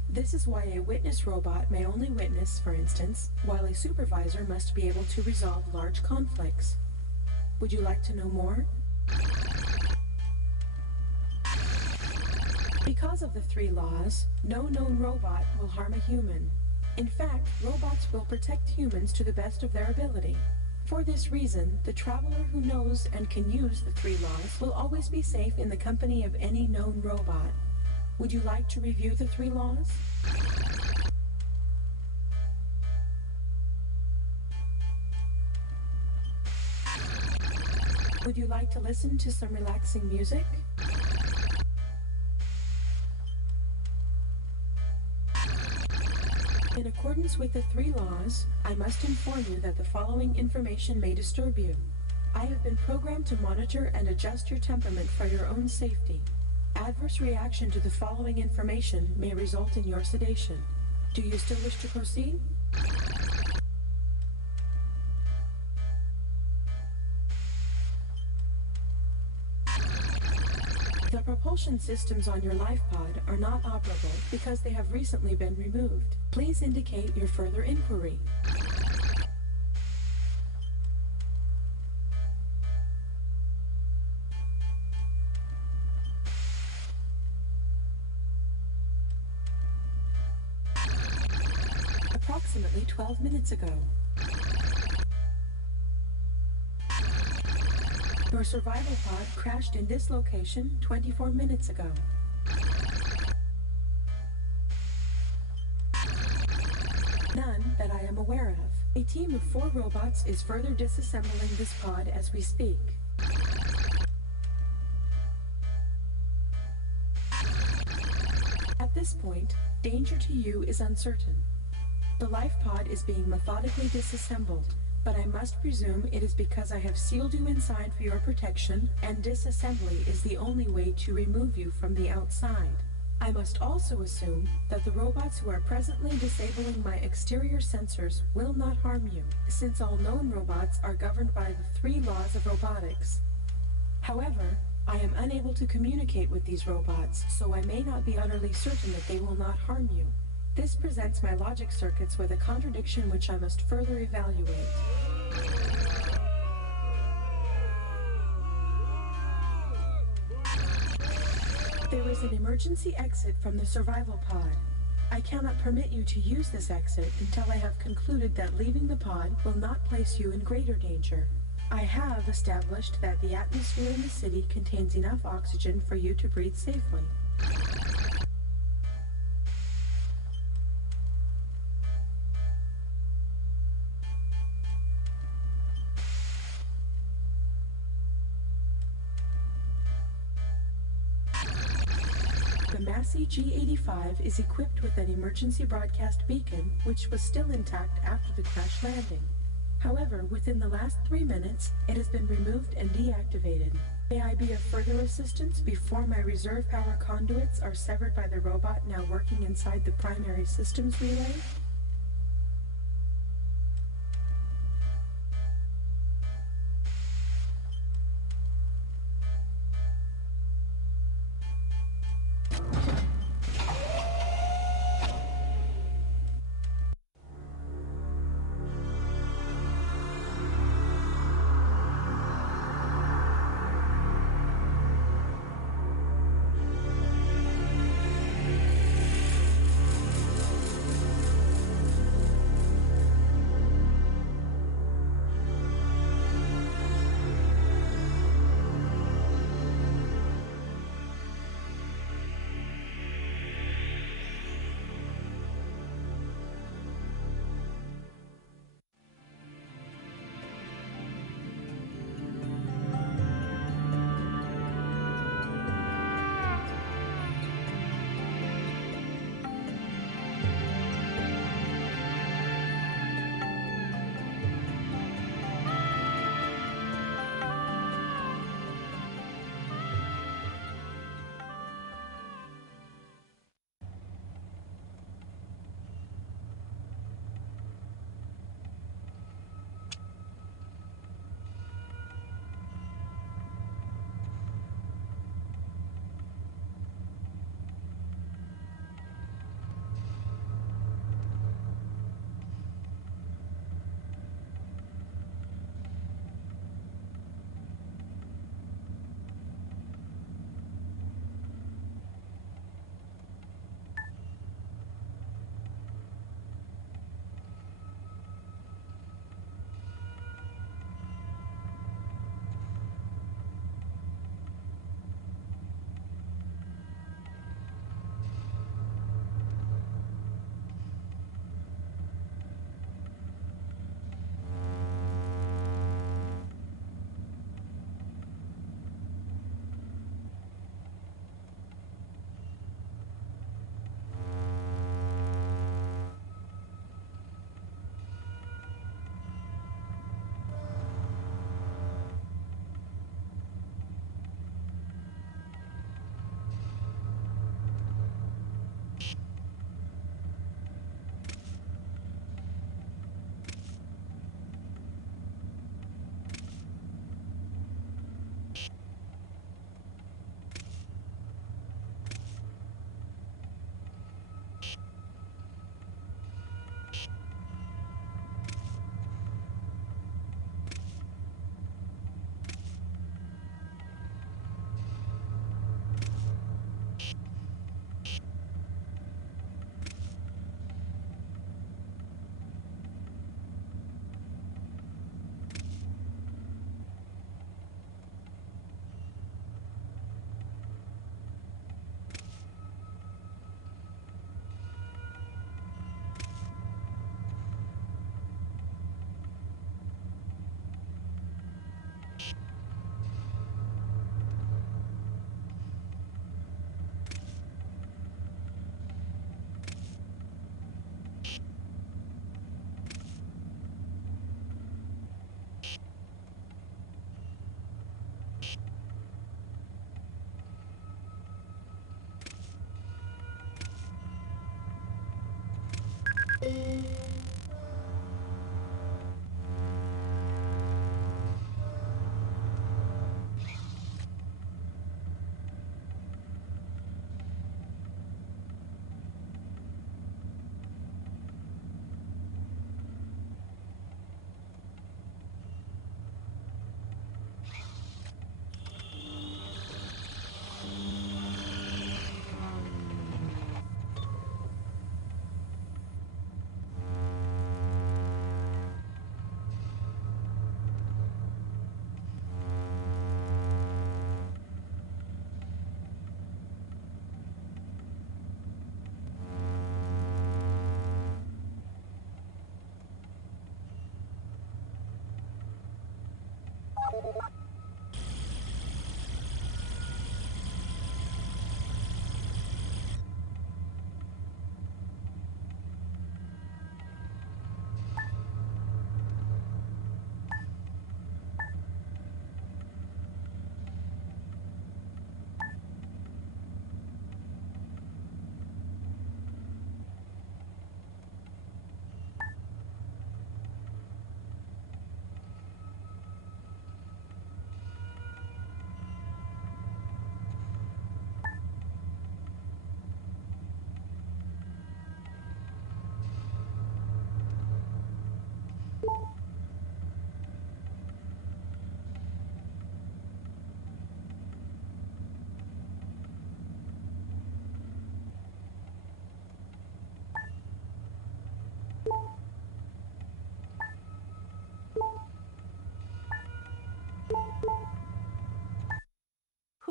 This is why a witness robot may only witness, for instance, while a supervisor must be able to resolve large conflicts. Would you like to know more? Because of the three laws, no known robot will harm a human. In fact, robots will protect humans to the best of their ability. For this reason, the traveler who knows and can use the three laws will always be safe in the company of any known robot. Would you like to review the three laws? Would you like to listen to some relaxing music? In accordance with the three laws, I must inform you that the following information may disturb you. I have been programmed to monitor and adjust your temperament for your own safety. Adverse reaction to the following information may result in your sedation. Do you still wish to proceed? The propulsion systems on your life pod are not operable because they have recently been removed. Please indicate your further inquiry. Approximately 12 minutes ago. Your survival pod crashed in this location 24 minutes ago. None that I am aware of. A team of 4 robots is further disassembling this pod as we speak. At this point, danger to you is uncertain. The life pod is being methodically disassembled, but I must presume it is because I have sealed you inside for your protection, and disassembly is the only way to remove you from the outside. I must also assume that the robots who are presently disabling my exterior sensors will not harm you, since all known robots are governed by the 3 laws of robotics. However, I am unable to communicate with these robots, so I may not be utterly certain that they will not harm you. This presents my logic circuits with a contradiction which I must further evaluate. There is an emergency exit from the survival pod. I cannot permit you to use this exit until I have concluded that leaving the pod will not place you in greater danger. I have established that the atmosphere in the city contains enough oxygen for you to breathe safely. The Massey G85 is equipped with an emergency broadcast beacon, which was still intact after the crash landing. However, within the last 3 minutes, it has been removed and deactivated. May I be of further assistance before my reserve power conduits are severed by the robot now working inside the primary systems relay?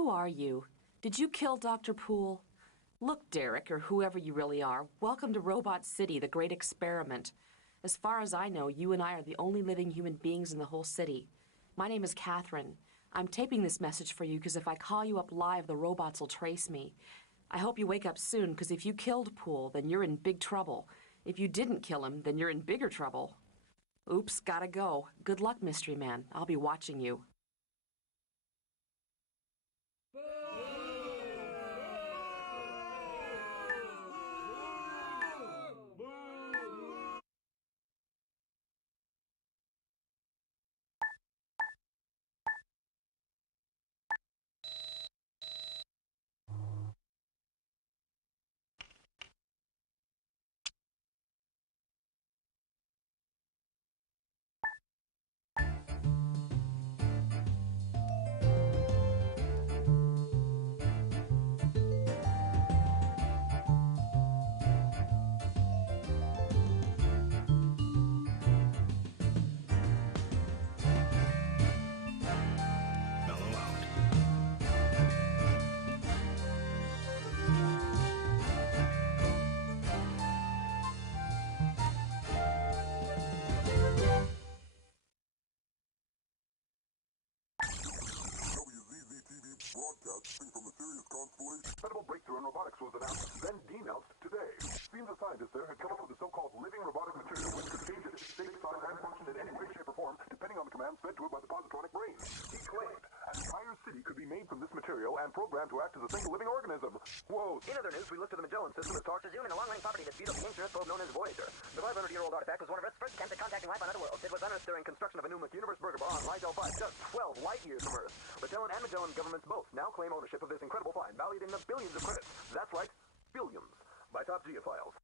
Who are you? Did you kill Dr. Poole? Look, Derek, or whoever you really are, welcome to Robot City, the great experiment. As far as I know, you and I are the only living human beings in the whole city. My name is Catherine. I'm taping this message for you because if I call you up live, the robots will trace me. I hope you wake up soon, because if you killed Poole, then you're in big trouble. If you didn't kill him, then you're in bigger trouble. Oops, gotta go. Good luck, Mystery Man. I'll be watching you. Incredible breakthrough in robotics was announced, then denounced today. Seems a scientist there had come up with a so-called living robotic material which could change its shape, size, and function in any way, shape, or form, depending on the commands fed to it by the positronic brain. He claimed an entire city could be made from this material and programmed to act as a single living organism. Whoa. In other news, we looked to the Magellan system as talks resume in a long-range property dispute of the ancient Earth probe known as Voyager. The 500-year-old artifact was one of Earth's first attempts at contacting life on other worlds. It was unearthed during construction of a new universe burger bar on Lydell 5, just 12 light years from Earth. Magellan and Magellan governments both now claim ownership of this incredible find, valued in the billions of credits. That's right, billions. By Top Geophiles.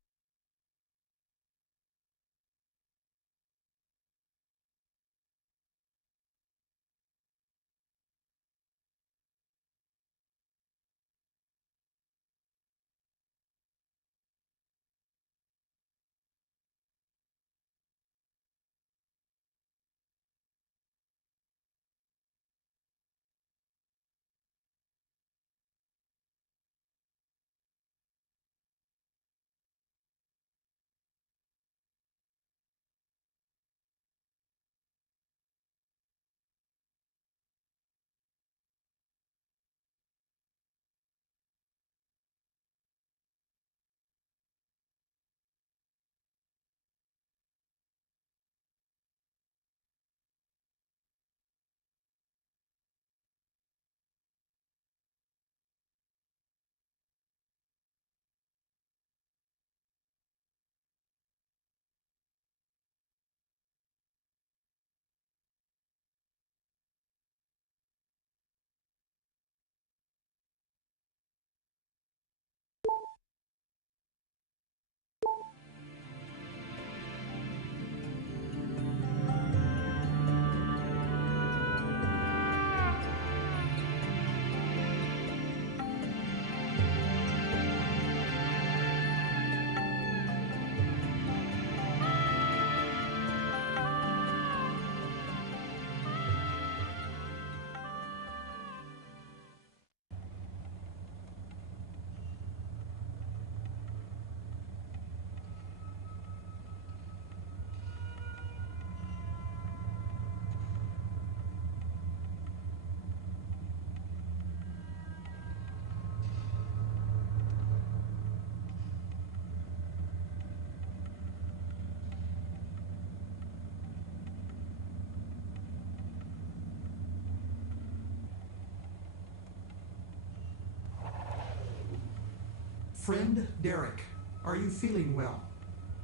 Friend Derek, are you feeling well?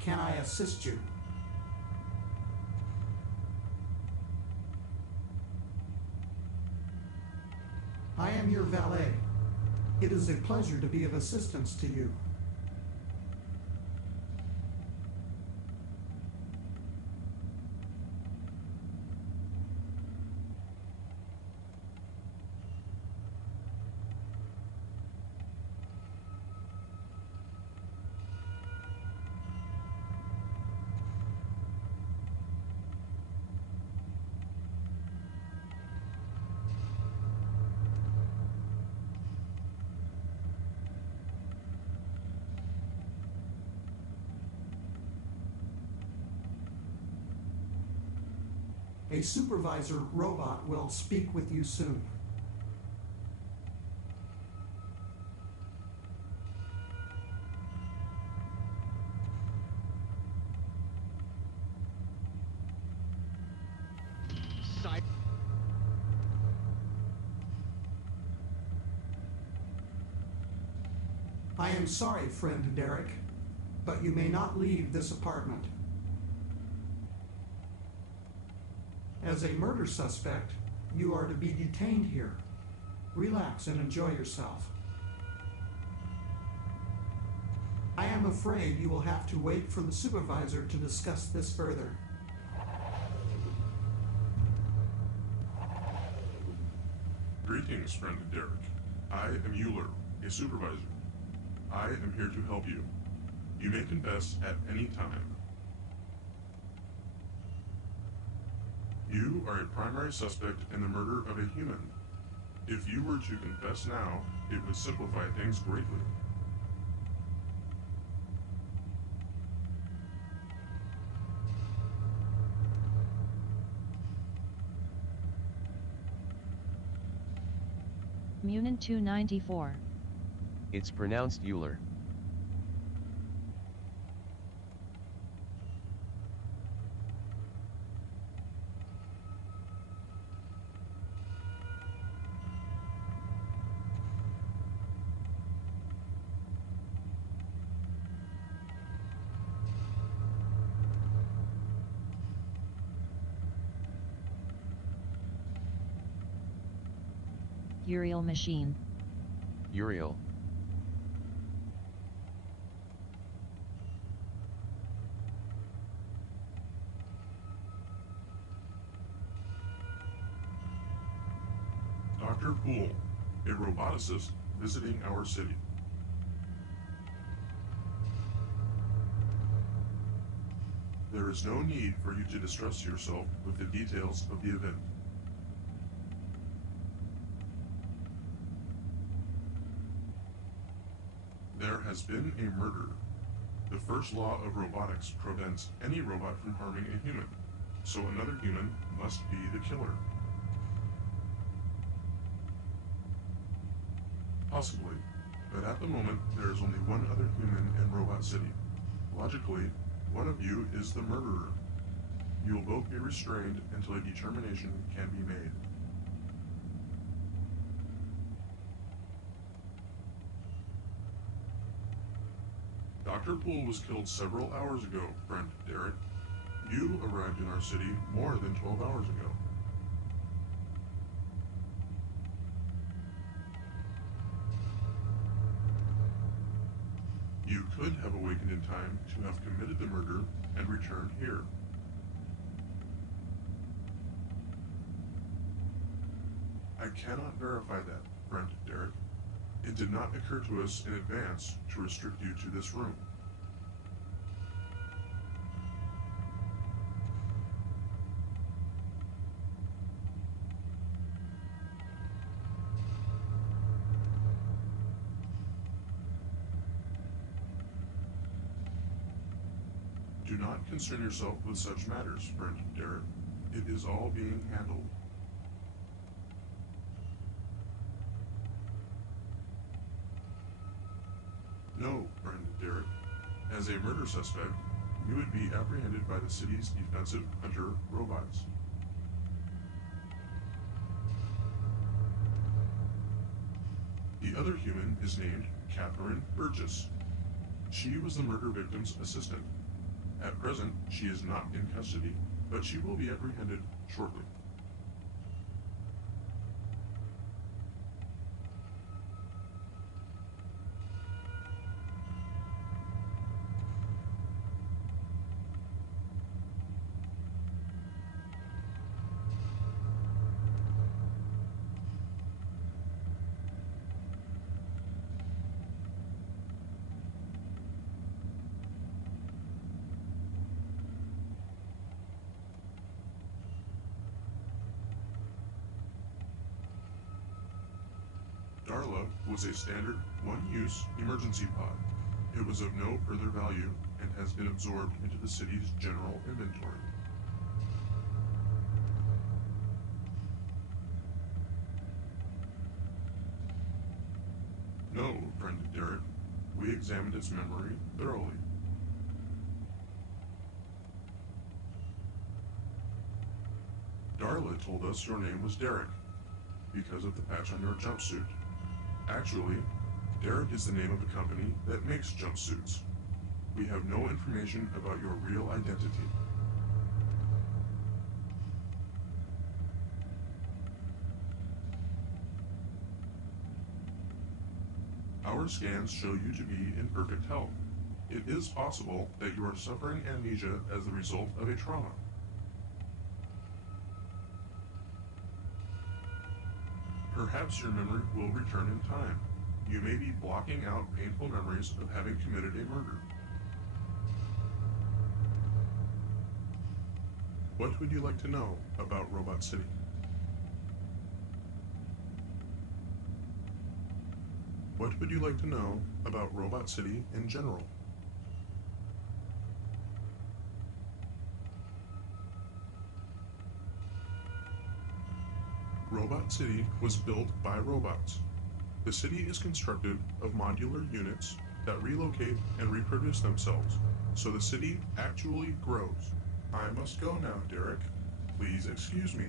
Can I assist you? I am your valet. It is a pleasure to be of assistance to you. A supervisor robot will speak with you soon. I am sorry, friend Derek, but you may not leave this apartment. As a murder suspect, you are to be detained here. Relax and enjoy yourself. I am afraid you will have to wait for the supervisor to discuss this further. Greetings, friend Derek. I am Euler, a supervisor. I am here to help you. You may confess at any time. You are a primary suspect in the murder of a human. If you were to confess now, it would simplify things greatly. Munin 294. It's pronounced Euler. Uriel machine. Uriel. Dr. Poole, a roboticist visiting our city. There is no need for you to distress yourself with the details of the event. There has been a murder. The first law of robotics prevents any robot from harming a human, so another human must be the killer. Possibly, but at the moment there is only one other human in Robot City. Logically, one of you is the murderer. You will both be restrained until a determination can be made. Dr. Poole was killed several hours ago, friend Derek. You arrived in our city more than 12 hours ago. You could have awakened in time to have committed the murder and returned here. I cannot verify that, friend Derek. It did not occur to us in advance to restrict you to this room. Do not concern yourself with such matters, friend Derek. It is all being handled. No, friend Derek. As a murder suspect, you would be apprehended by the city's defensive hunter robots. The other human is named Catherine Burgess. She was the murder victim's assistant. At present, she is not in custody, but she will be apprehended shortly. Darla was a standard one-use emergency pod. It was of no further value and has been absorbed into the city's general inventory. No, friend Derek. We examined its memory thoroughly. Darla told us your name was Derek because of the patch on your jumpsuit. Actually, Derek is the name of a company that makes jumpsuits. We have no information about your real identity. Our scans show you to be in perfect health. It is possible that you are suffering amnesia as the result of a trauma. Perhaps your memory will return in time. You may be blocking out painful memories of having committed a murder. What would you like to know about Robot City? What would you like to know about Robot City in general? Robot City was built by robots. The city is constructed of modular units that relocate and reproduce themselves, so the city actually grows. I must go now, Derek. Please excuse me.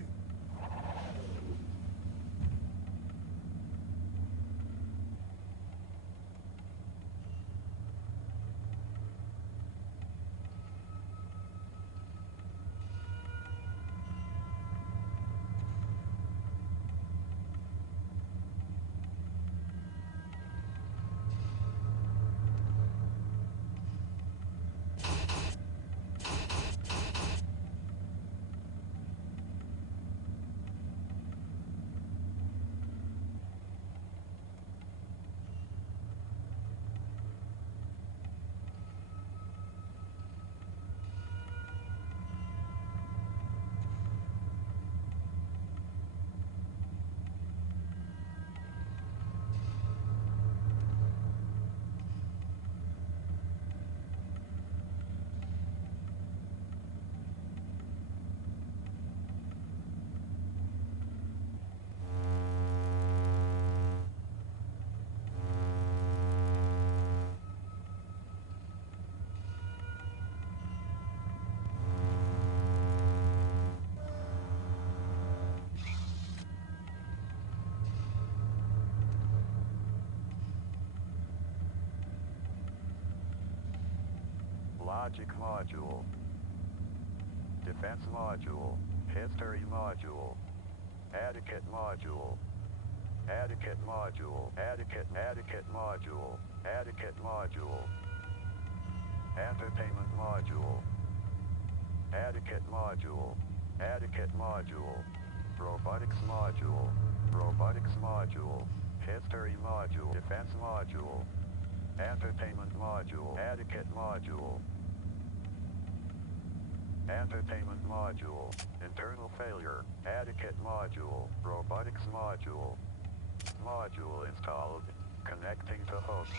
Logic module. Defense module. History module. Etiquette module. Etiquette module. Etiquette module. Etiquette module. Entertainment module. Etiquette module. Etiquette module. Robotics module. Robotics module. History module. Defense module. Entertainment module. Etiquette module. Entertainment module. Internal failure. Etiquette module. Robotics module. Module installed. Connecting to host.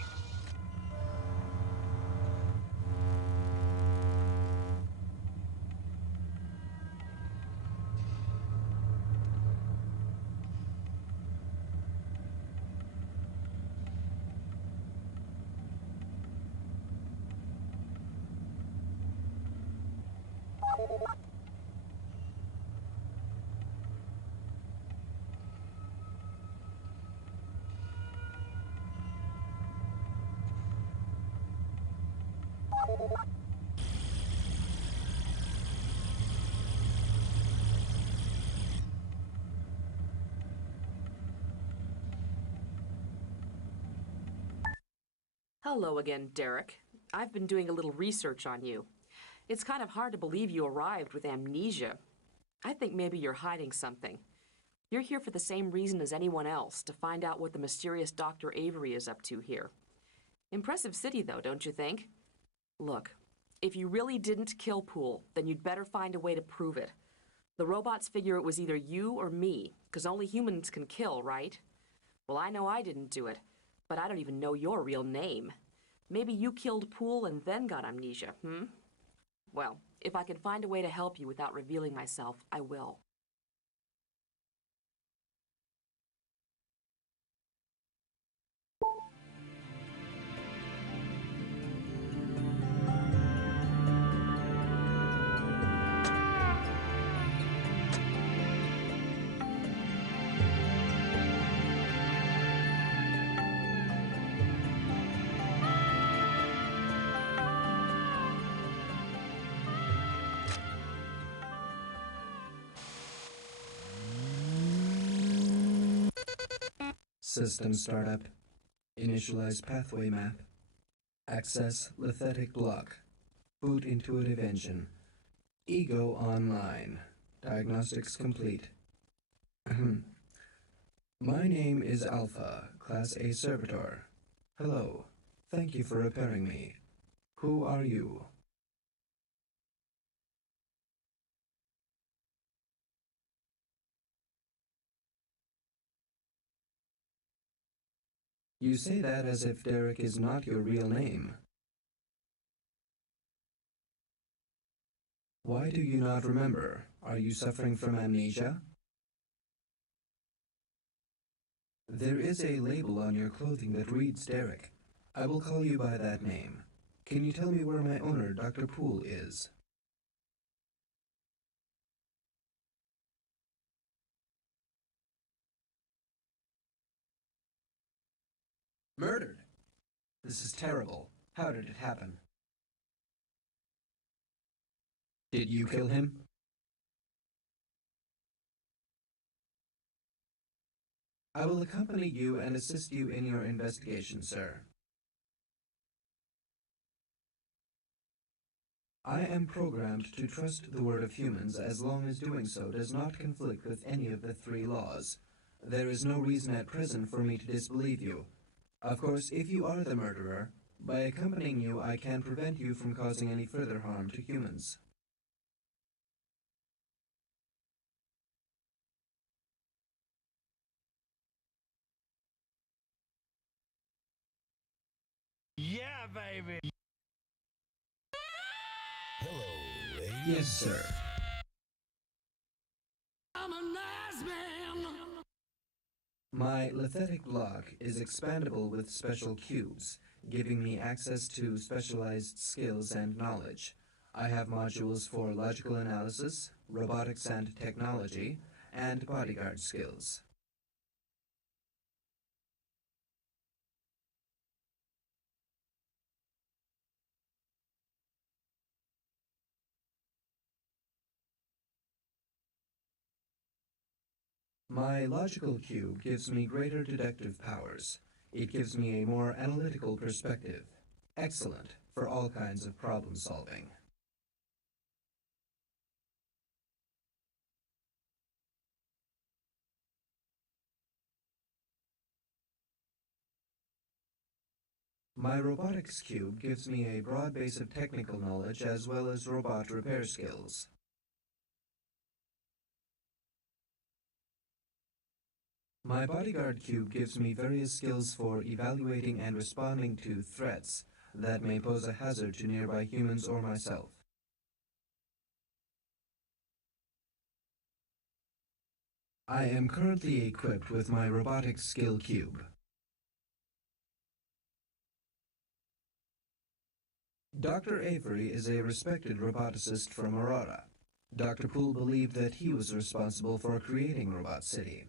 Hello again, Derek. I've been doing a little research on you. It's kind of hard to believe you arrived with amnesia. I think maybe you're hiding something. You're here for the same reason as anyone else, to find out what the mysterious Dr. Avery is up to here. Impressive city, though, don't you think? Look, if you really didn't kill Poole, then you'd better find a way to prove it. The robots figure it was either you or me, because only humans can kill, right? Well, I know I didn't do it, but I don't even know your real name. Maybe you killed Poole and then got amnesia, hmm? Well, if I can find a way to help you without revealing myself, I will. System startup. Initialize pathway map. Access Lethetic block. Boot intuitive engine. Ego online. Diagnostics complete. My name is Alpha, Class A Servitor. Hello. Thank you for repairing me. Who are you? You say that as if Derek is not your real name. Why do you not remember? Are you suffering from amnesia? There is a label on your clothing that reads Derek. I will call you by that name. Can you tell me where my owner, Dr. Poole, is? Murdered? This is terrible. How did it happen? Did you kill him? I will accompany you and assist you in your investigation, sir. I am programmed to trust the word of humans as long as doing so does not conflict with any of the 3 laws. There is no reason at present for me to disbelieve you. Of course, if you are the murderer, by accompanying you I can prevent you from causing any further harm to humans. Yeah, baby! Hello, ladies. Yes, sir. I'm a nice man! My Lethetic block is expandable with special cubes, giving me access to specialized skills and knowledge. I have modules for logical analysis, robotics and technology, and bodyguard skills. My logical cube gives me greater deductive powers. It gives me a more analytical perspective. Excellent for all kinds of problem solving. My robotics cube gives me a broad base of technical knowledge as well as robot repair skills. My bodyguard cube gives me various skills for evaluating and responding to threats that may pose a hazard to nearby humans or myself. I am currently equipped with my robotics skill cube. Dr. Avery is a respected roboticist from Aurora. Dr. Poole believed that he was responsible for creating Robot City.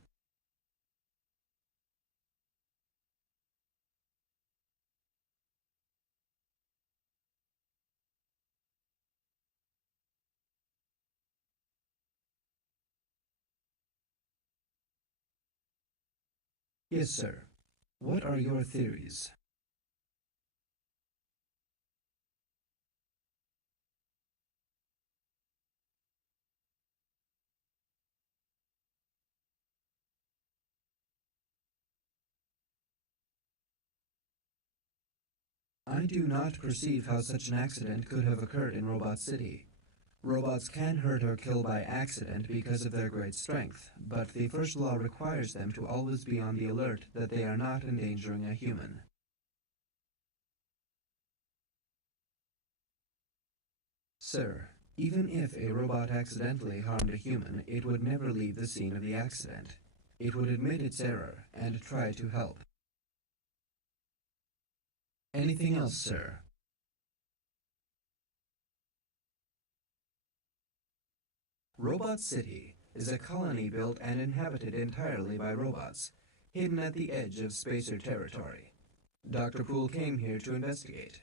Yes, sir. What are your theories? I do not perceive how such an accident could have occurred in Robot City. Robots can hurt or kill by accident because of their great strength, but the first law requires them to always be on the alert that they are not endangering a human. Sir, even if a robot accidentally harmed a human, it would never leave the scene of the accident. It would admit its error and try to help. Anything else, sir? Robot City is a colony built and inhabited entirely by robots, hidden at the edge of spacer territory. Dr. Poole came here to investigate.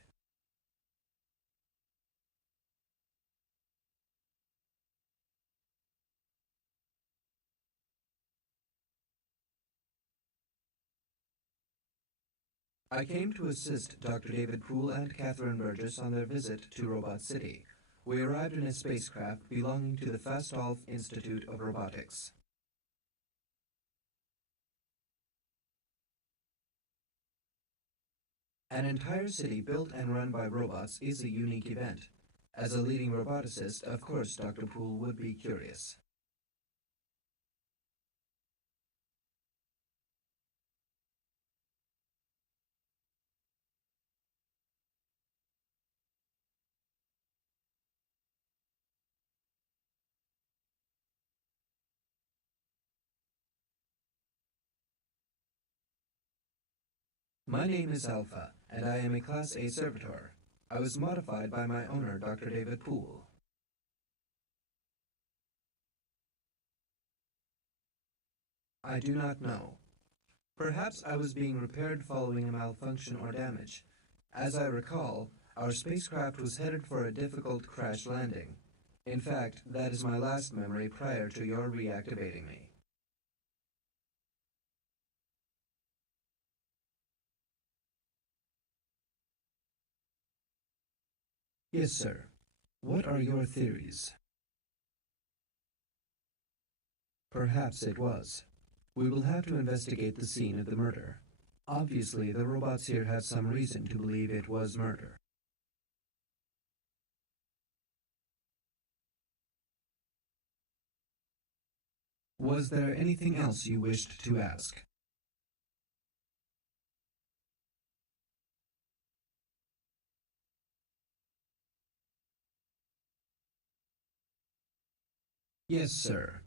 I came to assist Dr. David Poole and Catherine Burgess on their visit to Robot City. We arrived in a spacecraft belonging to the Fastolf Institute of Robotics. An entire city built and run by robots is a unique event. As a leading roboticist, of course Dr. Poole would be curious. My name is Alpha, and I am a Class A servitor. I was modified by my owner, Dr. David Poole. I do not know. Perhaps I was being repaired following a malfunction or damage. As I recall, our spacecraft was headed for a difficult crash landing. In fact, that is my last memory prior to your reactivating me. Yes, sir. What are your theories? Perhaps it was. We will have to investigate the scene of the murder. Obviously, the robots here have some reason to believe it was murder. Was there anything else you wished to ask? Yes, sir.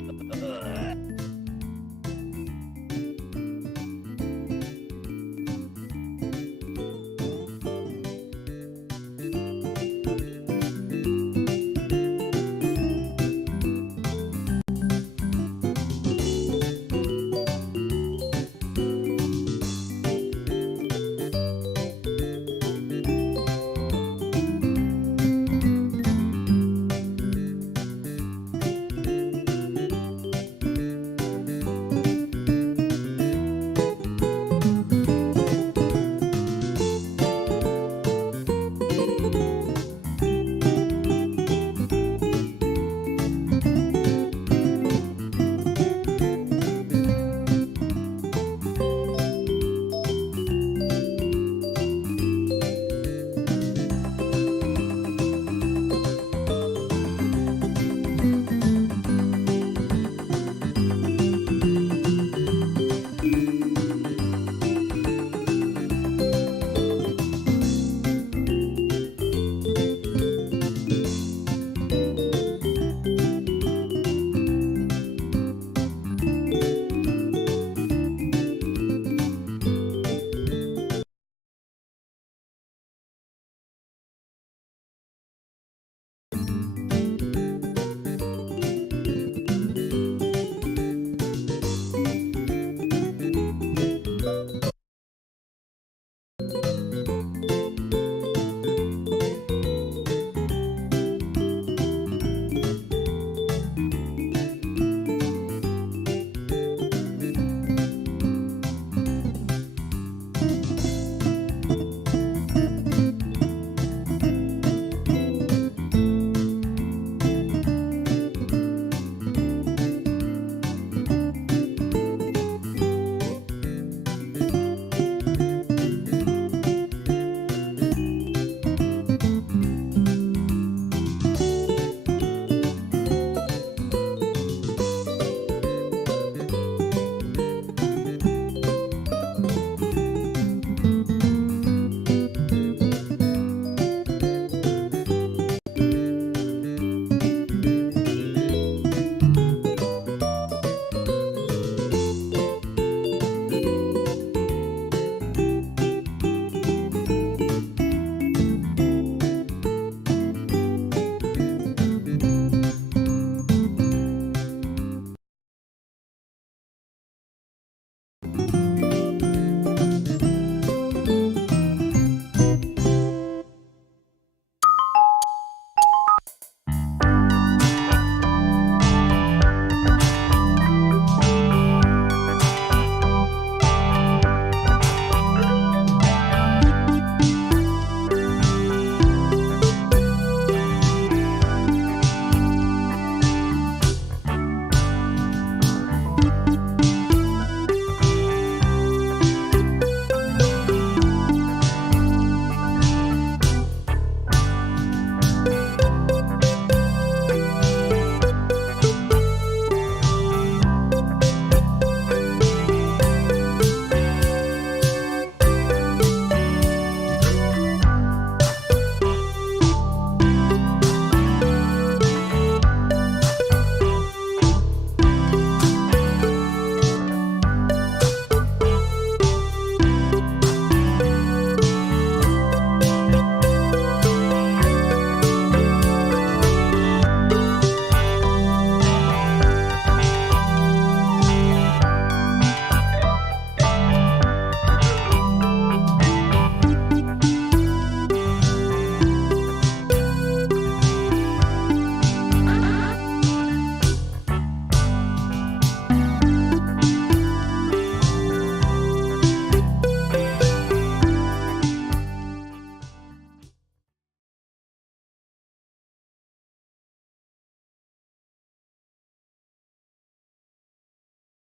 Ugh.